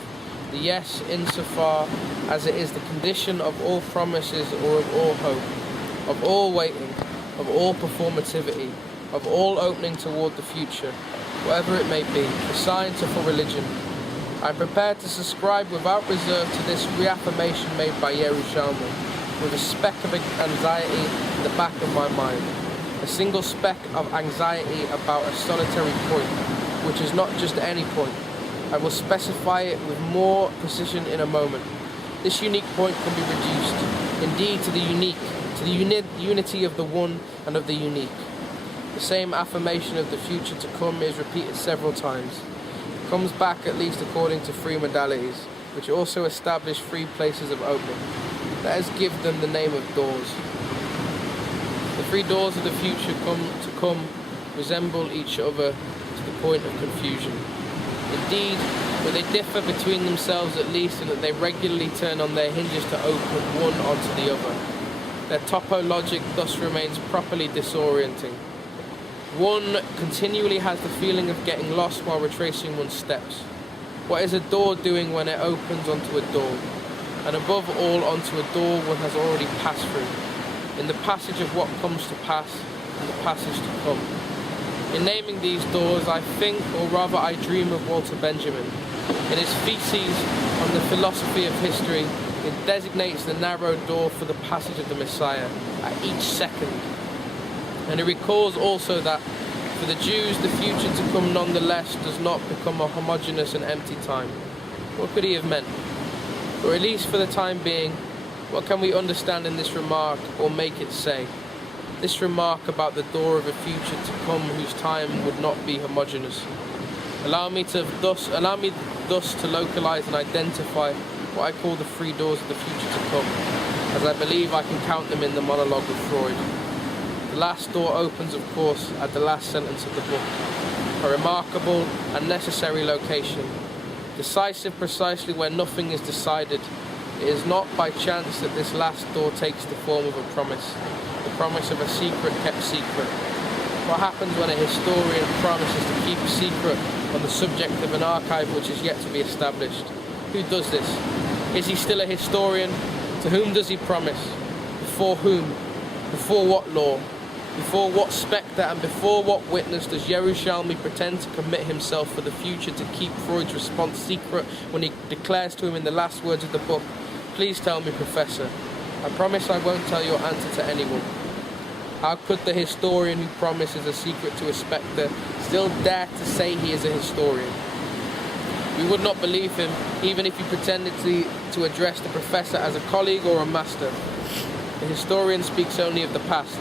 The yes insofar as it is the condition of all promises or of all hope, of all waiting, of all performativity, of all opening toward the future, whatever it may be, for science or for religion. I am prepared to subscribe without reserve to this reaffirmation made by Yerushalmi, with a speck of anxiety in the back of my mind, a single speck of anxiety about a solitary point, which is not just any point. I will specify it with more precision in a moment. This unique point can be reduced, indeed, to the unique, to the unity of the one and of the unique. The same affirmation of the future to come is repeated several times. It comes back at least according to three modalities, which also establish three places of opening. Let us give them the name of doors. The three doors of the future resemble each other to the point of confusion. Indeed, but they differ between themselves at least in that they regularly turn on their hinges to open one onto the other. Their topologic thus remains properly disorienting. One continually has the feeling of getting lost while retracing one's steps. What is a door doing when it opens onto a door? And above all, onto a door one has already passed through, in the passage of what comes to pass and the passage to come. In naming these doors, I think, or rather I dream of Walter Benjamin. In his theses on the philosophy of history, it designates the narrow door for the passage of the Messiah at each second. And it recalls also that for the Jews, the future to come nonetheless does not become a homogeneous and empty time. What could he have meant? Or at least for the time being, what can we understand in this remark or make it say? This remark about the door of a future to come whose time would not be homogeneous. Allow me thus to localize and identify what I call the three doors of the future to come, as I believe I can count them in the monologue of Freud. The last door opens, of course, at the last sentence of the book, a remarkable and necessary location, decisive precisely where nothing is decided. It is not by chance that this last door takes the form of a promise, the promise of a secret kept secret. What happens when a historian promises to keep a secret on the subject of an archive which is yet to be established? Who does this? Is he still a historian? To whom does he promise? Before whom? Before what law? Before what spectre and before what witness does Yerushalmi pretend to commit himself for the future to keep Freud's response secret when he declares to him in the last words of the book, "Please tell me, Professor. I promise I won't tell your answer to anyone." How could the historian who promises a secret to a spectre still dare to say he is a historian? We would not believe him even if he pretended to address the professor as a colleague or a master. The historian speaks only of the past.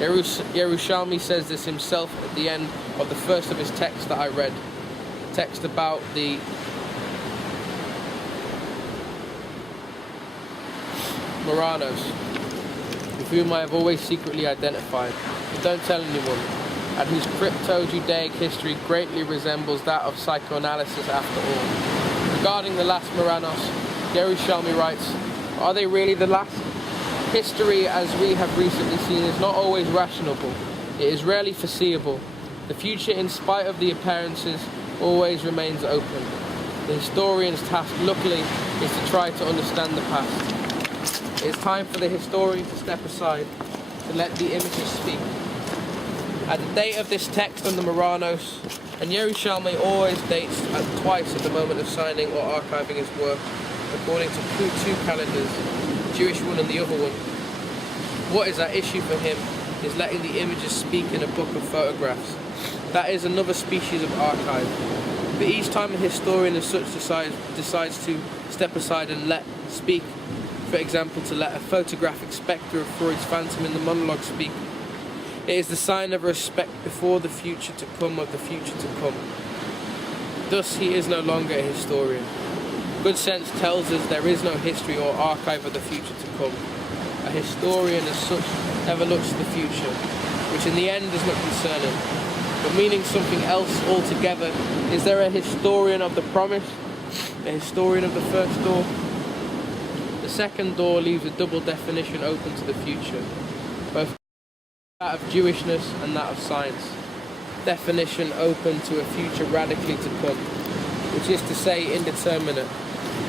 Yerushalmi says this himself at the end of the first of his texts that I read. The text about the Moranos, with whom I have always secretly identified, but don't tell anyone, and whose crypto-Judaic history greatly resembles that of psychoanalysis after all. Regarding the last Moranos, Yerushalmi writes, are they really the last? History, as we have recently seen, is not always rationable. It is rarely foreseeable. The future, in spite of the appearances, always remains open. The historian's task, luckily, is to try to understand the past. It is time for the historian to step aside, to let the images speak. At the date of this text on the Moranos, and Yerushalmi always dates twice at the moment of signing or archiving his work, according to two calendars, the Jewish one and the other one. What is at issue for him is letting the images speak in a book of photographs. That is another species of archive. But each time a historian as such decides to step aside and let speak, for example, to let a photographic spectre of Freud's phantom in the monologue speak, it is the sign of respect before the future to come of the future to come. Thus, he is no longer a historian. Good sense tells us there is no history or archive of the future to come. A historian as such never looks to the future, which in the end does not concern him, but meaning something else altogether. Is there a historian of the promise? A historian of the first door? The second door leaves a double definition open to the future, both that of Jewishness and that of science. Definition open to a future radically to come, which is to say indeterminate,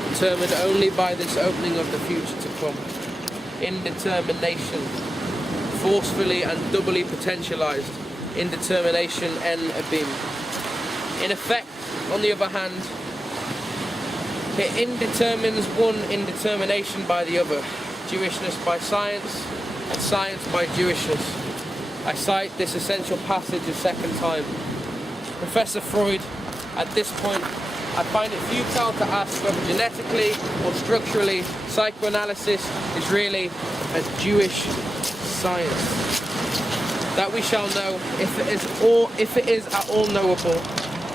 determined only by this opening of the future to come. Indetermination, forcefully and doubly potentialized, indetermination en abim. In effect, on the other hand, it indetermines one indetermination by the other, Jewishness by science and science by Jewishness. I cite this essential passage a second time. Professor Freud, at this point, I find it futile to ask whether genetically or structurally psychoanalysis is really a Jewish science. That we shall know if it is at all knowable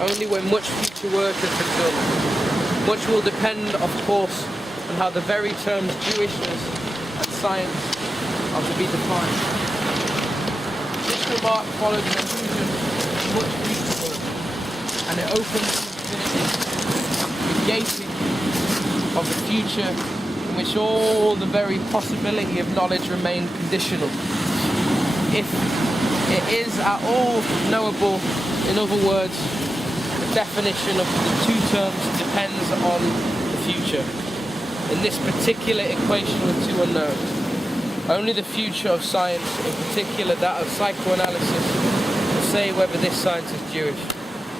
only when much future work has been done. Much will depend, of course, on how the very terms Jewishness and science are to be defined. This remark follows an illusion of much future work, and it opens the gating of the future in which all the very possibility of knowledge remain conditional. If it is at all knowable, in other words, the definition of the two terms depends on the future. In this particular equation with two unknowns, only the future of science, in particular that of psychoanalysis, will say whether this science is Jewish,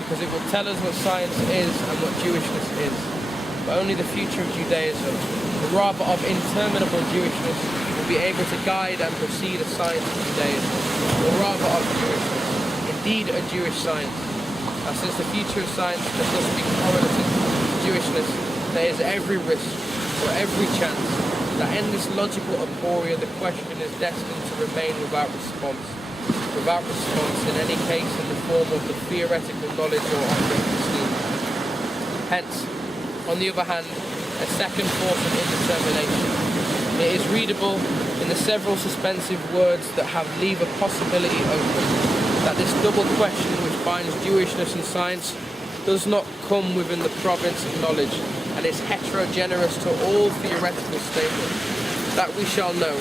because it will tell us what science is and what Jewishness is. But only the future of Judaism, or rather of interminable Jewishness, will be able to guide and proceed a science of Judaism, or rather of Jewishness, indeed a Jewish science. And since the future of science does thus be correlative to Jewishness, there is every risk, or every chance, that in this logical aporia the question is destined to remain without response in any case in the form of the theoretical knowledge or object esteem. Hence, on the other hand, a second force of indetermination. It is readable in the several suspensive words that leave a possibility open, that this double question which binds Jewishness and science does not come within the province of knowledge, and is heterogeneous to all theoretical statements. That we shall know,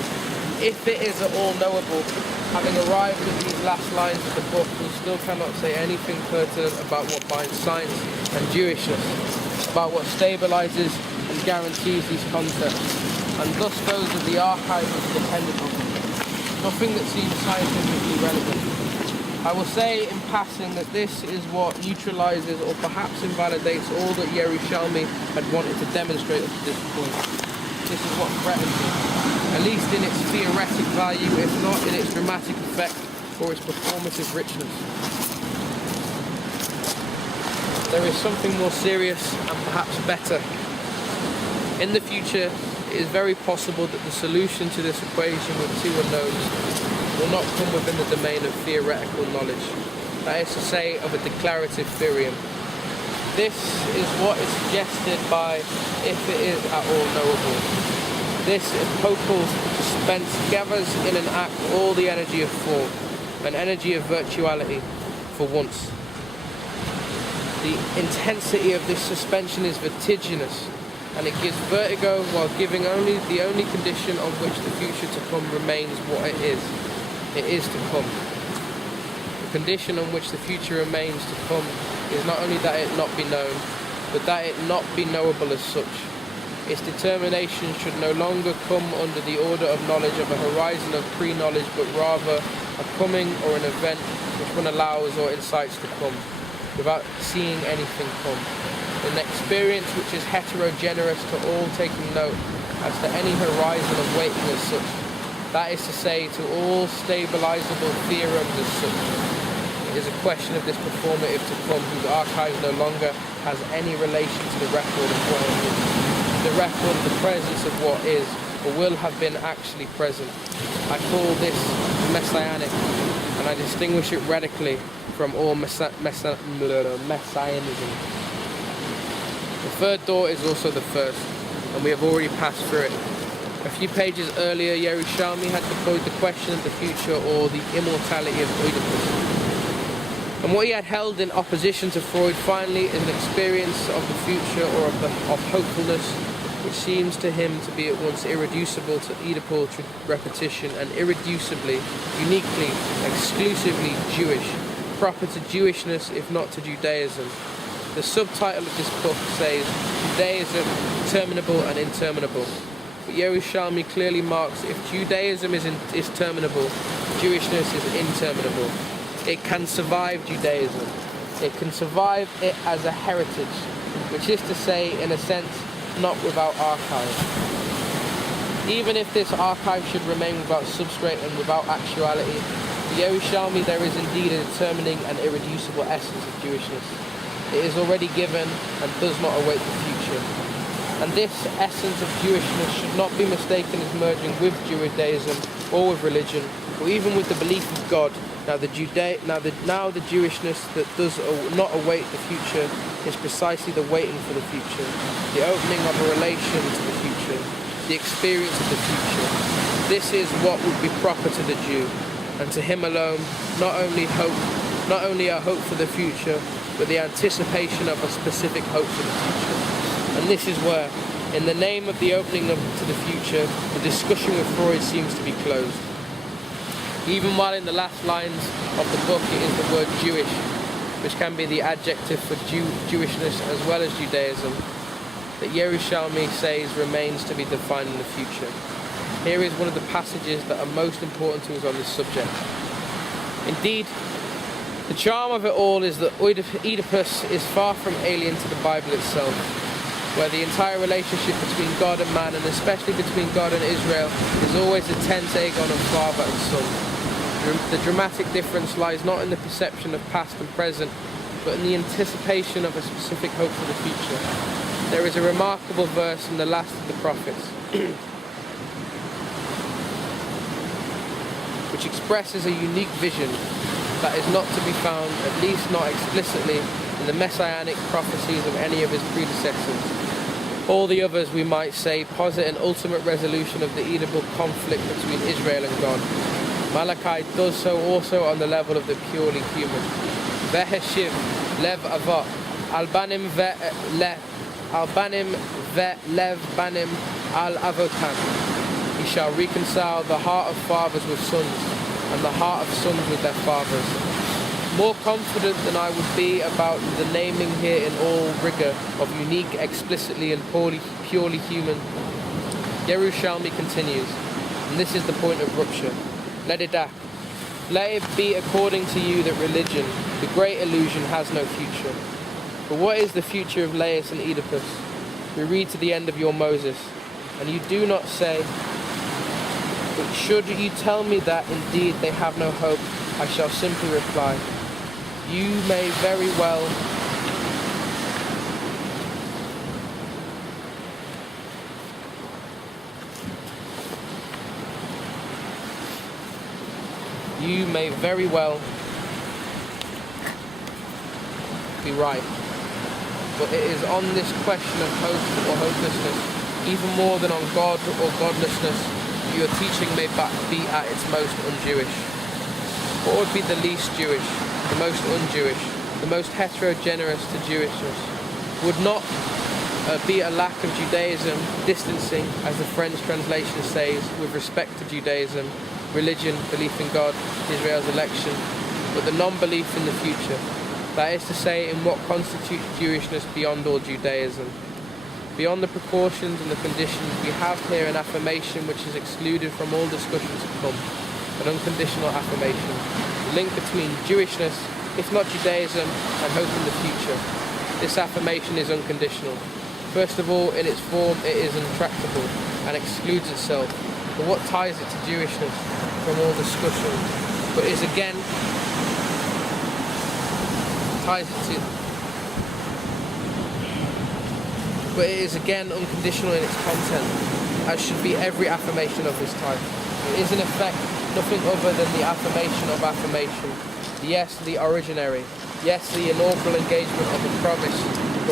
if it is at all knowable. Having arrived at these last lines of the book, we still cannot say anything pertinent about what binds science and Jewishness, about what stabilizes and guarantees these concepts, and thus those of the archive which depended on them. Nothing that seems scientifically relevant. I will say in passing that this is what neutralizes or perhaps invalidates all that Yerushalmi had wanted to demonstrate up to this point. This is what threatens it, at least in its theoretic value, if not in its dramatic effect or its performative richness. There is something more serious and perhaps better. In the future, it is very possible that the solution to this equation with two unknowns will not come within the domain of theoretical knowledge, that is to say, of a declarative theorem. This is what is suggested by if it is at all knowable. This epochal suspense gathers in an act all the energy of form, an energy of virtuality, for once. The intensity of this suspension is vertiginous, and it gives vertigo while giving the only condition on which the future to come remains what it is. It is to come. The condition on which the future remains to come is not only that it not be known, but that it not be knowable as such. Its determination should no longer come under the order of knowledge of a horizon of pre-knowledge, but rather a coming or an event which one allows or incites to come, without seeing anything come. An experience which is heterogeneous to all taking note as to any horizon of waiting as such. That is to say, to all stabilizable theorems as such. It is a question of this performative to come, whose archive no longer has any relation to the record of what is, the record of the presence of what is, or will have been actually present. I call this messianic, and I distinguish it radically from all messianism. The third door is also the first, and we have already passed through it. A few pages earlier, Yerushalmi had deployed the question of the future or the immortality of Oedipus. And what he had held in opposition to Freud finally is an experience of the future or of hopefulness, which seems to him to be at once irreducible to Oedipal repetition and irreducibly, uniquely, exclusively Jewish, proper to Jewishness if not to Judaism. The subtitle of this book says, Judaism, terminable and interminable. But Yerushalmi clearly marks if Judaism is terminable, Jewishness is interminable. It can survive Judaism. It can survive it as a heritage, which is to say, in a sense, not without archive. Even if this archive should remain without substrate and without actuality, for Yerushalmi there is indeed a determining and irreducible essence of Jewishness. It is already given and does not await the future. And this essence of Jewishness should not be mistaken as merging with Judaism or with religion, or even with the belief of God. Now the Jewishness that does not await the future is precisely the waiting for the future, the opening of a relation to the future, the experience of the future. This is what would be proper to the Jew, and to him alone, not only a hope for the future, but the anticipation of a specific hope for the future. And this is where, in the name of the opening to the future, the discussion with Freud seems to be closed. Even while in the last lines of the book it is the word Jewish, which can be the adjective for Jewishness as well as Judaism, that Yerushalmi says remains to be defined in the future. Here is one of the passages that are most important to us on this subject. Indeed, the charm of it all is that Oedipus is far from alien to the Bible itself, where the entire relationship between God and man, and especially between God and Israel, is always a tense agon of father and son. The dramatic difference lies not in the perception of past and present, but in the anticipation of a specific hope for the future. There is a remarkable verse in the last of the prophets, which expresses a unique vision that is not to be found, at least not explicitly, in the messianic prophecies of any of his predecessors. All the others, we might say, posit an ultimate resolution of the Oedipal conflict between Israel and God. Malachi does so also on the level of the purely human. Veheshiv lev avot, albanim ve lev banim al avotam. He shall reconcile the heart of fathers with sons, and the heart of sons with their fathers. More confident than I would be about the naming here in all rigour of unique, explicitly and purely human, Yerushalmi continues, and this is the point of rupture. Let it be according to you that religion, the great illusion, has no future. But what is the future of Laius and Oedipus? We read to the end of your Moses, and you do not say, but should you tell me that indeed they have no hope, I shall simply reply, you may very well be right. But it is on this question of hope or hopelessness, even more than on God or godlessness, your teaching may be at its most un-Jewish. What would be the least Jewish, the most un-Jewish, the most heterogeneous to Jewishness? Would not be a lack of Judaism, distancing, as the French translation says, with respect to Judaism, religion, belief in God, Israel's election, but the non-belief in the future. That is to say, in what constitutes Jewishness beyond all Judaism. Beyond the precautions and the conditions, we have here an affirmation which is excluded from all discussion to come, an unconditional affirmation. The link between Jewishness, if not Judaism, and hope in the future. This affirmation is unconditional. First of all, in its form, it is intractable and excludes itself. But what ties it to Jewishness from all discussion, but is again but it is again unconditional in its content, as should be every affirmation of this type. It is in effect nothing other than the affirmation of affirmation. Yes, the originary. Yes, the inaugural engagement of a promise,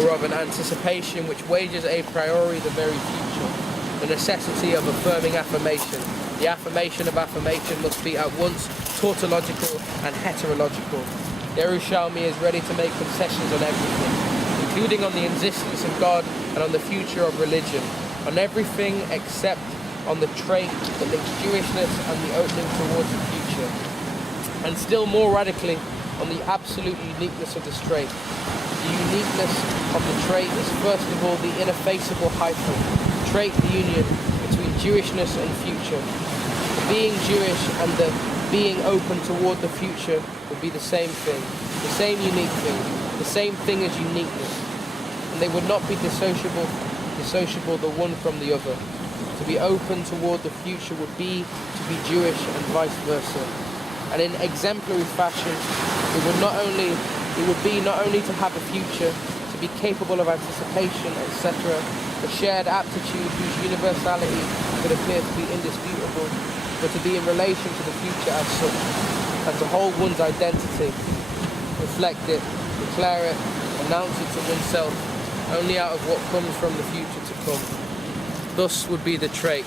or of an anticipation which wages a priori the very future. The necessity of affirming affirmation. The affirmation of affirmation must be at once tautological and heterological. Yerushalmi is ready to make concessions on everything, including on the existence of God and on the future of religion, on everything except on the trait that links Jewishness and the opening towards the future, and still more radically on the absolute uniqueness of this trait. The uniqueness of the trait is first of all the ineffaceable hyphen, trait the union between Jewishness and future. The being Jewish and the being open toward the future would be the same thing, the same unique thing, the same thing as uniqueness, and they would not be dissociable the one from the other. To be open toward the future would be to be Jewish and vice versa. And in exemplary fashion, it would be not only to have a future, to be capable of anticipation, etc., a shared aptitude whose universality could appear to be indisputable, but to be in relation to the future as such, and to hold one's identity, reflect it, declare it, announce it to oneself, only out of what comes from the future to come. Thus would be the trait,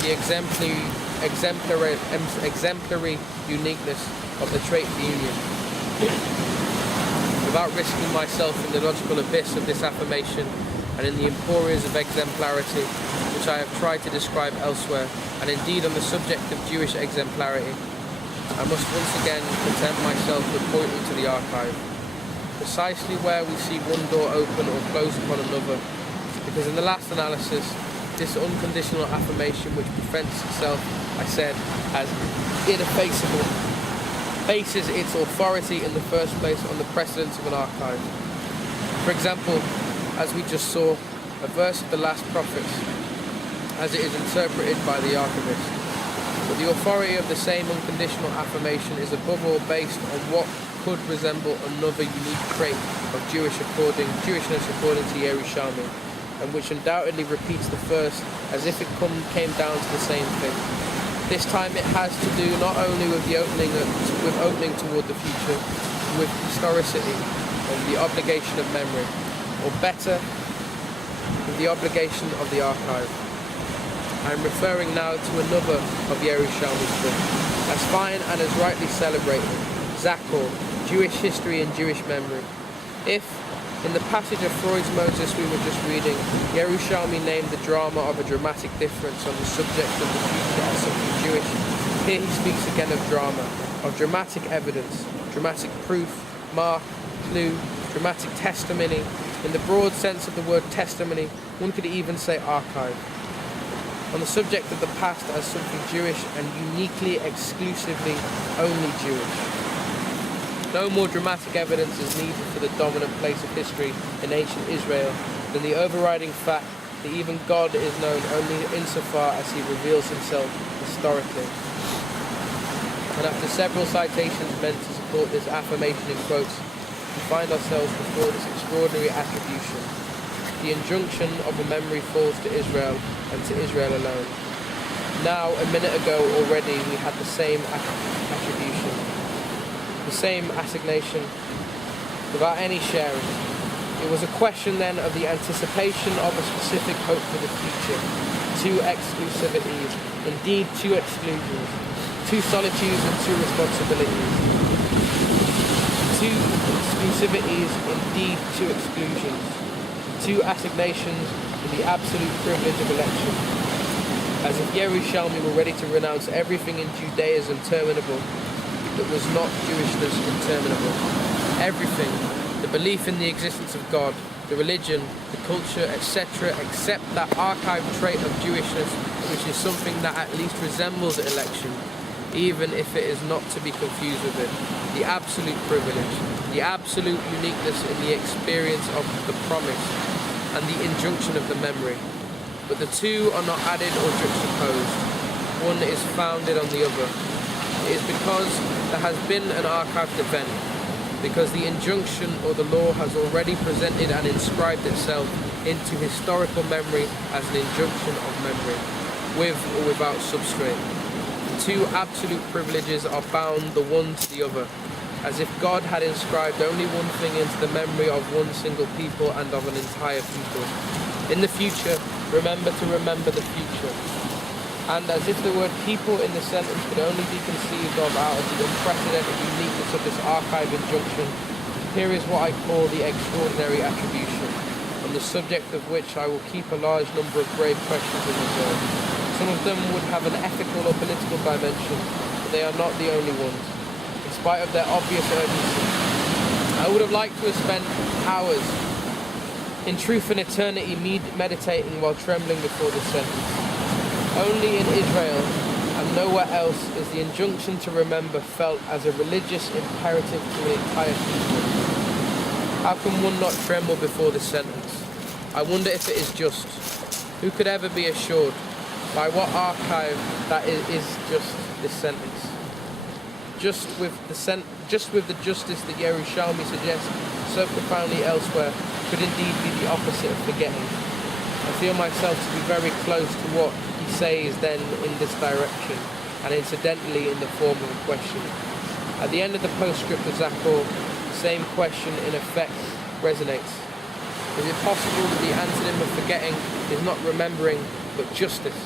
the exemplary uniqueness of the trait of the union. Without risking myself in the logical abyss of this affirmation and in the emporias of exemplarity which I have tried to describe elsewhere, and indeed on the subject of Jewish exemplarity, I must once again content myself with pointing to the archive, precisely where we see one door open or close upon another, because in the last analysis, this unconditional affirmation which presents itself, I said, as ineffaceable, bases its authority in the first place on the precedence of an archive. For example, as we just saw, a verse of the last prophets, as it is interpreted by the archivist. But the authority of the same unconditional affirmation is above all based on what could resemble another unique trait of Jewishness according to Yerushalmi, and which undoubtedly repeats the first as if it came down to the same thing. This time it has to do not only with the opening toward the future, with historicity and the obligation of memory, or better, with the obligation of the archive. I am referring now to another of Yerushalmi's books, as fine and as rightly celebrated, Zachor, Jewish History and Jewish Memory. If, in the passage of Freud's Moses we were just reading, Yerushalmi named the drama of a dramatic difference on the subject of the future as something Jewish, here he speaks again of drama, of dramatic evidence, dramatic proof, mark, clue, dramatic testimony. In the broad sense of the word testimony, one could even say archive. On the subject of the past as something Jewish and uniquely, exclusively, only Jewish. No more dramatic evidence is needed for the dominant place of history in ancient Israel than the overriding fact that even God is known only insofar as he reveals himself historically. And after several citations meant to support this affirmation in quotes, we find ourselves before this extraordinary attribution. The injunction of a memory falls to Israel and to Israel alone. Now, a minute ago already, we had the same attribution, the same assignation, without any sharing. It was a question then of the anticipation of a specific hope for the future. Two exclusivities, indeed two exclusions, two solitudes and two responsibilities. Two exclusivities, indeed two exclusions. Two assignations in the absolute privilege of election. As if Yerushalmi were ready to renounce everything in Judaism terminable that was not Jewishness interminable. Everything, the belief in the existence of God, the religion, the culture, etc., except that archived trait of Jewishness, which is something that at least resembles election, even if it is not to be confused with it. The absolute privilege, the absolute uniqueness in the experience of the promise, and the injunction of the memory. But the two are not added or juxtaposed. one is founded on the other. It is because there has been an archived event, because the injunction or the law has already presented and inscribed itself into historical memory as an injunction of memory, with or without substrate. The two absolute privileges are bound the one to the other, as if God had inscribed only one thing into the memory of one single people and of an entire people. In the future, remember to remember the future. And as if the word people in the sentence could only be conceived of out of the unprecedented uniqueness of this archive injunction, here is what I call the extraordinary attribution, on the subject of which I will keep a large number of grave questions in reserve. Some of them would have an ethical or political dimension, but they are not the only ones, in spite of their obvious urgency. I would have liked to have spent hours, in truth and eternity, meditating while trembling before this sentence. Only in Israel and nowhere else is the injunction to remember felt as a religious imperative to an entire people. How can one not tremble before this sentence? I wonder if it is just. Who could ever be assured by what archive that is just this sentence? Just with the justice that Yerushalmi suggests so profoundly elsewhere could indeed be the opposite of forgetting. I feel myself to be very close to what he says then in this direction, and incidentally in the form of a question. At the end of the postscript of Zachor, the same question in effect resonates. Is it possible that the antonym of forgetting is not remembering, but justice?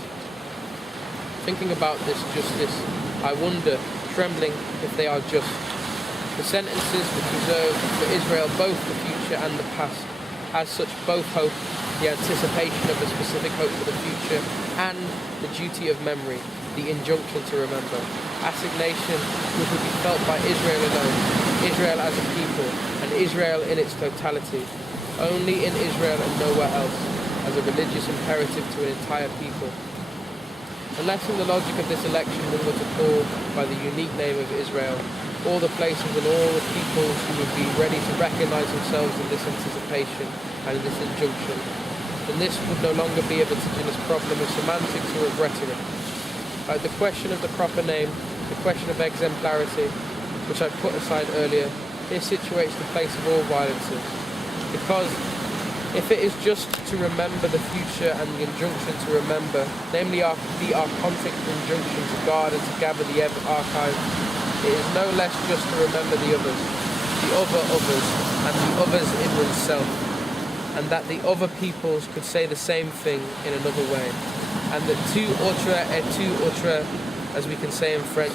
Thinking about this justice, I wonder, trembling, if they are just. The sentences which reserve for Israel both the future and the past, as such both hope, the anticipation of a specific hope for the future, and the duty of memory, the injunction to remember. Assignation which would be felt by Israel alone, Israel as a people, and Israel in its totality, only in Israel and nowhere else, as a religious imperative to an entire people. Unless in the logic of this election one were to call by the unique name of Israel, all the places and all the people who would be ready to recognize themselves in this anticipation and in this injunction, then this would no longer be a vertiginous problem of semantics or of rhetoric. Like the question of the proper name, the question of exemplarity, which I put aside earlier, here situates the place of all violences. Because if it is just to remember the future and the injunction to remember, namely the archontic injunction to guard and to gather the archive, it is no less just to remember the others, the other others, and the others in oneself, and that the other peoples could say the same thing in another way, and that tout autre et tout autre, as we can say in French,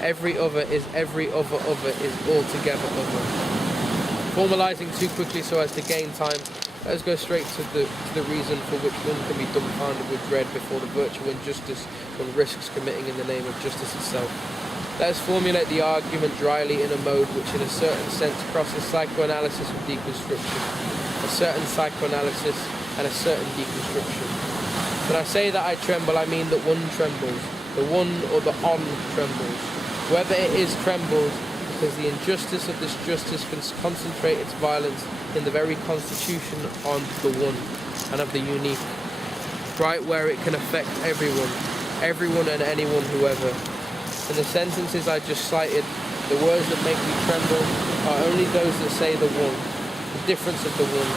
every other is altogether other. Formalizing too quickly so as to gain time, let us go straight to the reason for which one can be dumbfounded with dread before the virtual injustice one risks committing in the name of justice itself. Let us formulate the argument dryly in a mode which in a certain sense crosses psychoanalysis with deconstruction, a certain psychoanalysis and a certain deconstruction. When I say that I tremble, I mean that one trembles, the one or the on trembles. Whoever it is trembles because the injustice of this justice can concentrate its violence in the very constitution on the one and of the unique, right where it can affect everyone and anyone, whoever. In the sentences I just cited, the words that make me tremble are only those that say the one, the difference of the one,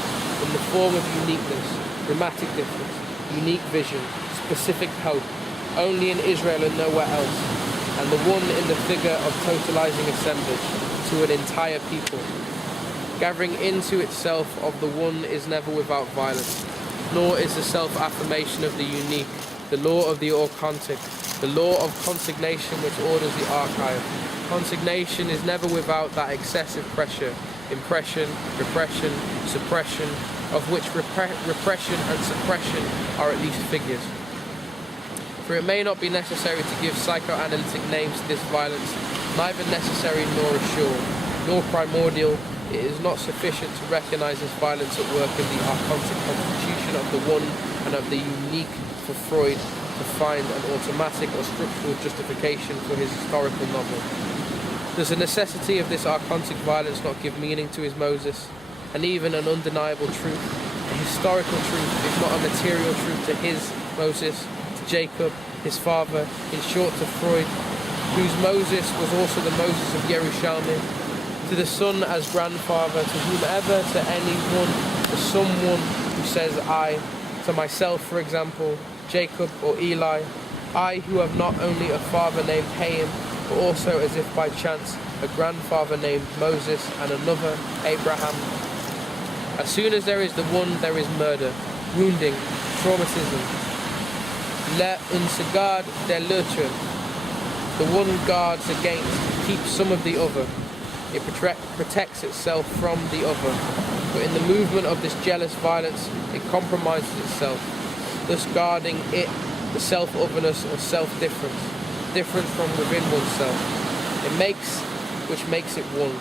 in the form of uniqueness, dramatic difference, unique vision, specific hope, only in Israel and nowhere else, and the one in the figure of totalizing assemblage to an entire people. Gathering into itself of the one is never without violence, nor is the self-affirmation of the unique, the law of the authentic, the law of consignation which orders the archive. Consignation is never without that excessive pressure, impression, repression, suppression, of which repression and suppression are at least figures. For it may not be necessary to give psychoanalytic names to this violence, neither necessary nor assured, nor primordial. It is not sufficient to recognize this violence at work in the archontic constitution of the one and of the unique for Freud to find an automatic or structural justification for his historical novel. Does the necessity of this archontic violence not give meaning to his Moses, and even an undeniable truth, a historical truth, if not a material truth to his Moses, to to Jacob, his father, in short to Freud, whose Moses was also the Moses of Yerushalmi, to the son as grandfather, to whomever, to anyone, to someone who says I, to myself, for example, Jacob or Eli, I who have not only a father named Haim, but also, as if by chance, a grandfather named Moses and another, Abraham. As soon as there is the one, there is murder, wounding, traumatism. Le un se garde de l'autre. The one guards against, keeps some of the other. It protects itself from the other. But in the movement of this jealous violence, it compromises itself, thus guarding it, the self-otherness or self-difference, difference from within oneself. It makes, which makes it one,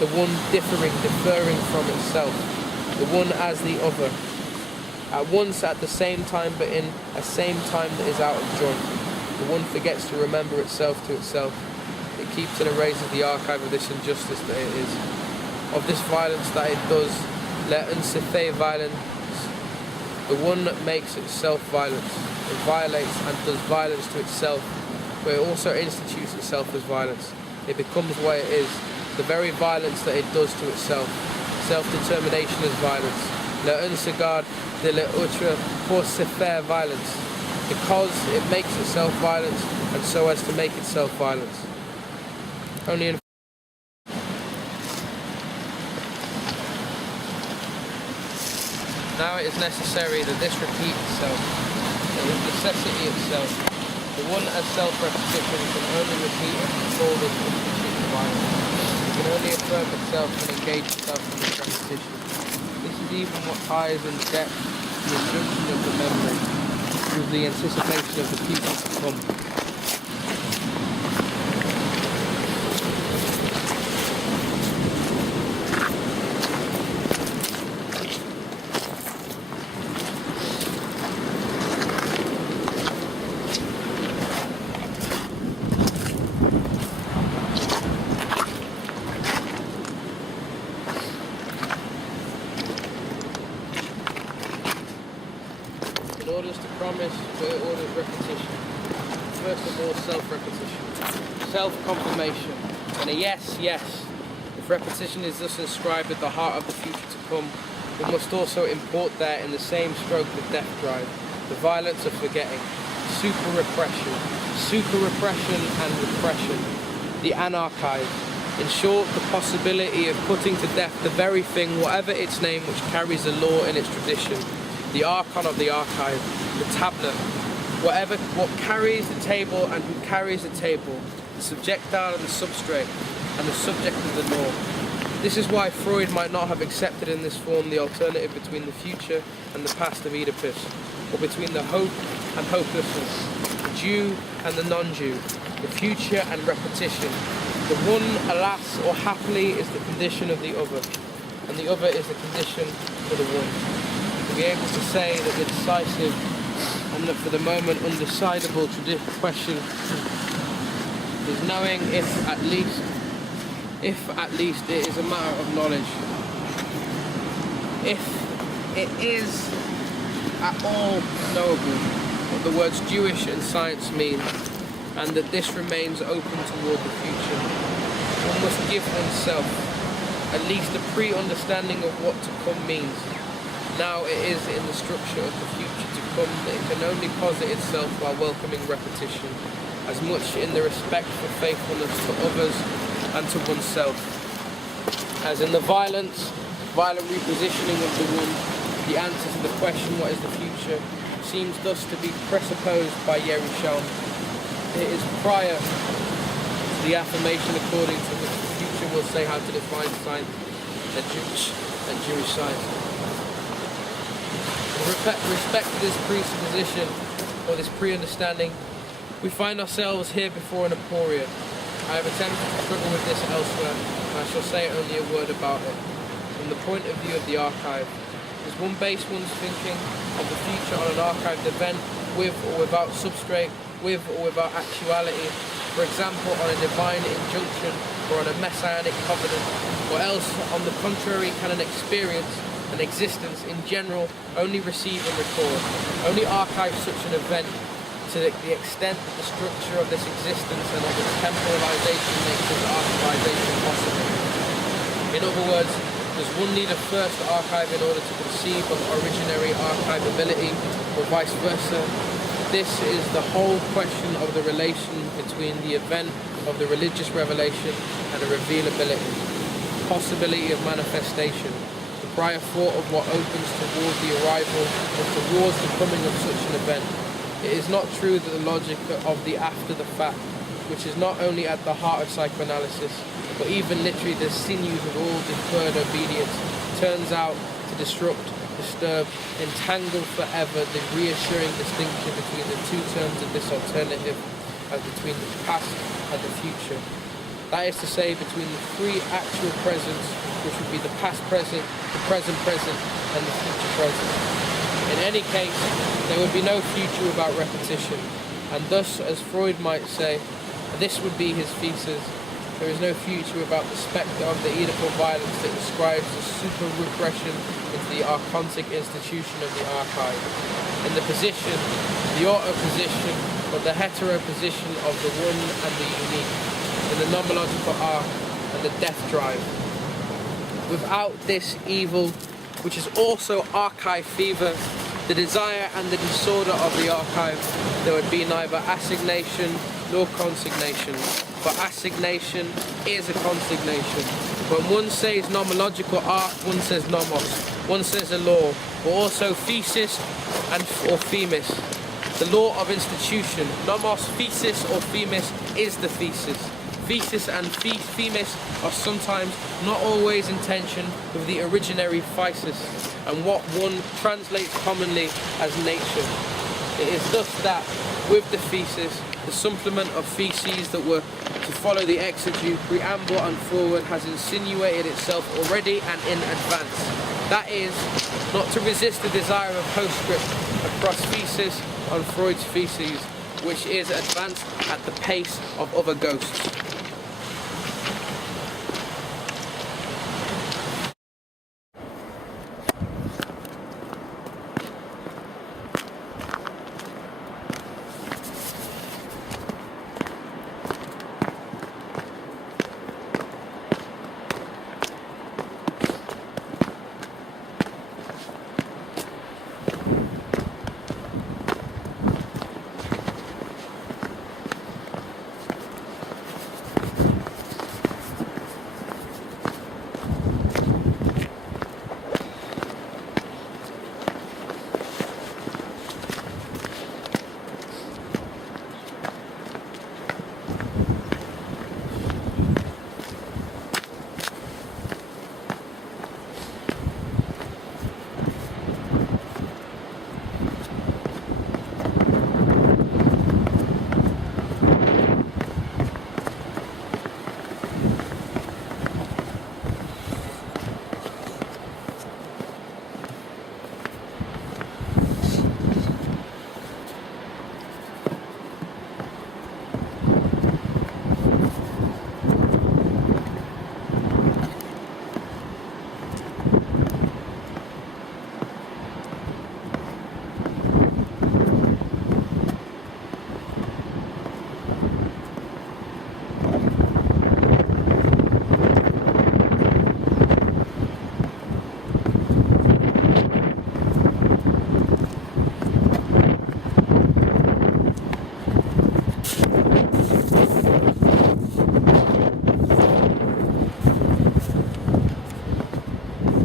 the one differing from itself, the one as the other, at once at the same time but in a same time that is out of joint. The one forgets to remember itself to itself. It keeps and erases the archive of this injustice that it is, of this violence that it does, le un se fait violence, the one that makes itself violence. It violates and does violence to itself, but it also institutes itself as violence. It becomes what it is, the very violence that it does to itself. Self-determination is violence. Le un se garde de l'autre pour se faire violence, because it makes itself violence and so as to make itself violence. Only in now it is necessary that this repeat itself, that with necessity itself, the one as self-repetition can only repeat and control this institute of violence. It can only affirm itself and engage itself in this repetition. This is even what ties in depth the injunction of the memory with the anticipation of the future to come. In orders to promise, but it orders repetition. First of all, self-repetition. Self-confirmation. And a yes, yes. If repetition is thus inscribed at the heart of the future to come, we must also import there in the same stroke the death drive, the violence of forgetting, super-repression and repression, the anarchive. In short, the possibility of putting to death the very thing, whatever its name, which carries the law in its tradition. The archon of the archive, the tablet, what carries the table and who carries the table, the subjectile and the substrate, and the subject of the law. This is why Freud might not have accepted in this form the alternative between the future and the past of Oedipus, or between the hope and hopelessness, the Jew and the non-Jew, the future and repetition. The one, alas or happily, is the condition of the other, and the other is the condition for the one. To be able to say that the decisive and the for the moment undecidable question is knowing if at least it is a matter of knowledge. If it is at all knowable what the words Jewish and science mean, and that this remains open toward the future, one must give oneself at least a pre-understanding of what to come means. Now it is in the structure of the future to come that it can only posit itself while welcoming repetition, as much in the respect for faithfulness to others and to oneself, as in the violent repositioning of the one. The answer to the question, what is the future, seems thus to be presupposed by Yerushalmi. It is prior to the affirmation according to which the future will say how to define science and Jewish science. With respect to this presupposition, or this pre-understanding, we find ourselves here before an aporia. I have attempted to struggle with this elsewhere, and I shall say only a word about it. From the point of view of the archive, does one base one's thinking of the future on an archived event, with or without substrate, with or without actuality, for example on a divine injunction or on a messianic covenant, or else, on the contrary, can an experience, an existence in general, only receive and record, only archive such an event to the extent that the structure of this existence and of its temporalization makes this archivization possible. In other words, does one need a first archive in order to conceive of originary archivability, or vice versa? This is the whole question of the relation between the event of the religious revelation and the revealability, possibility of manifestation, the prior thought of what opens towards the arrival or towards the coming of such an event. It is not true that the logic of the after the fact, which is not only at the heart of psychoanalysis, but even literally the sinews of all deferred obedience, turns out to disrupt, disturb, entangle forever the reassuring distinction between the two terms of this alternative, as between the past and the future. That is to say, between the three actual presents, which would be the past present, the present present, and the future present. In any case, there would be no future without repetition, and thus, as Freud might say, this would be his thesis: there is no future without the spectre of the Oedipal violence that describes the super-repression into the archontic institution of the archive. In the position, the auto-position, but the hetero-position of the one and the unique, in the nomological arc and the death drive. Without this evil, which is also archive fever, the desire and the disorder of the archive, there would be neither assignation nor consignation. For assignation is a consignation. When one says nomological arc, one says nomos, one says a law, but also thesis and or themis. The law of institution, nomos, thesis or themis, is the thesis. Thesis and themis are sometimes, not always, in tension with the originary thesis and what one translates commonly as nature. It is thus that, with the thesis, the supplement of theses that were to follow the exegesis, preamble and forward, has insinuated itself already and in advance. That is, not to resist the desire of postscript across thesis on Freud's theses, which is advanced at the pace of other ghosts.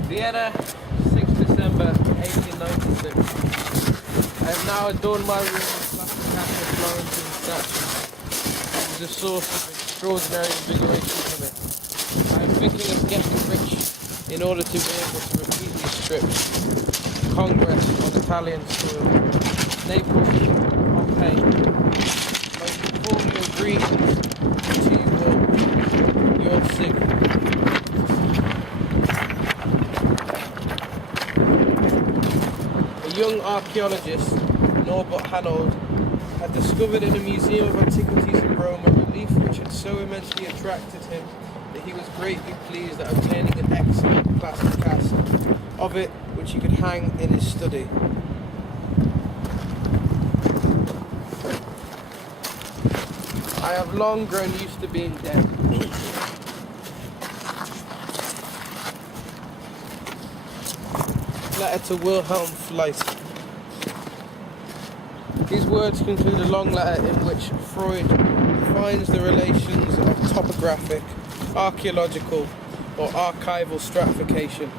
Vienna, 6 December 1896. I have now adorned my room with plastic cast of Florentine statues. It is a source of extraordinary invigoration for me. I am thinking of getting rich in order to be able to repeat these strips. Congress on Italian soil, Naples, Pompeii. Most cordial greetings to you all. Your Sig. Young archaeologist, Norbert Hanold, had discovered in a museum of antiquities in Rome a relief which had so immensely attracted him that he was greatly pleased at obtaining an excellent plaster cast of it which he could hang in his study. I have long grown used to being dead. Letter to Wilhelm Fleiss. These words conclude a long letter in which Freud defines the relations of topographic, archaeological, or archival stratification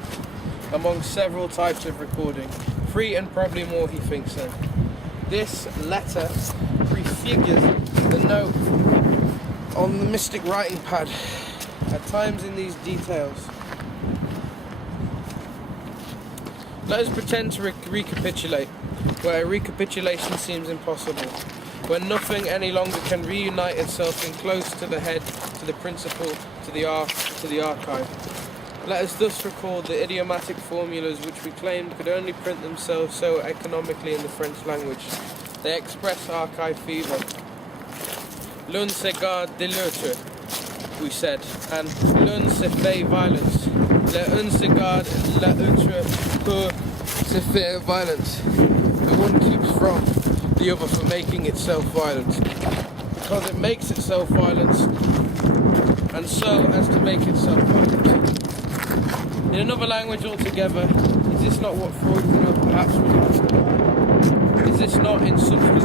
among several types of recording. 3 and probably more, he thinks so. This letter prefigures the note on the mystic writing pad. At times in these details, let us pretend to recapitulate, where a recapitulation seems impossible, when nothing any longer can reunite itself in close to the head, to the principle, to the archive. Let us thus recall the idiomatic formulas which we claimed could only print themselves so economically in the French language. They express archive fever. L'un se garde de l'autre, we said, and l'un se fait violence. L'un se garde l'autre pour se faire violence. The one keeps from the other for making itself violent. Because it makes itself violent, and so as to make itself violent. In another language altogether, is this not what Freud would have perhaps recalled? Is this not in substance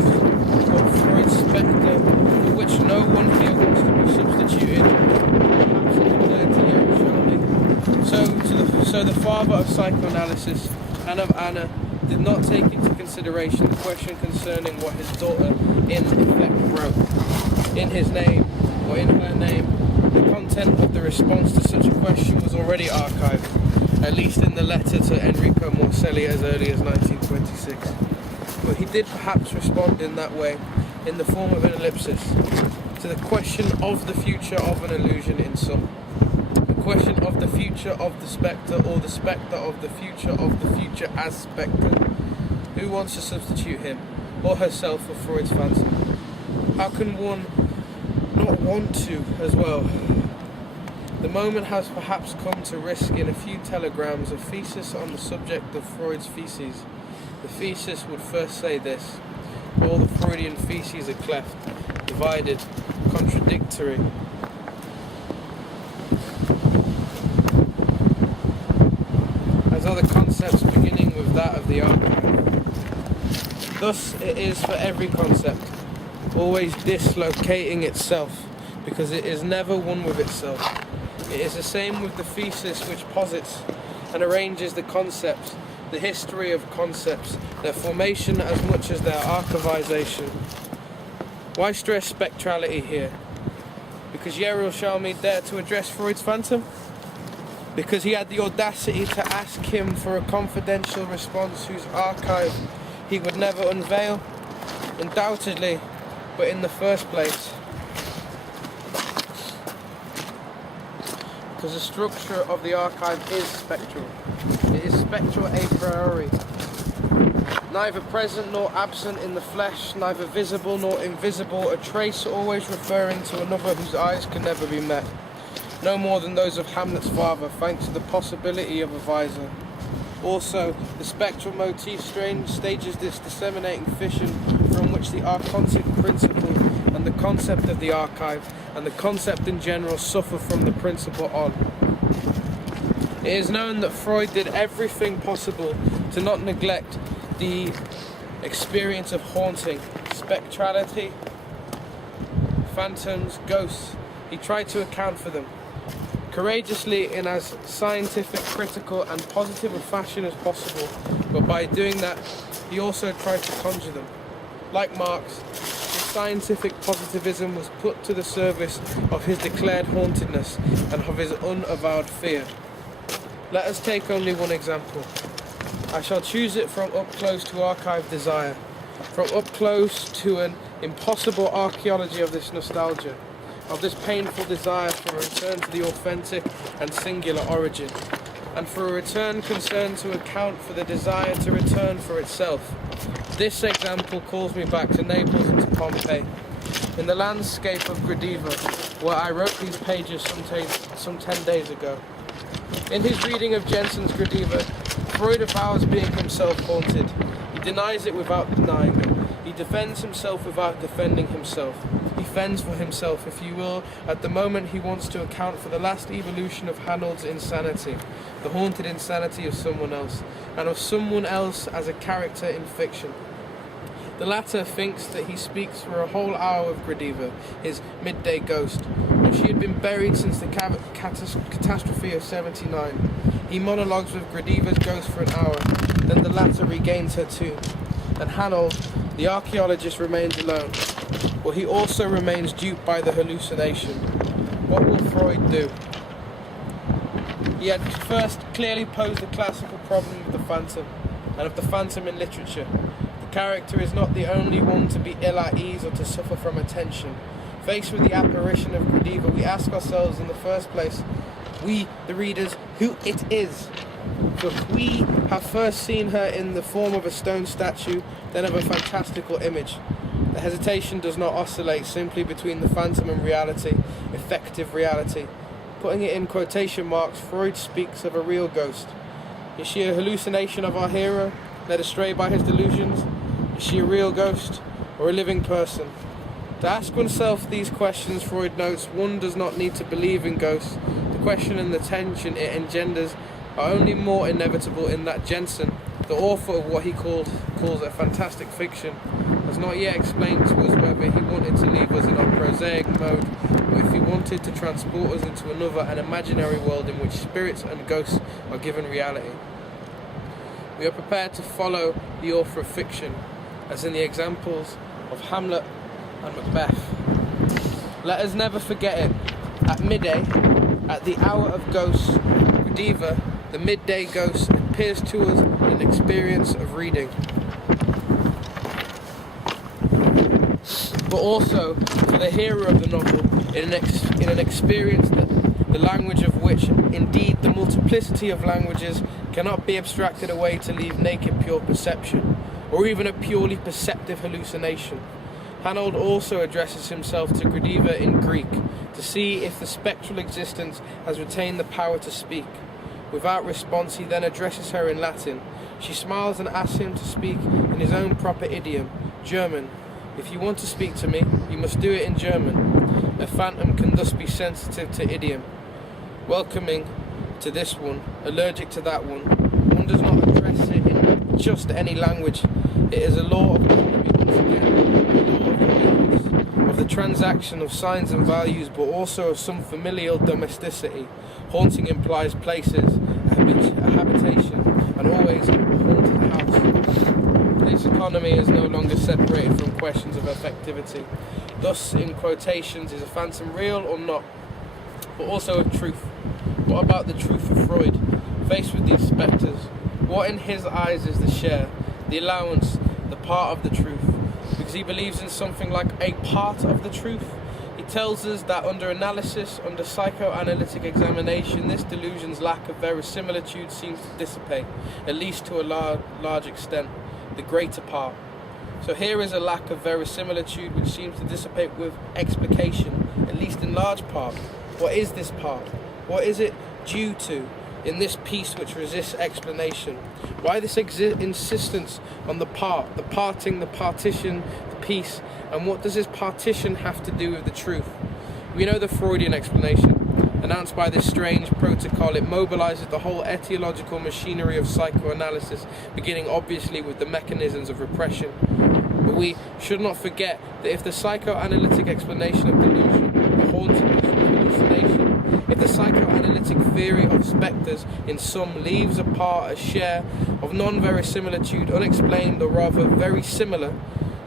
what Freud's spectre, for which no one here wants to be substituted, perhaps declared to Yerushalmi? So the father of psychoanalysis and of Anna did not take into consideration the question concerning what his daughter in effect wrote. In his name, or in her name, the content of the response to such a question was already archived, at least in the letter to Enrico Morselli as early as 1926. But he did perhaps respond in that way, in the form of an ellipsis, to the question of the future of an illusion in sum. The question of the future of the spectre, or the spectre of the future as spectre. Who wants to substitute him, or herself, for Freud's phantom? How can one not want to as well? The moment has perhaps come to risk in a few telegrams a thesis on the subject of Freud's feces. The thesis would first say this: all the Freudian theses are cleft, divided, contradictory. As are the concepts beginning with that of the archive. Thus it is for every concept, always dislocating itself, because it is never one with itself. It is the same with the thesis which posits and arranges the concepts, the history of concepts, their formation as much as their archivization. Why stress spectrality here? Because Yerushalmi dared to address Freud's phantom? Because he had the audacity to ask him for a confidential response whose archive he would never unveil? Undoubtedly, but in the first place, because the structure of the archive is spectral. It is spectral a priori. Neither present nor absent in the flesh, neither visible nor invisible, a trace always referring to another whose eyes can never be met. No more than those of Hamlet's father, thanks to the possibility of a visor. Also, the spectral motif stages this disseminating fission from which the archontic principle and the concept of the archive and the concept in general suffer from the principle on. It is known that Freud did everything possible to not neglect the experience of haunting, spectrality, phantoms, ghosts. He tried to account for them courageously in as scientific, critical and positive a fashion as possible, but by doing that he also tried to conjure them. Like Marx, his scientific positivism was put to the service of his declared hauntedness and of his unavowed fear. Let us take only one example. I shall choose it from up close to archive desire, from up close to an impossible archaeology of this nostalgia, of this painful desire for a return to the authentic and singular origin, and for a return concerned to account for the desire to return for itself. This example calls me back to Naples and to Pompeii, in the landscape of Gradiva, where I wrote these pages some 10 days ago. In his reading of Jensen's Gradiva, Freud avows being himself haunted. He denies it without denying it. He defends himself without defending himself. He fends for himself, if you will. At the moment, he wants to account for the last evolution of Hanold's insanity, the haunted insanity of someone else, and of someone else as a character in fiction. The latter thinks that he speaks for a whole hour with Gradiva, his midday ghost, but she had been buried since the catastrophe of 79. He monologues with Gradiva's ghost for an hour, then the latter regains her tomb. And Hanold, the archaeologist, remains alone. Well, he also remains duped by the hallucination. What will Freud do? He had first clearly posed the classical problem of the phantom, and of the phantom in literature. The character is not the only one to be ill at ease or to suffer from attention. Faced with the apparition of Gradiva, we ask ourselves in the first place, we, the readers, who it is. For we have first seen her in the form of a stone statue, then of a fantastical image. The hesitation does not oscillate simply between the phantom and reality, effective reality. Putting it in quotation marks, Freud speaks of a real ghost. Is she a hallucination of our hero, led astray by his delusions? Is she a real ghost, or a living person? To ask oneself these questions, Freud notes, one does not need to believe in ghosts. The question and the tension it engenders are only more inevitable in that Jensen, the author of what he calls a fantastic fiction, has not yet explained to us whether he wanted to leave us in our prosaic mode, or if he wanted to transport us into another, an imaginary world in which spirits and ghosts are given reality. We are prepared to follow the author of fiction, as in the examples of Hamlet and Macbeth. Let us never forget it. At midday, at the hour of ghosts, Gradiva, the midday ghost, appears to us in an experience of reading, but also for the hero of the novel in an experience that the language of which, indeed the multiplicity of languages, cannot be abstracted away to leave naked pure perception, or even a purely perceptive hallucination. Hanold also addresses himself to Gradiva in Greek, to see if the spectral existence has retained the power to speak. Without response, he then addresses her in Latin. She smiles and asks him to speak in his own proper idiom, German. If you want to speak to me, you must do it in German. A phantom can thus be sensitive to idiom, welcoming to this one, allergic to that one. One does not address it in just any language. It is a law of economy once again, a law of the of the transaction of signs and values, but also of some familial domesticity. Haunting implies places, a habitation, and always a haunted house. This economy is no longer separated from questions of effectivity. Thus, in quotations, is a phantom real or not? But also of truth. What about the truth of Freud? Faced with these spectres, what in his eyes is the share, the allowance, the part of the truth? Because he believes in something like a part of the truth. He tells us that under analysis, under psychoanalytic examination, this delusion's lack of verisimilitude seems to dissipate, at least to a large extent, the greater part. So here is a lack of verisimilitude which seems to dissipate with explication, at least in large part. What is this part? What is it due to in this piece which resists explanation? Why this insistence on the part, the parting, the partition, the piece, and what does this partition have to do with the truth? We know the Freudian explanation. Announced by this strange protocol, it mobilizes the whole etiological machinery of psychoanalysis, beginning obviously with the mechanisms of repression. But we should not forget that if the psychoanalytic explanation of delusion, the haunting hallucination, if the psychoanalytic theory of spectres in some leaves apart a share of non-verisimilitude, unexplained or rather very similar,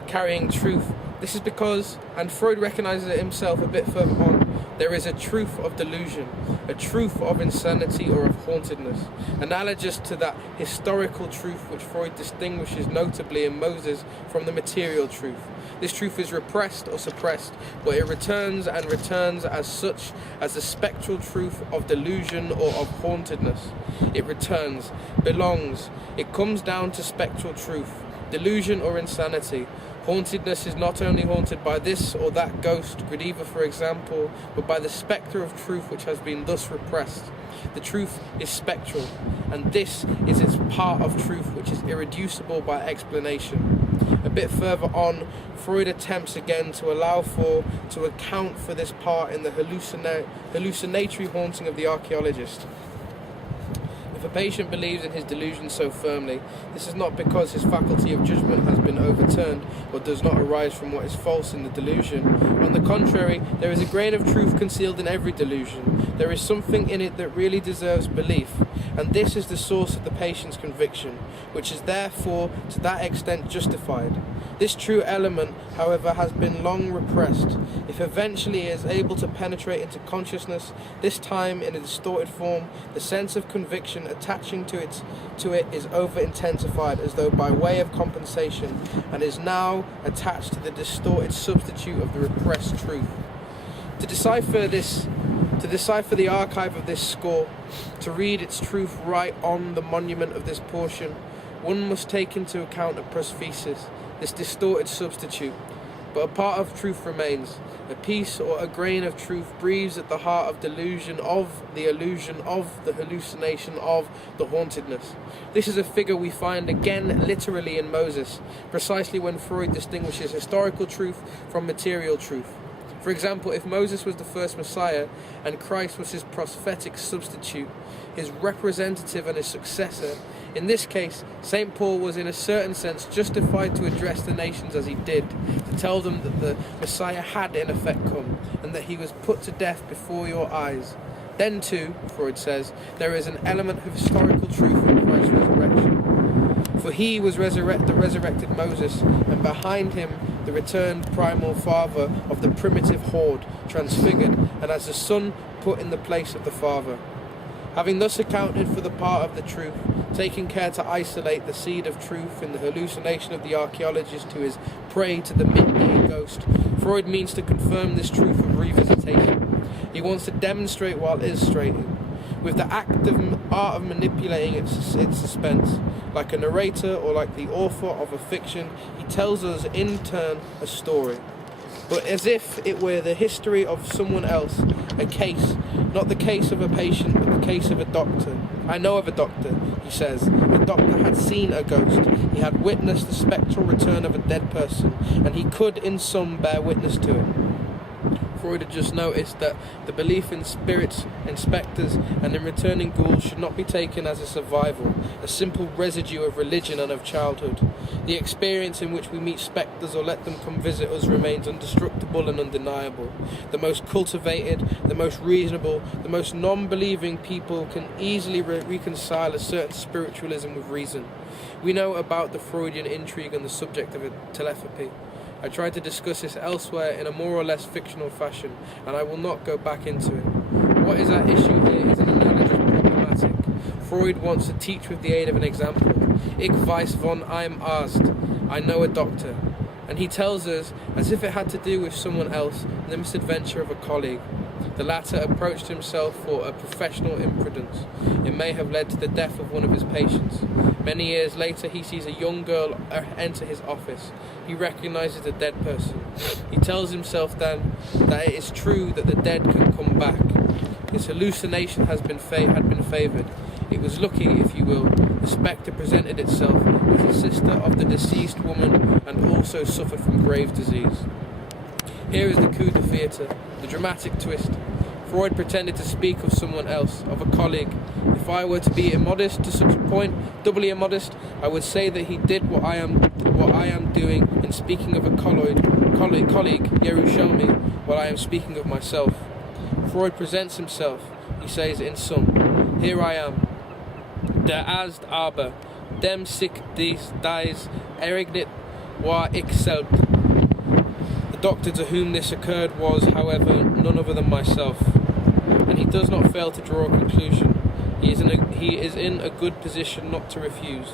carrying truth, this is because, and Freud recognizes it himself a bit further on, there is a truth of delusion, a truth of insanity or of hauntedness, analogous to that historical truth which Freud distinguishes notably in Moses from the material truth. This truth is repressed or suppressed, but it returns and returns as such as the spectral truth of delusion or of hauntedness. It returns, belongs, it comes down to spectral truth, delusion or insanity. Hauntedness is not only haunted by this or that ghost, Gradiva for example, but by the spectre of truth which has been thus repressed. The truth is spectral, and this is its part of truth which is irreducible by explanation. A bit further on, Freud attempts again to account for this part in the hallucinatory haunting of the archaeologist. If a patient believes in his delusion so firmly, this is not because his faculty of judgment has been overturned or does not arise from what is false in the delusion. On the contrary, there is a grain of truth concealed in every delusion. There is something in it that really deserves belief, and this is the source of the patient's conviction, which is therefore to that extent justified. This true element, however, has been long repressed. If eventually it is able to penetrate into consciousness, this time in a distorted form, the sense of conviction attaching to it is over-intensified as though by way of compensation, and is now attached to the distorted substitute of the repressed truth. To decipher the archive of this score, to read its truth right on the monument of this portion, one must take into account a prosthesis, this distorted substitute. But a part of truth remains. A piece or a grain of truth breathes at the heart of delusion, of the illusion, of the hallucination, of the hauntedness. This is a figure we find again literally in Moses, precisely when Freud distinguishes historical truth from material truth. For example, if Moses was the first Messiah and Christ was his prophetic substitute, his representative and his successor, in this case, St. Paul was in a certain sense justified to address the nations as he did, to tell them that the Messiah had in effect come, and that he was put to death before your eyes. Then too, Freud says, there is an element of historical truth in Christ's resurrection. For he was the resurrected Moses, and behind him the returned primal father of the primitive horde, transfigured, and as the son put in the place of the father. Having thus accounted for the part of the truth, taking care to isolate the seed of truth in the hallucination of the archaeologist who is prey to the midday ghost, Freud means to confirm this truth of revisitation. He wants to demonstrate while illustrating, with the art of manipulating its suspense. Like a narrator or like the author of a fiction, he tells us in turn a story, but as if it were the history of someone else, a case, not the case of a patient, but the case of a doctor. I know of a doctor, he says. The doctor had seen a ghost. He had witnessed the spectral return of a dead person, and he could in sum bear witness to it. Freud had just noticed that the belief in spirits, in spectres, and in returning ghouls should not be taken as a survival, a simple residue of religion and of childhood. The experience in which we meet spectres or let them come visit us remains indestructible and undeniable. The most cultivated, the most reasonable, the most non-believing people can easily reconcile a certain spiritualism with reason. We know about the Freudian intrigue on the subject of telepathy. I tried to discuss this elsewhere in a more or less fictional fashion, and I will not go back into it. What is at issue here is an analogy problematic. Freud wants to teach with the aid of an example. Ich weiß von einem Arzt, I know a doctor. And he tells us, as if it had to do with someone else, the misadventure of a colleague. The latter approached himself for a professional imprudence. It may have led to the death of one of his patients. Many years later, he sees a young girl enter his office. He recognizes the dead person. He tells himself then that it is true that the dead can come back. His hallucination had been favoured. It was lucky, if you will. The spectre presented itself as the sister of the deceased woman and also suffered from grave disease. Here is the coup de theatre, the dramatic twist. Freud pretended to speak of someone else, of a colleague. If I were to be immodest to such a point, doubly immodest, I would say that he did what I am doing in speaking of a colleague, Yerushalmi, while I am speaking of myself. Freud presents himself, he says in sum, here I am. Der Arzt aber, dem sich dies ereignet war ich selbst. The doctor to whom this occurred was, however, none other than myself. And he does not fail to draw a conclusion. He is in a good position not to refuse.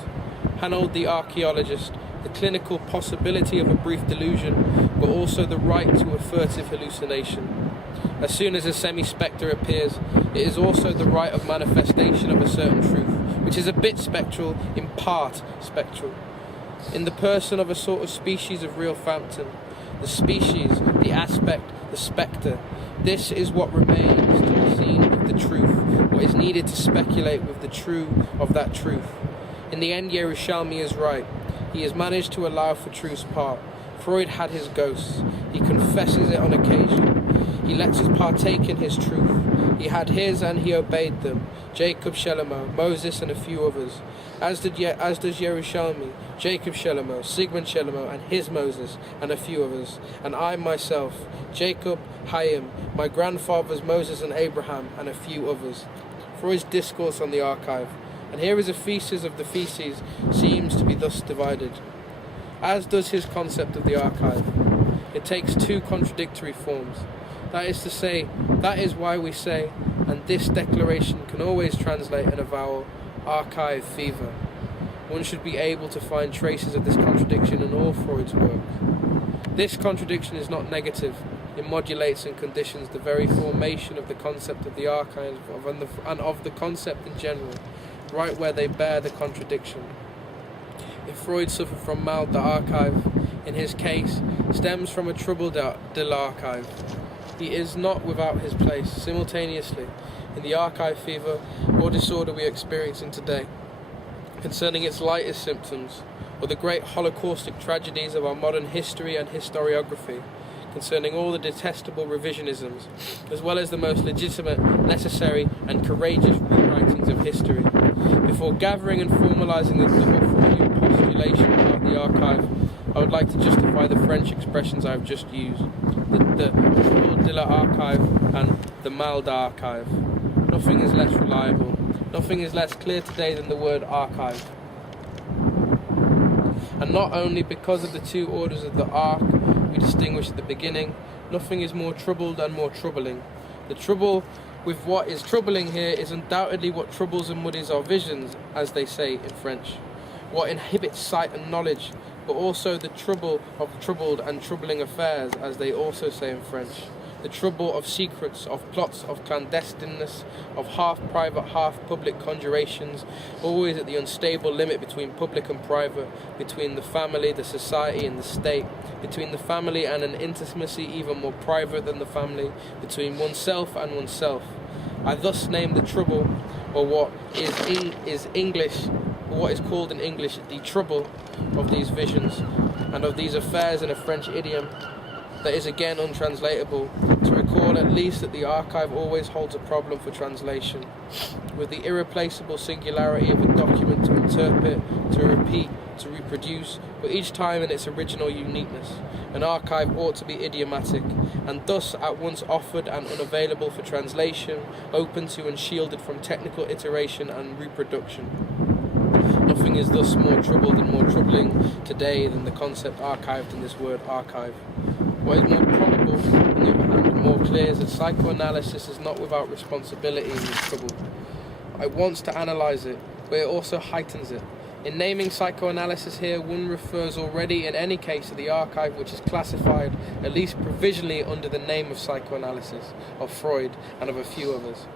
Hanold the archaeologist, the clinical possibility of a brief delusion, but also the right to a furtive hallucination. As soon as a semi-spectre appears, it is also the right of manifestation of a certain truth, which is a bit spectral, in part spectral, in the person of a sort of species of real phantom. The species, the aspect, the spectre. This is what remains to be seen with the truth, what is needed to speculate with the true of that truth. In the end, Yerushalmi is right. He has managed to allow for truth's part. Freud had his ghosts. He confesses it on occasion. He lets us partake in his truth. He had his and he obeyed them. Jacob Shelomot, Moses and a few others. As does Yerushalmi, Jacob Shelomot, Sigmund Shelomot and his Moses and a few others. And I myself, Jacob, Hayim, my grandfathers Moses and Abraham and a few others. Freud's discourse on the archive. And here is a thesis of the theses seems to be thus divided. As does his concept of the archive. It takes two contradictory forms. That is to say, that is why we say, and this declaration can always translate an avowal, archive fever. One should be able to find traces of this contradiction in all Freud's work. This contradiction is not negative. It modulates and conditions the very formation of the concept of the archive and of the concept in general, right where they bear the contradiction. If Freud suffered from mal d'archive, in his case, stems from a trouble de l'archive. He is not without his place, simultaneously, in the archive fever or disorder we are experiencing today, concerning its lightest symptoms, or the great holocaustic tragedies of our modern history and historiography, concerning all the detestable revisionisms, as well as the most legitimate, necessary, and courageous rewritings of history. Before gathering and formalizing the double Freudian postulation about the archive, I would like to justify the French expressions I have just used, the trouble de l'archive and the mal d'archive. Nothing is less reliable, nothing is less clear today than the word archive. And not only because of the two orders of the arc we distinguished at the beginning, nothing is more troubled and more troubling. The trouble with what is troubling here is undoubtedly what troubles and muddies our visions, as they say in French, what inhibits sight and knowledge, but also the trouble of troubled and troubling affairs, as they also say in French. The trouble of secrets, of plots, of clandestineness, of half-private, half-public conjurations, always at the unstable limit between public and private, between the family, the society and the state, between the family and an intimacy even more private than the family, between oneself and oneself. I thus name the trouble, or what is called in English the trouble of these visions and of these affairs in a French idiom that is again untranslatable, to recall at least that the archive always holds a problem for translation, with the irreplaceable singularity of a document to interpret, to repeat, to reproduce, but each time in its original uniqueness. An archive ought to be idiomatic, and thus at once offered and unavailable for translation, open to and shielded from technical iteration and reproduction. Nothing is thus more troubled and more troubling today than the concept archived in this word archive. What is more probable, on the other hand, and more clear is that psychoanalysis is not without responsibility in this trouble. It wants to analyse it, but it also heightens it. In naming psychoanalysis here, one refers already in any case to the archive which is classified, at least provisionally, under the name of psychoanalysis, of Freud, and of a few others.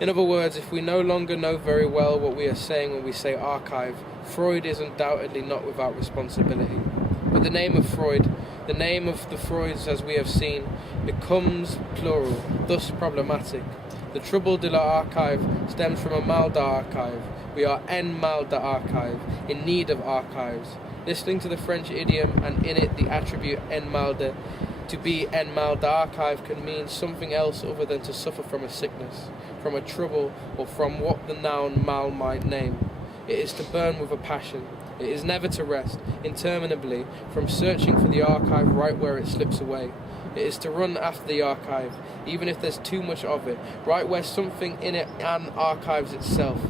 In other words, if we no longer know very well what we are saying when we say archive, Freud is undoubtedly not without responsibility. But the name of Freud, the name of the Freuds as we have seen, becomes plural, thus problematic. The trouble de l'archive stems from a mal d'archive. We are en mal d'archive, in need of archives. Listening to the French idiom and in it the attribute en mal de, to be en mal d'archive can mean something else other than to suffer from a sickness, from a trouble, or from what the noun mal might name. It is to burn with a passion. It is never to rest, interminably, from searching for the archive right where it slips away. It is to run after the archive, even if there's too much of it, right where something in it archives itself.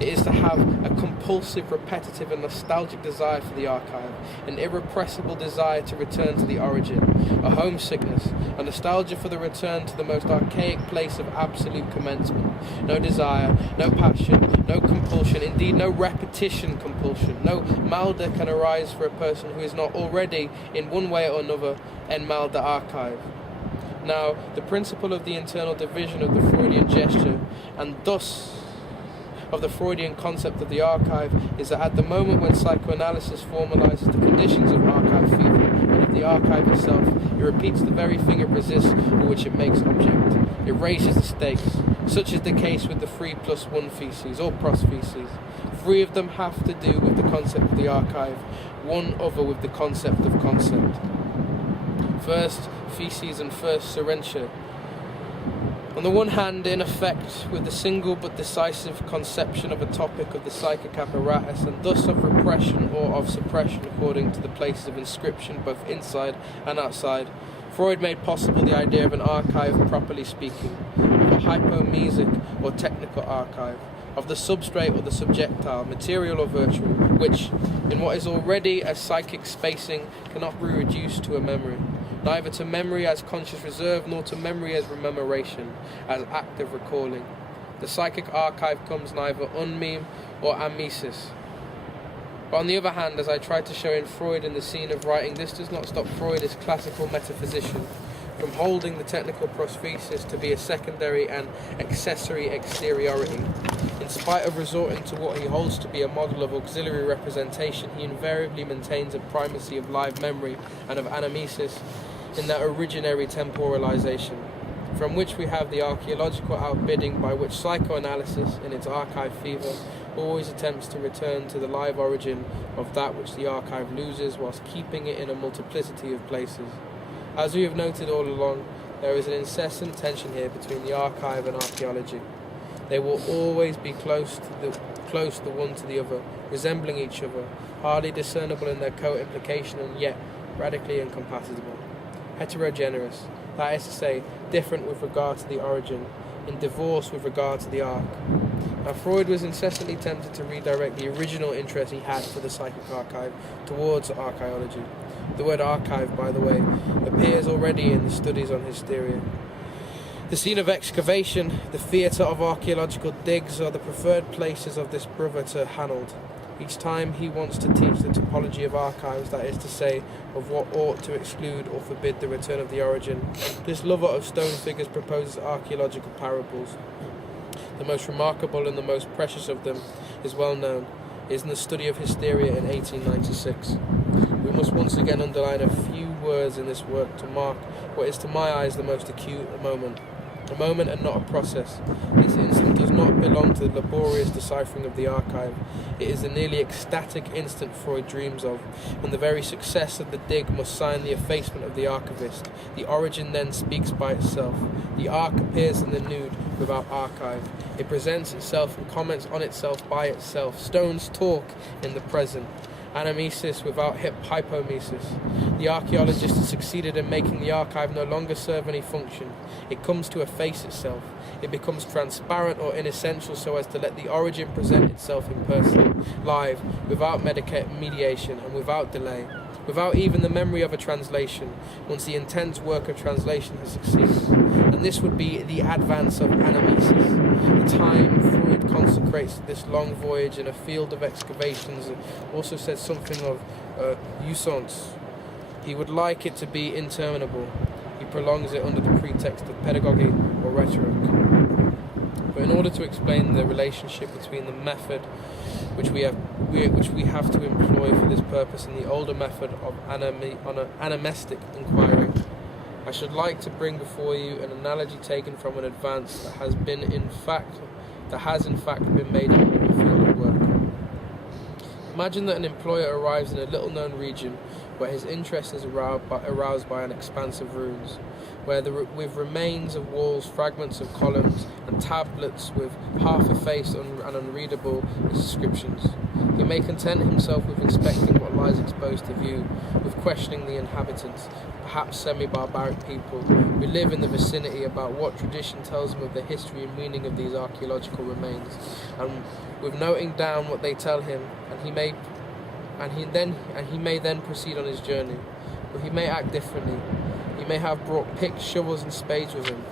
It is to have a compulsive, repetitive and nostalgic desire for the archive, an irrepressible desire to return to the origin, a homesickness, a nostalgia for the return to the most archaic place of absolute commencement. No desire, no passion, no compulsion, indeed no repetition compulsion, no malde can arise for a person who is not already, in one way or another, en mal d'archive. Now, the principle of the internal division of the Freudian gesture, and thus of the Freudian concept of the archive is that at the moment when psychoanalysis formalizes the conditions of archive fever and of the archive itself, it repeats the very thing it resists or which it makes object. It raises the stakes. Such is the case with the 3+1 theses or prostheses. 3 of them have to do with the concept of the archive, 1 other with the concept of concept. First theses and first serentia. On the one hand, in effect, with the single but decisive conception of a topic of the psychic apparatus, and thus of repression or of suppression according to the places of inscription both inside and outside, Freud made possible the idea of an archive properly speaking, of a hypomesic or technical archive, of the substrate or the subjectile, material or virtual, which, in what is already a psychic spacing, cannot be reduced to a memory, neither to memory as conscious reserve, nor to memory as rememoration, as active recalling. The psychic archive comes neither unmeme or amesis. But on the other hand, as I tried to show in Freud in the scene of writing, this does not stop Freud as classical metaphysician from holding the technical prosthesis to be a secondary and accessory exteriority. In spite of resorting to what he holds to be a model of auxiliary representation, he invariably maintains a primacy of live memory and of anamnesis in that originary temporalization, from which we have the archaeological outbidding by which psychoanalysis, in its archive fever, always attempts to return to the live origin of that which the archive loses whilst keeping it in a multiplicity of places. As we have noted all along, there is an incessant tension here between the archive and archaeology. They will always be close the one to the other, resembling each other, hardly discernible in their co-implication and yet radically incompatible. Heterogeneous, that is to say, different with regard to the origin, in divorce with regard to the arc. Now, Freud was incessantly tempted to redirect the original interest he had for the psychic archive towards archaeology. The word archive, by the way, appears already in the studies on hysteria. The scene of excavation, the theatre of archaeological digs, are the preferred places of this brother to Hanold. Each time he wants to teach the topology of archives, that is to say, of what ought to exclude or forbid the return of the origin, this lover of stone figures proposes archaeological parables. The most remarkable and the most precious of them is well known, is in the study of hysteria in 1896. We must once again underline a few words in this work to mark what is to my eyes the most acute moment. A moment and not a process. This instant does not belong to the laborious deciphering of the archive. It is the nearly ecstatic instant Freud dreams of, when the very success of the dig must sign the effacement of the archivist. The origin then speaks by itself. The arc appears in the nude without archive. It presents itself and comments on itself by itself. Stones talk in the present. Anamnesis without hypomesis. The archaeologist has succeeded in making the archive no longer serve any function. It comes to efface itself. It becomes transparent or inessential so as to let the origin present itself in person, live, without mediation and without delay, without even the memory of a translation, once the intense work of translation has succeeded. And this would be the advance of anamnesis, the time Freud consecrates to this long voyage in a field of excavations. It also says something of usance. He would like it to be interminable. He prolongs it under the pretext of pedagogy or rhetoric. But in order to explain the relationship between the method which we have to employ for this purpose and the older method of anamnestic inquiry, I should like to bring before you an analogy taken from an advance that has in fact been made in the field of work. Imagine that an employer arrives in a little-known region where his interest is aroused by an expanse of ruins, with remains of walls, fragments of columns, and tablets with half-effaced and unreadable inscriptions. He may content himself with inspecting what lies exposed to view, with questioning the inhabitants, perhaps semi-barbaric people, who live in the vicinity, about what tradition tells him of the history and meaning of these archaeological remains, and with noting down what they tell him, and he may then proceed on his journey. Or he may act differently. He may have brought picks, shovels and spades with him,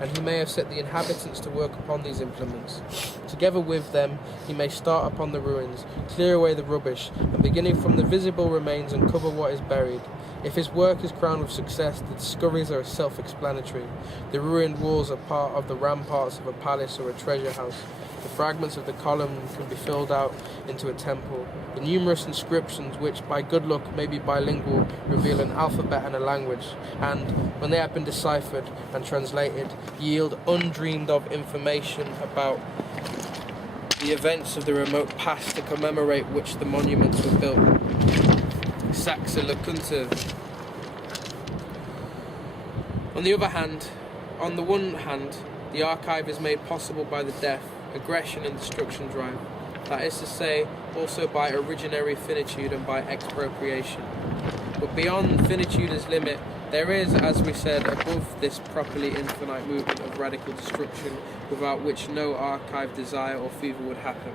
and he may have set the inhabitants to work upon these implements. Together with them he may start upon the ruins, clear away the rubbish, and beginning from the visible remains uncover what is buried. If his work is crowned with success, the discoveries are self-explanatory. The ruined walls are part of the ramparts of a palace or a treasure house. The fragments of the column can be filled out into a temple. The numerous inscriptions, which by good luck may be bilingual, reveal an alphabet and a language, and, when they have been deciphered and translated, yield undreamed of information about the events of the remote past to commemorate which the monuments were built. Saxa Lacunta. On the one hand, the archive is made possible by the death, aggression and destruction drive. That is to say, also by originary finitude and by expropriation. But beyond finitude's limit, there is, as we said, above this properly infinite movement of radical destruction, without which no archive desire or fever would happen.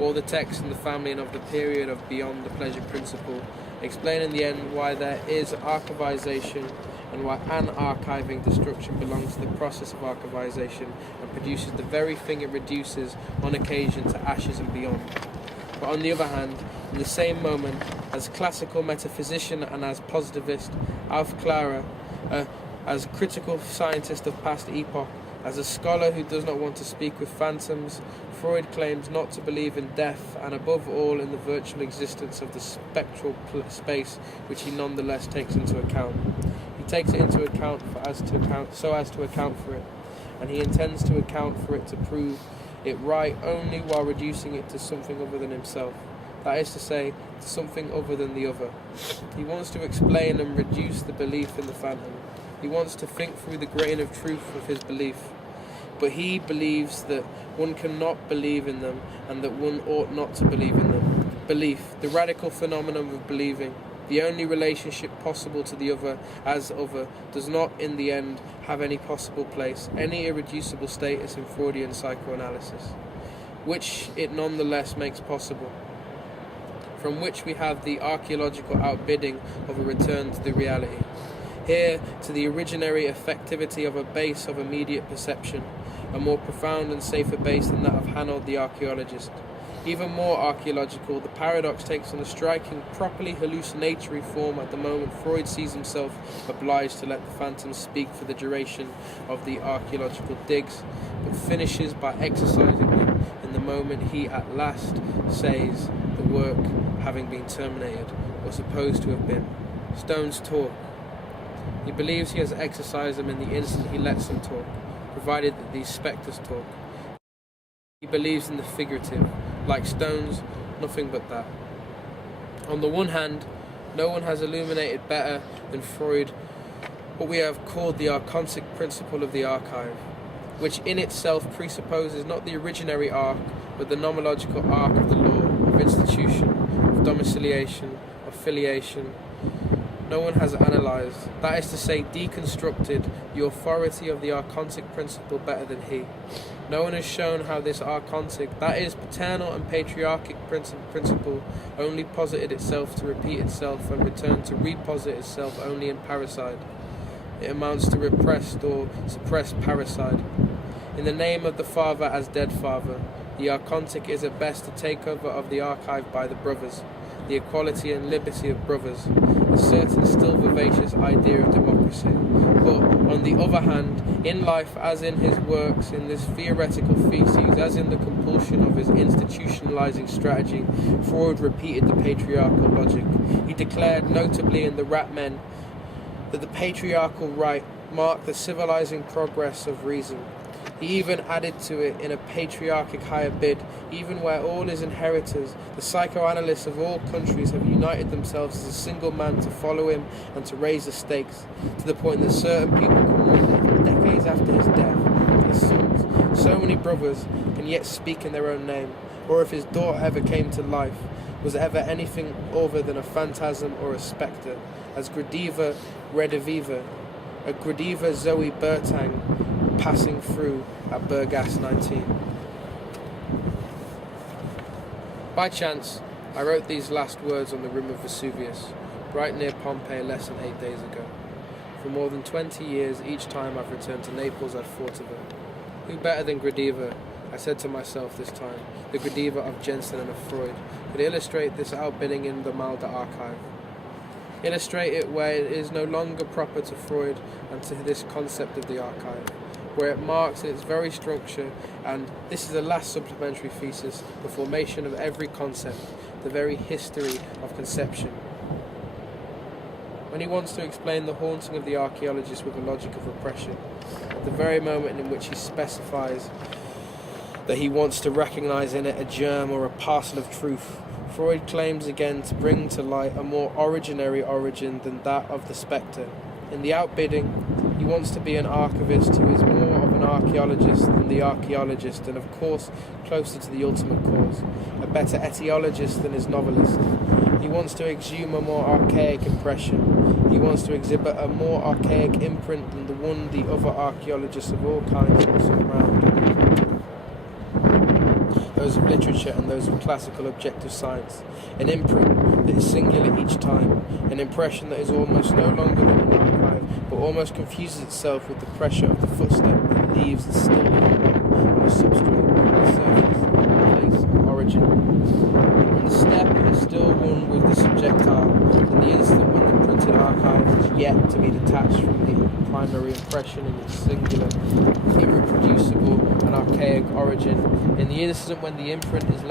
All the texts in the family and of the period of beyond the pleasure principle explain in the end why there is archivization and why unarchiving destruction belongs to the process of archivization and produces the very thing it reduces on occasion to ashes and beyond. But on the other hand, in the same moment, as classical metaphysician and as positivist, Alf Clara, as critical scientist of past epoch, as a scholar who does not want to speak with phantoms, Freud claims not to believe in death and above all in the virtual existence of the spectral space which he nonetheless takes into account. He takes it into account so as to account for it, and he intends to account for it to prove it right only while reducing it to something other than himself. That is to say, to something other than the other. He wants to explain and reduce the belief in the phantom. He wants to think through the grain of truth of his belief. But he believes that one cannot believe in them and that one ought not to believe in them. Belief, the radical phenomenon of believing, the only relationship possible to the other as other, does not in the end have any possible place, any irreducible status in Freudian psychoanalysis, which it nonetheless makes possible, from which we have the archaeological outbidding of a return to the reality. Here, to the originary effectivity of a base of immediate perception, a more profound and safer base than that of Hanold the archaeologist. Even more archaeological, the paradox takes on a striking, properly hallucinatory form at the moment Freud sees himself obliged to let the phantom speak for the duration of the archaeological digs, but finishes by exercising them in the moment he at last says the work having been terminated, or supposed to have been. Stones talk. He believes he has exercised them in the instant he lets them talk, provided that these spectres talk. He believes in the figurative. Like stones, nothing but that. On the one hand, no one has illuminated better than Freud what we have called the archontic principle of the archive, which in itself presupposes not the originary arc, but the nomological arc of the law, of institution, of domiciliation, of filiation. No one has analysed, that is to say deconstructed, the authority of the archontic principle better than he. No one has shown how this archontic, that is paternal and patriarchic principle, only posited itself to repeat itself and return to reposit itself only in parricide. It amounts to repressed or suppressed parricide. In the name of the father as dead father, the archontic is at best a takeover of the archive by the brothers, the equality and liberty of brothers, a certain still vivacious idea of democracy. But, on the other hand, in life as in his works, in this theoretical theses, as in the compulsion of his institutionalizing strategy, Freud repeated the patriarchal logic. He declared, notably in The Rat Men, that the patriarchal right marked the civilizing progress of reason. He even added to it in a patriarchic higher bid, even where all his inheritors, the psychoanalysts of all countries, have united themselves as a single man to follow him and to raise the stakes, to the point that certain people can wonder, decades after his death, his sons, so many brothers, can yet speak in their own name, or if his daughter ever came to life, was ever anything other than a phantasm or a spectre, as Gradiva Rediviva, a Gradiva Zoe Bertang, passing through at Bergas 19. By chance, I wrote these last words on the rim of Vesuvius, right near Pompeii less than 8 days ago. For more than 20 years, each time I've returned to Naples, I've thought of it. Who better than Gradiva, I said to myself this time, the Gradiva of Jensen and of Freud, could illustrate this outbidding in the Malda archive. Illustrate it where it is no longer proper to Freud and to this concept of the archive, where it marks in its very structure, and this is the last supplementary thesis, the formation of every concept, the very history of conception. When he wants to explain the haunting of the archaeologist with a logic of repression, at the very moment in which he specifies that he wants to recognize in it a germ or a parcel of truth, Freud claims again to bring to light a more originary origin than that of the spectre. In the outbidding, he wants to be an archivist who is more of an archaeologist than the archaeologist, and of course closer to the ultimate cause, a better etiologist than his novelist. He wants to exhume a more archaic impression. He wants to exhibit a more archaic imprint than the one the other archaeologists of all kinds also around. Those of literature and those of classical objective science. An imprint that is singular each time, an impression that is almost no longer than an archive, but almost confuses itself with the pressure of the footstep that leaves the still on a substrate, a surface, place, origin. And the step is still one with the subjectile, in the instant when the printed archive is yet to be detached from the primary impression in its singular, irreproducible and archaic origin, in the instant when the imprint is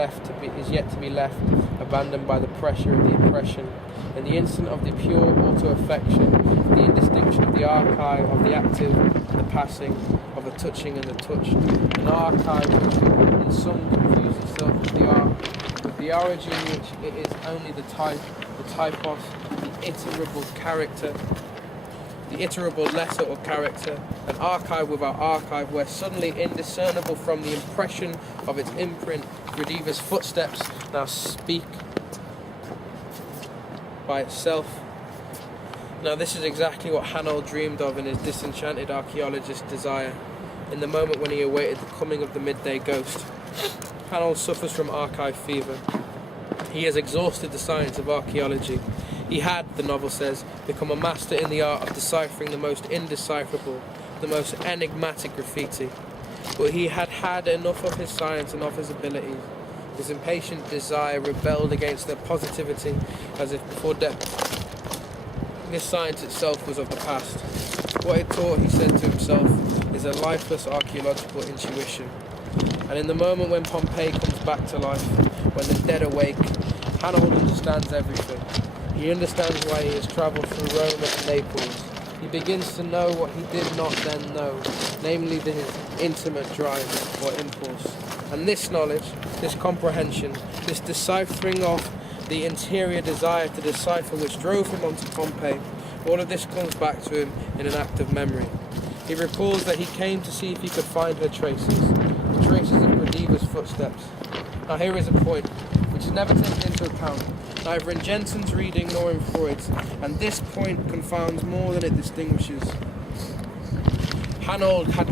yet to be left, abandoned by the pressure of the impression, in the instant of the pure auto-affection, the indistinction of the archive, of the active and the passing, of the touching and the touched, an archive which in some confuses itself with the origin which it is only the type, the typos, the iterable character, the iterable letter or character, an archive without archive, where suddenly indiscernible from the impression of its imprint, Gradiva's footsteps now speak by itself. Now this is exactly what Hanold dreamed of in his disenchanted archaeologist desire, in the moment when he awaited the coming of the midday ghost. Hanold suffers from archive fever. He has exhausted the science of archaeology. He had, the novel says, become a master in the art of deciphering the most indecipherable, the most enigmatic graffiti. But he had had enough of his science and of his abilities. His impatient desire rebelled against their positivity as if before death. This science itself was of the past. What it taught, he said to himself, is a lifeless archaeological intuition. And in the moment when Pompeii comes back to life, when the dead awake, Hanold understands everything. He understands why he has travelled through Rome and Naples. He begins to know what he did not then know, namely his intimate drive or impulse. And this knowledge, this comprehension, this deciphering of the interior desire to decipher which drove him onto Pompeii, all of this comes back to him in an act of memory. He recalls that he came to see if he could find her traces, the traces of Gradiva's footsteps. Now here is a point which is never taken into account, neither in Jensen's reading nor in Freud's, and this point confounds more than it distinguishes. Hanold had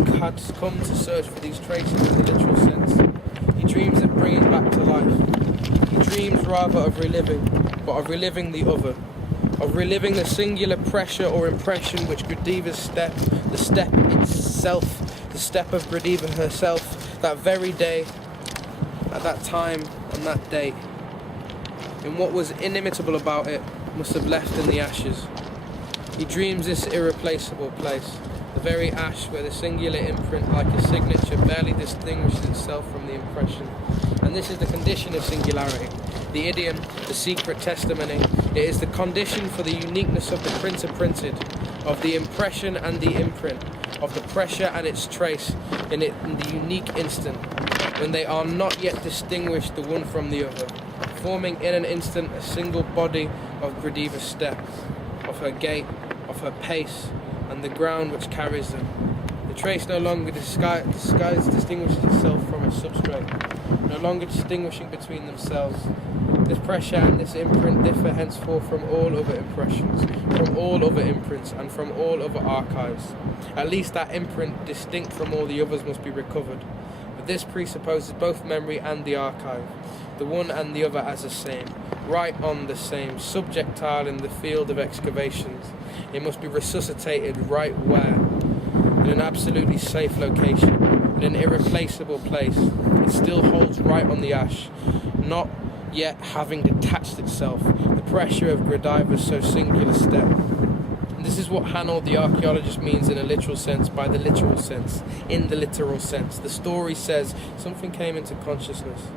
come to search for these traces in the literal sense. He dreams of bringing back to life. He dreams rather of reliving, but of reliving the other, of reliving the singular pressure or impression which Gradiva's step, the step itself, the step of Gradiva herself, that very day, at that time, on that date, in what was inimitable about it, must have left in the ashes. He dreams this irreplaceable place, the very ash where the singular imprint, like a signature, barely distinguishes itself from the impression. And this is the condition of singularity, the idiom, the secret testimony. It is the condition for the uniqueness of the printer printed, of the impression and the imprint, of the pressure and its trace in the unique instant, when they are not yet distinguished the one from the other, forming in an instant a single body of Gradiva's step, of her gait, of her pace, and the ground which carries them. The trace no longer distinguishes itself from its substrate, no longer distinguishing between themselves. This pressure and this imprint differ henceforth from all other impressions, from all other imprints, and from all other archives. At least that imprint, distinct from all the others, must be recovered. But this presupposes both memory and the archive, the one and the other as the same, right on the same, subjectile in the field of excavations. It must be resuscitated right where? In an absolutely safe location, in an irreplaceable place. It still holds right on the ash, not yet having detached itself, the pressure of Gradiva's so singular step. This is what Hanold the archaeologist means in a literal sense, by the literal sense, in the literal sense. The story says something came into consciousness.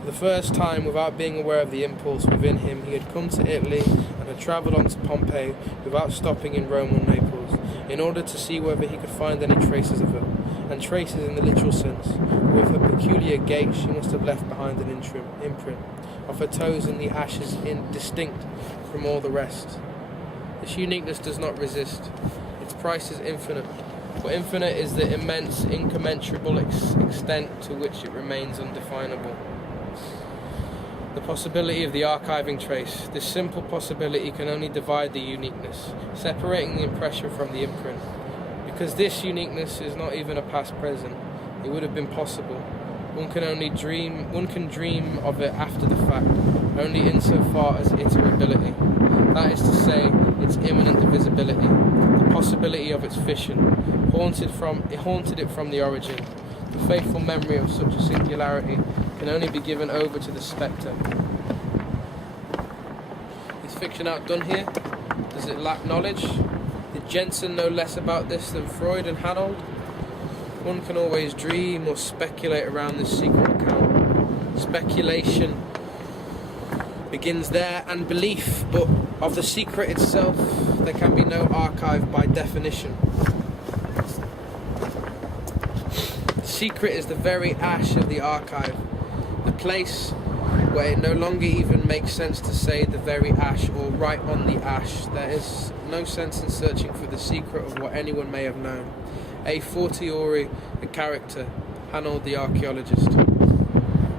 For the first time, without being aware of the impulse within him, he had come to Italy and had travelled on to Pompeii without stopping in Rome or Naples, in order to see whether he could find any traces of her, and traces in the literal sense. With her peculiar gait, she must have left behind an imprint of her toes in the ashes, distinct from all the rest. This uniqueness does not resist. Its price is infinite, for infinite is the immense, incommensurable extent to which it remains undefinable. The possibility of the archiving trace. This simple possibility can only divide the uniqueness, separating the impression from the imprint. Because this uniqueness is not even a past present, it would have been possible. One can dream of it after the fact, only insofar as iterability. That is to say, its imminent divisibility, the possibility of its fission, haunted it from the origin. The faithful memory of such a singularity can only be given over to the spectre. Is fiction outdone here? Does it lack knowledge? Did Jensen know less about this than Freud and Hanold? One can always dream or speculate around this secret account. Speculation begins there, and belief, but of the secret itself there can be no archive by definition. Secret is the very ash of the archive, the place where it no longer even makes sense to say the very ash or write on the ash. There is no sense in searching for the secret of what anyone may have known. A fortiori, the character, Hanold the archaeologist.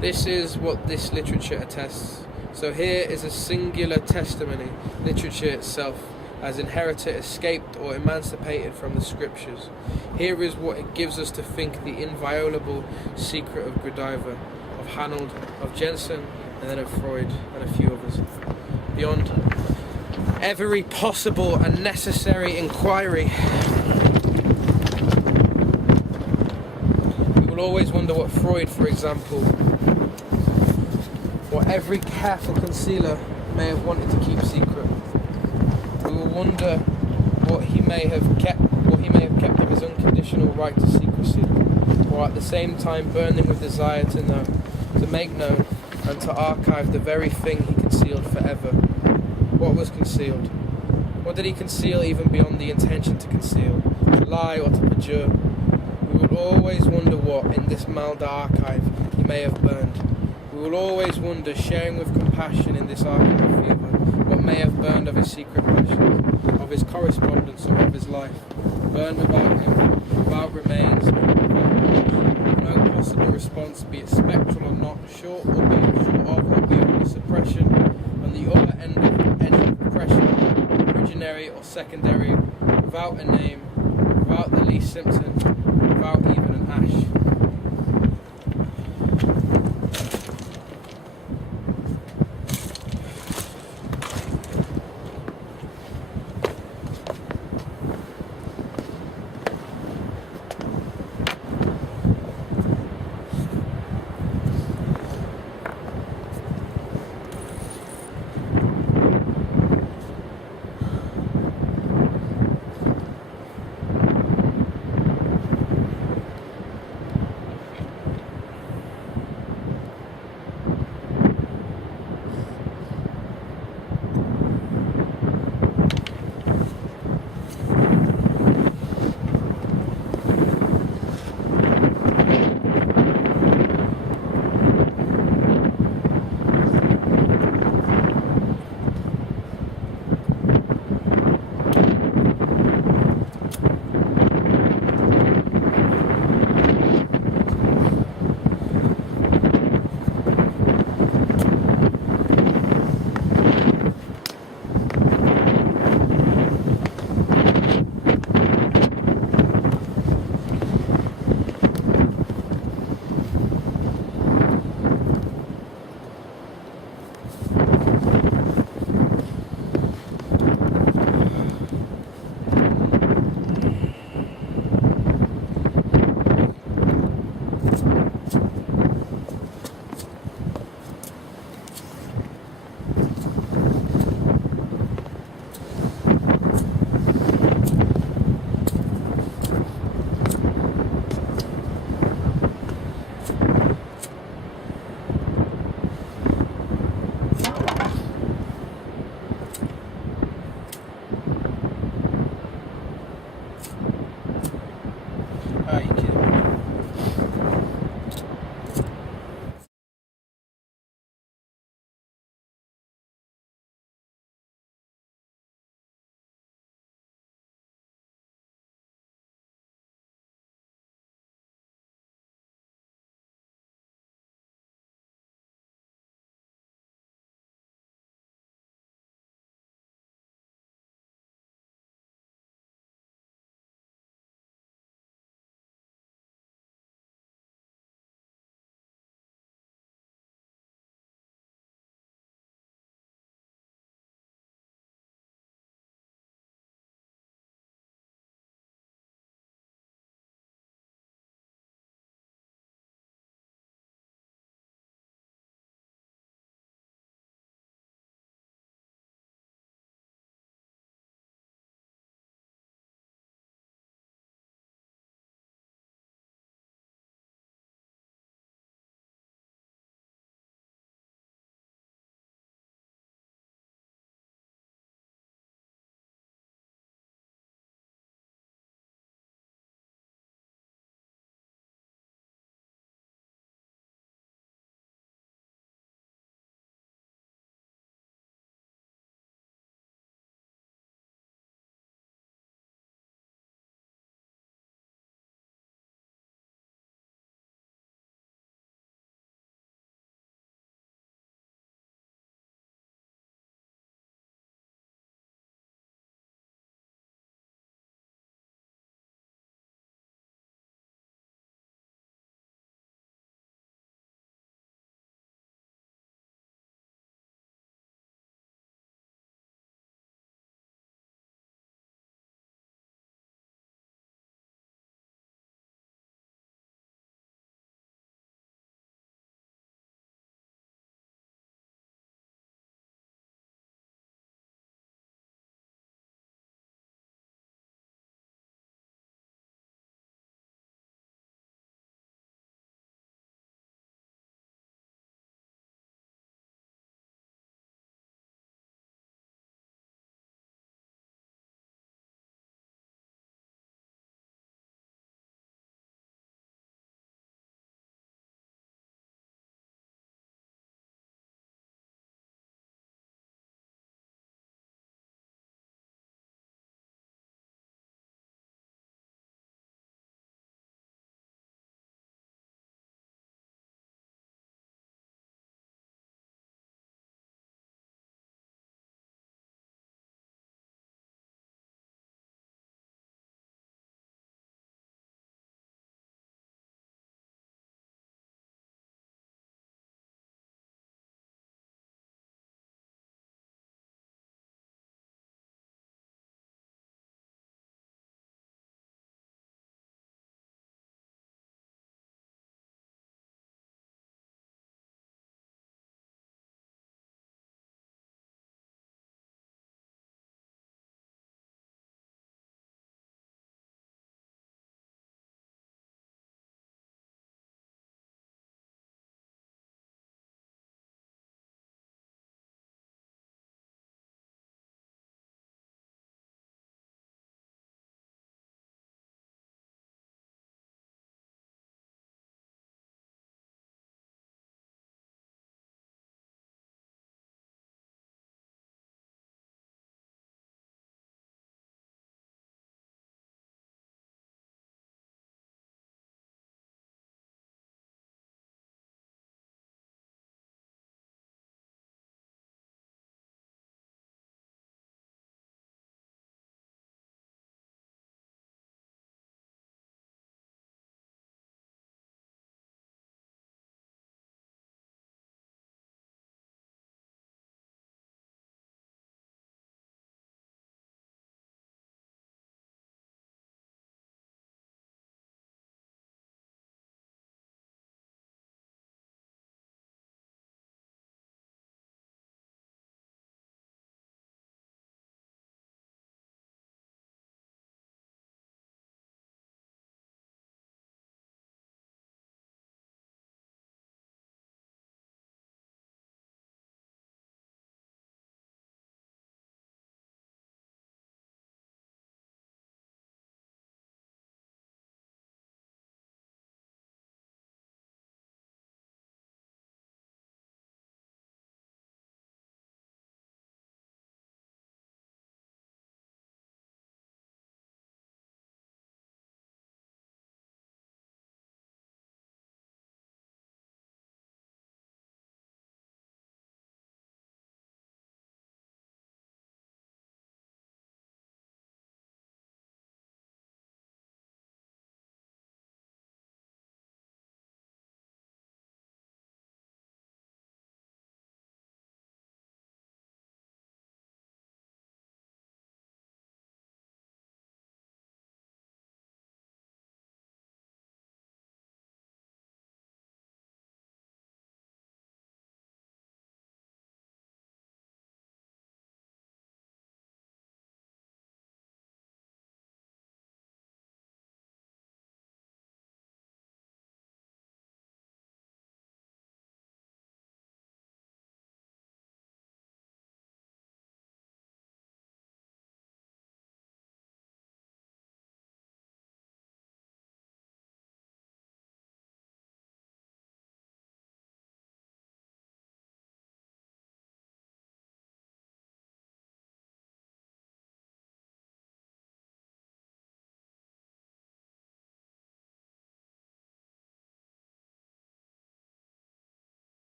This is what this literature attests. So here is a singular testimony, literature itself, as inherited, escaped or emancipated from the scriptures. Here is what it gives us to think the inviolable secret of Godiva, of Hanold, of Jensen, and then of Freud and a few others. Beyond every possible and necessary inquiry, we will always wonder what Freud, for example, what every careful concealer may have wanted to keep secret. We will wonder what he may have kept of his unconditional right to secrecy, while at the same time burning with desire to know, to make known, and to archive the very thing he concealed forever. What was concealed? What did he conceal even beyond the intention to conceal, to lie or to perjure? We will always wonder what, in this milder archive, he may have burned. We will always wonder, sharing with compassion in this archive fever, what may have burned of his secret passions, of his correspondence, or of his life. Burned without him, without remains, without no possible response, be it spectral or not, short or being short of, or beyond the suppression, on the other end of repression, originary or secondary, without a name, without the least symptom, without even an ash.